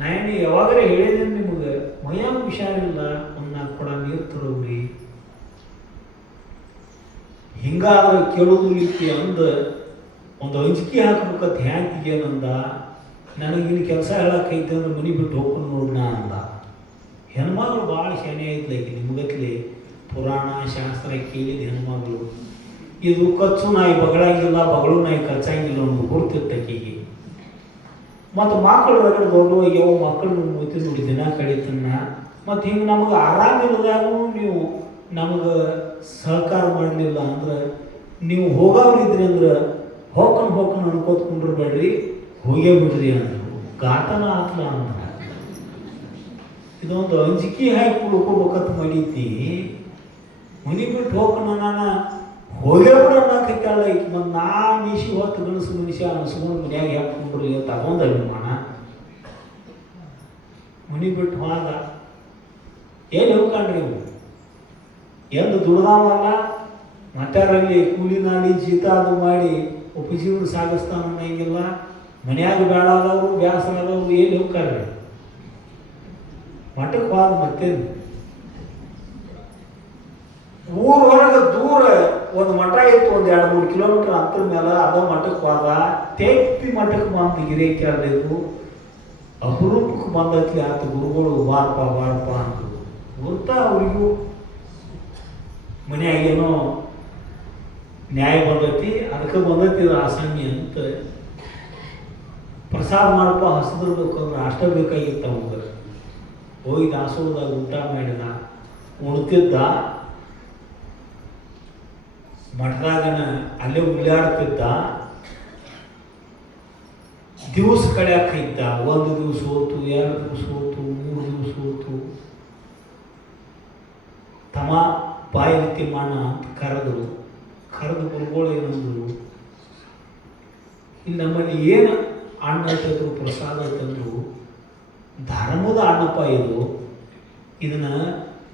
ನಾನು ಯಾವಾಗಲೇ ಹೇಳಿದ್ದೇನೆ ನಿಮಗೆ, ಮೈಯಾಗ ಹುಷಾರಿಲ್ಲ, ಒಂದು 4 ಕೊಡ ನೀರು ತರೋವ್ರಿ. ಹಿಂಗಾದ್ರೆ ಕೇಳೋದು ಇತ್ತು ಅಂದ ಒಂದು ಅಂಜಿಕೆ ಹಾಕ್ಬೇಕಂತ ಹ್ಯಾಂಕಿಗೇನಂದ. ನನಗಿನ್ನು ಕೆಲಸ ಹೇಳಕ್ಕೈತೆ ಅಂದ್ರೆ ಮನೆ ಬಿಟ್ಟು ಹೋಗ್ಕೊಂಡು ನೋಡ್ನ ಅಂದ. ಹೆಣ್ಮಗಳು ಭಾಳ ಶಾನೆ ಐತ್ಲೈತಿ, ನಿಮ್ಗತ್ಲಿ ಪುರಾಣ ಶಾಸ್ತ್ರ ಕೇಳಿದ ಹೆಣ್ಮಗಳು. ಇದು ಕಚ್ಚು ನಾಯಿ ಬಗಳಂಗಿಲ್ಲ, ಬಗಳು ನಾಯಿ ಕಚ್ಚಂಗಿಲ್ಲ ಅನ್ನೋದು ಗುರ್ತಿರ್ತಕ್ಕೀಗೆ. ಮತ್ತು ಮಕ್ಕಳು ರಗಡೆ ದೊಡ್ಡವಾಗ್ಯಾವ, ಮಕ್ಕಳು ಮೂತಿ ನೋಡಿ ದಿನ ಕಳೀತನ್ನ. ಮತ್ತು ಹಿಂಗೆ ನಮಗೆ ಆರಾಮಿಲ್ಲದಾಗೂ ನೀವು ನಮಗೆ ಸಹಕಾರ ಮಾಡಲಿಲ್ಲ ಅಂದ್ರೆ, ನೀವು ಹೋಗೋರಿದ್ರಿ ಅಂದ್ರೆ ಹೋಗ್ಕೊಂಡು ಅನ್ಕೋತ್ಕೊಂಡಿರ್ಬೇಡ್ರಿ, ಹೋಗೇ ಬಿಡ್ರಿ ಅಂದರು. ಘಾತನ ಆತ್ಲ ಅಂದ. ಇದೊಂದು ಅಂಜಿಕೆ ಹಾಕಿ ಉಳ್ಕೋಬೇಕಂತ ಮಾಡಿದ್ದಿ. ಮನೆ ಬಿಟ್ಟು ಹೋಗೋಣ ನಾನು ಹೋಗೇ ಬಿಡೋಣಾಕೈತಾಳ ಐತಿ. ಮತ್ತು ನಾ ಮೀಸಿ ಹೊತ್ತು ಗಣಸು ಮನುಷ್ಯ ಅನ್ಸ್ಕೊಂಡು ಮನ್ಯಾಗ ಹಾಕ್ಕೊಂಡ್ರಿ ಅಂತ ಅದೊಂದು ಅಭಿಮಾನ. ಮನೆ ಬಿಟ್ಟು ಹೋದ. ಏನು ಹೋಗ್ಕೊಂಡ್ರಿ ನೀವು? ಎಂದು ದುಡ್ದಾಮಲ್ಲ ಮಟ್ಟಾರಲ್ಲಿ ಕೂಲಿ ನಾಡಿ ಜೀತ ಅದು ಮಾಡಿ ಉಪಜೀವನ ಸಾಗಿಸ್ತಾನ ಅನ್ನಂಗಿಲ್ಲ. ಮನ್ಯಾಗ ಬೇಡಾದವರು ಬ್ಯಾಸರಾದವರು ಎಲ್ಲಿ ಹೋಗ್ತಾರೆ? ಮಠಕ್ಕೆ ಹೋದ. ಮತ್ತೇನು ಊರ ಹೊರಗೆ ದೂರ ಒಂದು ಮಠ ಇತ್ತು, ಒಂದು 2-3 ಕಿಲೋಮೀಟರ್ ಅಂತರ ಮೇಲೆ. ಅದ ಮಠಕ್ಕೆ ಹೋದ. ತೆಪ್ಪಿ ಮಠಕ್ಕೆ ಬಂದು ಗಿರೇಕ್ಯಾರ್ದು ಅಪರೂಪಕ್ಕೆ ಬಂದೈತಿ. ಆತ ಗುರುಗಳು ಬಾರಪ್ಪ ಅಂತ ಗುರ್ತಾ ಅವ್ರಿಗೂ ಮನೆಯಾಗೇನೋ ನ್ಯಾಯ ಬಂದೈತಿ, ಅದಕ್ಕೆ ಬಂದೈತಿ ಆಸಾಮಿ ಅಂತ. ಪ್ರಸಾದ ಮಾಡಪ್ಪ ಹಸಿದಿರ್ಬೇಕಂದ್ರೆ ಅಷ್ಟ ಬೇಕಾಗಿತ್ತು ಅವಾಗ. ಹೋಗಿ ದಾಸೋಹದಾಗ ಊಟ ಮಾಡಿದ, ಉಣ್ತಿದ್ದ. ಮಠದಾಗನ ಅಲ್ಲೇ ಉಳ್ಳಾಡ್ತಿದ್ದ. ದಿವಸ ಕಳ್ಯಾಕಿದ್ದ. 1 ದಿವಸ ಹೋತು, 2 ದಿವಸ ಹೋತು, 3 ದಿವಸ ಹೋತು. ತಮ್ಮ ಬಾಯಿ ತಿಮ್ಮಣ್ಣ ಅಂತ ಕರೆದು ಗುರುಗಳು ಏನಂದ್ರು, ಇಲ್ಲಿ ನಮ್ಮಲ್ಲಿ ಏನು ಅಣ್ಣ ಐತಂದ್ರು ಪ್ರಸಾದ ಐತಂದ್ರು ಧರ್ಮದ ಅನ್ನಪ್ಪ ಇದು, ಇದನ್ನ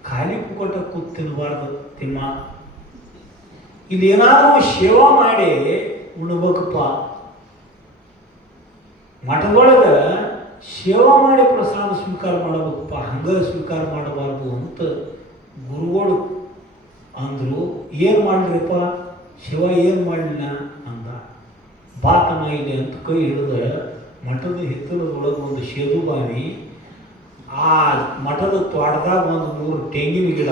ಖಾಲಿ ಪುಕ್ಕಟ ಕೂತ್ ತಿನ್ನಬಾರ್ದು ತಿಮ್ಮ. ಇಲ್ಲಿ ಏನಾದರೂ ಸೇವಾ ಮಾಡಿ ಉಣ್ಬೇಕಪ್ಪ. ಮಠದೊಳಗೆ ಸೇವಾ ಮಾಡಿ ಪ್ರಸಾದ ಸ್ವೀಕಾರ ಮಾಡಬೇಕಪ್ಪ, ಹಂಗ ಸ್ವೀಕಾರ ಮಾಡಬಾರ್ದು ಅಂತ ಗುರುಗಳು ಅಂದರು. ಏನು ಮಾಡ್ರಿಪ್ಪ ಶಿವ, ಏನು ಮಾಡಲಿಲ್ಲ ಅಂದ. ಬಾತನ ಇದೆ ಅಂತ ಕೈ ಹಿಡಿದ ಮಠದ ಹಿತ್ತಲದೊಳಗೆ ಒಂದು ಸೇದು ಬಾವಿ, ಆ ಮಠದ ತೋಟದಾಗ ಒಂದು 3 ತೆಂಗಿನ ಗಿಡ.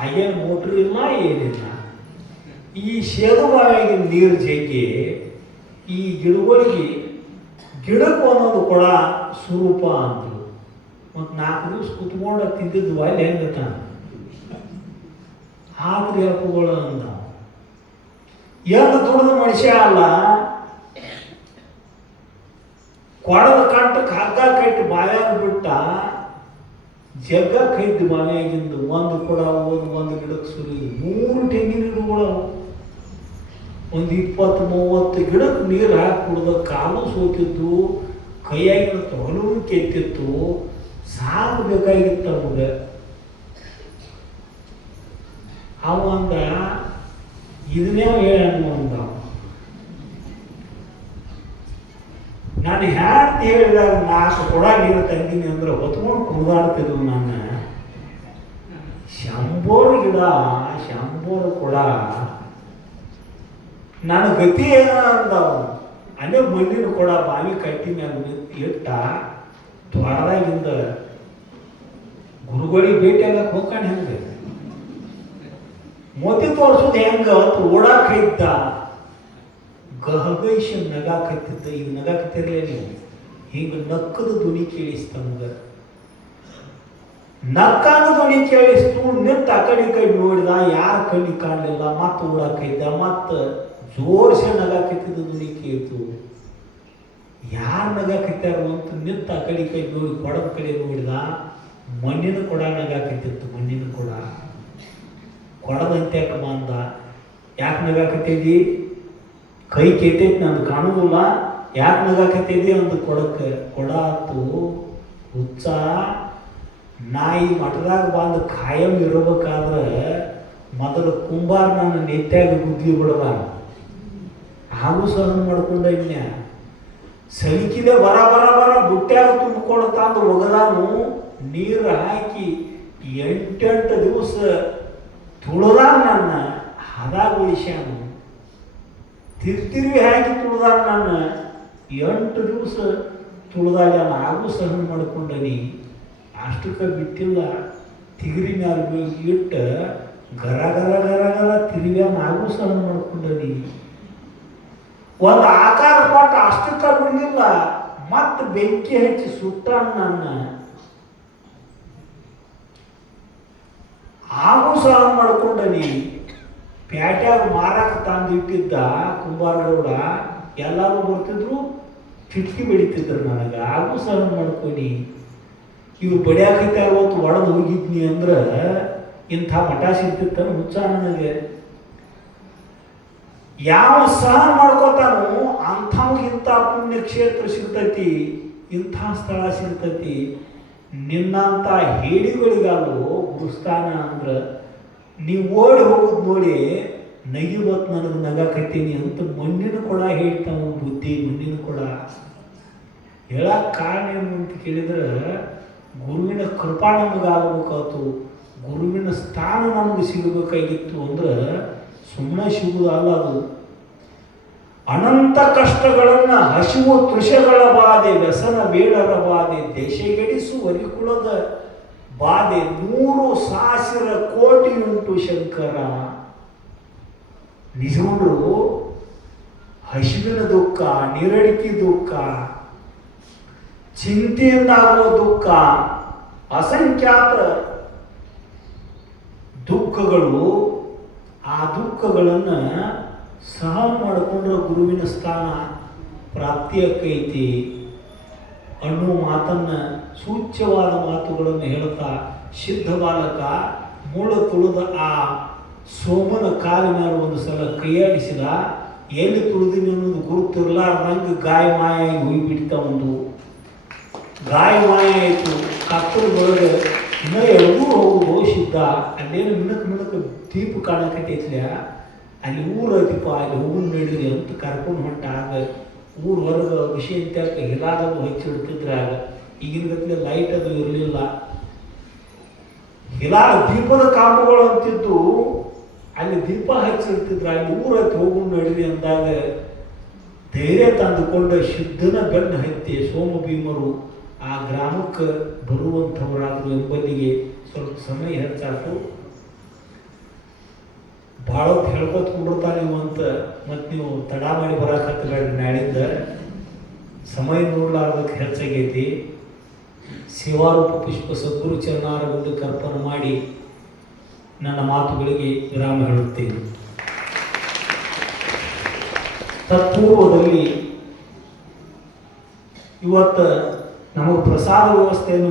ಆಗೇನು ಮೋಟ್ರ್ ಇಲ್ಲ, ಏನಿಲ್ಲ. ಈ ಸೇದು ಬಾವಿಯಾಗಿನ ನೀರು ಜಗ್ಗಿ ಈ ಗಿಡಗಳಿಗೆ ಒಂದೊಂದು ಕೊಡ ಸ್ವರೂಪ ಅಂದರು. ಮತ್ತು 4 ದಿವಸ ಕುತ್ಕೊಂಡು ತಿಂದಿದ್ದು ಅಲ್ಲಿ ಹೆಂಗತ ಆದ್ರೆ ಹೇಳ್ಕೊಗಳು ಅಂದ. ಏನು ದುಡಿದ ಮನುಷ್ಯ ಅಲ್ಲ, ಕೊಡದ ಕಂಟಕ್ಕೆ ಹಗ್ಗ ಕಟ್ಟಿ ಬಾಯಾಗ ಬಿಟ್ಟ, ಜಗ್ಗ ಕೈದ್ದು ಬಾವಿಯಾಗಿಂದು ಒಂದು ಕೊಡ ಒಂದು ಗಿಡಕ್ಕೆ ಸುರಿ 3 ತೆಂಗಿನ ಗಿಡಗಳು, ಒಂದು 20-30 ಗಿಡಕ್ಕೆ ನೀರು ಹಾಕಿ ಕುಡ್ದ. ಕಾಲು ಸೋತಿದ್ದು, ಕೈಯಾಗಿನ ತೊಗಲು ಕೆತ್ತಿತ್ತು. ಸಾಕು ಬೇಕಾಗಿತ್ತು ನಮಗೆ. ಅವಂದ ಇದನ್ನೇ ಹೇಳಣ್ಣ ಅಂದ. ನಾನು ಹ್ಯಾಂತ ಹೇಳಿದಾಗ 4 ಕೊಡ ನೀರು ತಂದೀನಿ ಅಂದ್ರೆ ಹೊತ್ಕೊಂಡು ಕುಡ್ದಾಡ್ತಿದ್ರು. ನಾನು ಶಂಬೋರ್ ಗಿಡ, ಶಂಬೋರ್ ಕೊಡ, ನನ್ನ ಗತಿ ಏನ ಅಂದವ. ಅಲ್ಲೇ ಮಣ್ಣಿನ ಕೊಡ ಬಾವಿ ಕಟ್ಟಿ ಮೇಲೆ ಇಟ್ಟ. ತ್ವರದಾಗಿಂದ ಗುರುಗಳಿಗೆ ಭೇಟಿಯಾಗಕ್ಕೆ ಹೋಗ್ಕೊಂಡು ಹೆಂಗೆ ಮೋತಿ ತೋರ್ಸೋದು ಹೆಂಗ ಓಡಾಕಿದ್ದ. ಗಹಗೈಶ ನಗಾಕತ್ತಿದ್ದ. ಈಗ ನಗಾಕತ್ತಿರಲೇ ನೀವು, ಹಿಂಗೆ ನಕ್ಕದ ಧ್ವನಿ ಕೇಳಿಸ್ತ ನಮ್ಗೆ. ನಕ್ಕಾಗ ಧ್ವನಿ ಕೇಳಿಸ್ತು. ನಿಂತ ಆ ಕಡೆ ನೋಡಿದ, ಯಾರ ಕಣ್ಣಿ ಕಾಣಲಿಲ್ಲ. ಮತ್ತೆ ಓಡಾಕಿದ್ದ. ಮತ್ತೆ ಜೋರ್ಸೆ ನಗಾಕತ್ತಿದ್ದ ಧ್ವನಿ ಕೇಳ್ತು. ಯಾರು ನಗಾಕತ್ತಾರು ಅಂತ ನಿಂತ ಆ ಕಡೆ ನೋಡಿ ಕೊಡದ ಕಡೆ ನೋಡಿದ. ಮಣ್ಣಿನ ಕೊಡ ನಗಾಕತ್ತಿತ್ತು. ಮಣ್ಣಿನ ಕೊಡದಂತೆ ಬಂದ. ಯಾಕೆ ನಗಾಕತ್ತಿದ್ದಿ? ಕೈ ಕೆತ್ತೈತಿ, ನಂದು ಕಾಣುದಿಲ್ಲ. ಯಾಕೆ ನಗಾಕತ್ತಿದ್ದಿ ಅಂದು ಕೊಡ ಆತು. ಹುಚ್ಚ, ನಾ ಈ ಮಠದಾಗ ಬಂದು ಕಾಯಂ ಇರಬೇಕಾದ್ರೆ ಮೊದಲು ಕುಂಬಾರ ನನ್ನ ನೆತ್ತಾಗ ಗುದ್ಲಿ ಬಿಡದ. ಹಾಗೂ ಸಹನ ಮಾಡ್ಕೊಂಡ ಇನ್ಯ ಸಲಿಕಿದೆ ಬರ ಬುಟ್ಟ್ಯಾಗ ತುಂಬಿಕೊಂಡು ತಂದು ಒಗದಾನು. ನೀರು ಹಾಕಿ 8 ದಿವಸ ತುಳದ ನನ್ನ ಹದಾಗ ಉಳಿಸ್ಯಾನು. ತಿರ್ವಿ ಹಾಕಿ ತುಳಿದ ನನ್ನ 8 ದಿವಸ ತುಳಿದಾಗ ನಾವು ಸಹನ ಮಾಡ್ಕೊಂಡನಿ. ಅಷ್ಟಕ್ಕೆ ಬಿಟ್ಟಿಲ್ಲ, ತಿಗರಿ ಮ್ಯಾಲ ಇಟ್ಟು ಗರ ಗರ ಗರ ಗರ ತಿರುವ್ಯ ನಾವು ಸಹನ ಮಾಡ್ಕೊಂಡನಿ. ಒಂದು ಆಕಾರ ಕೊಟ್ಟು ಅಷ್ಟಕ್ಕೆ ಬಿಡಲಿಲ್ಲ, ಮತ್ತೆ ಬೆಂಕಿ ಹಚ್ಚಿ ಸುಟ್ಟ ನನ್ನ. ಹಾಗೂ ಸಹನ ಮಾಡ್ಕೊಂಡನಿ. ಪ್ಯಾಟ್ಯಾಗ ಮಾರಾಕ ತಂದು ಇಟ್ಟಿದ್ದ ಕುಂಬಾರಗೌಡ, ಎಲ್ಲರೂ ಬರ್ತಿದ್ರು, ಚಿಟ್ಕಿ ಬೆಳಿತಿದ್ರು ನನಗೆ. ಹಾಗೂ ಸಹನ ಮಾಡ್ಕೊನಿ. ಇವ್ರು ಬಡಿಯಾಕೈತೆ ಅವತ್ತು ಒಡೆದು ಹೋಗಿದ್ನಿ ಅಂದ್ರೆ ಇಂಥ ಮಠ ಸಿಗ್ತಿತ್ತ ಹುಚ್ಚ ನನಗೆ. ಯಾವ ಸಹನ ಮಾಡ್ಕೋತಾನೋ ಅಂಥವ್ಗಿಂಥ ಪುಣ್ಯಕ್ಷೇತ್ರ ಸಿಗ್ತೈತಿ, ಇಂಥ ಸ್ಥಳ ಸಿಗ್ತೈತಿ. ನಿನ್ನಂಥ ಹೇಡಿಗಳಿಗಾಲು ಗುರುಸ್ಥಾನ ಅಂದ್ರೆ ನೀವು ಓಡಿ ಹೋಗುದು ನೋಡಿ ನಗಿವತ್ತು ನನಗೆ ನಗಾಕತ್ತೀನಿ ಅಂತ ಮಣ್ಣಿನ ಕೊಡ ಹೇಳ್ತಾವ ಬುದ್ಧಿ. ಮಣ್ಣಿನ ಕೊಡ ಹೇಳಕ್ಕೆ ಕಾರಣ ಏನು ಅಂತ ಕೇಳಿದ್ರೆ, ಗುರುವಿನ ಕೃಪಾ ನಮಗಾಗಬೇಕಾಯ್ತು, ಗುರುವಿನ ಸ್ಥಾನ ನಮಗೆ ಸಿಗಬೇಕಾಗಿತ್ತು. ಅಂದ್ರೆ ಸುಮ್ಮನೆ ಸಿಗುವುದಲ್ಲ ಅದು. ಅನಂತ ಕಷ್ಟಗಳನ್ನು, ಹಸಿವು ತೃಷಗಳ ಬಾಧೆ, ವ್ಯಸನ ಬೇಡರ ಬಾಧೆ, ದೇಶಗೆಡಿಸು ವರಿಕುಳದ ಬಾಧೆ, 100,000 ಕೋಟಿ ಉಂಟು ಶಂಕರ. ನಿಜಗಳು ಹಸಿವಿನ ದುಃಖ, ನಿರಡಿಕೆ ದುಃಖ, ಚಿಂತೆಯಿಂದಾಗುವ ದುಃಖ, ಅಸಂಖ್ಯಾತ ದುಃಖಗಳು. ಆ ದುಃಖಗಳನ್ನು ಸಹನ ಮಾಡಿಕೊಂಡ್ರೆ ಗುರುವಿನ ಸ್ಥಾನ ಪ್ರಾಪ್ತಿಯಾಕೈತಿ ಅನ್ನೋ ಮಾತನ್ನು, ಸೂಚ್ಯವಾದ ಮಾತುಗಳನ್ನು ಹೇಳ್ತಾ ಸಿದ್ಧ ಬಾಲಕ ಮೂಳ ತುಳಿದ ಆ ಸೋಮನ ಕಾಲಿನ ಒಂದು ಸಲ ಕೈಯಾಡಿಸಿದ. ಎಲ್ಲಿ ತುಳಿದಿನಿ ಅನ್ನೋದು ಗುರುತಿರ್ಲಾರ್ದಂಗೆ ಗಾಯ ಮಾಯಾಗಿ ಹೋಗಿಬಿಡ್ತಾ. ಒಂದು ಗಾಯ ಮಾಯ ಆಯಿತು. ಕತ್ತಲೊಳಗೆ ಇನ್ನೂ ಎಲ್ಲರೂ ಹೋಗುದು ಸಿದ್ಧ. ಅಲ್ಲೇನು ಮಿಣಕ್ ದೀಪ ಕಾಣಕತ್ತೈತ್ಲ, ಅಲ್ಲಿ ಊರ ದೀಪ, ಅಲ್ಲಿ ಹೂವು ನಡೀರಿ ಅಂತ ಕರ್ಕೊಂಡು ಹೊಂಟ. ಆಗ ಊರು ಹೊರಗೆ ವಿಷಯ ಅಂತ ಹಿಲಾದನ್ನು ಹಚ್ಚಿಡ್ತಿದ್ರೆ, ಆಗ ಈಗಿನ ಗತ್ತಲೆ ಲೈಟ್ ಅದು ಇರಲಿಲ್ಲ. ಹಿಲಾದ ದೀಪದ ಕಾಂಬಗಳು ಅಂತಿದ್ದು, ಅಲ್ಲಿ ದೀಪ ಹಚ್ಚಿರ್ತಿದ್ರು. ಅಲ್ಲಿ ಊರ ಹತ್ತಿ ಹೋಗು ನಡೀರಿ ಅಂದಾಗ ಧೈರ್ಯ ತಂದುಕೊಂಡ ಸಿದ್ಧನ ಬೆನ್ನು ಹತ್ತಿ ಸೋಮ ಭೀಮರು ಆ ಗ್ರಾಮಕ್ಕೆ ಬರುವಂಥವರಾದರು ಎಂಬಲ್ಲಿಗೆ ಸ್ವಲ್ಪ ಸಮಯ ಹೆಚ್ಚಾತು. ಭಾಳ ಹೊತ್ತು ಹೇಳ್ಕೊತ ಕುಂಡಿರ್ತಾನೆ ನೀವು ಅಂತ ಮತ್ತು ನೀವು ತಡ ಮಾಡಿ ಬರಕತ್ತಬೇಡ್ರಿ. ನಾಳಿಂದ ಸಮಯ ನೋಡ್ಲಾರ್ದಕ್ಕೆ ಹೆಚ್ಚಾಗೈತಿ. ಸೇವಾರೂಪ ಪುಷ್ಪ ಸದ್ಗುರು ಚರಣಾರವಿಂದ ಕರ್ಪಣೆ ಮಾಡಿ ನನ್ನ ಮಾತುಗಳಿಗೆ ವಿರಾಮ ಹೇಳುತ್ತೇನೆ. ತತ್ಪೂರ್ವದಲ್ಲಿ ಇವತ್ತು ನಮಗೆ ಪ್ರಸಾದ ವ್ಯವಸ್ಥೆಯನ್ನು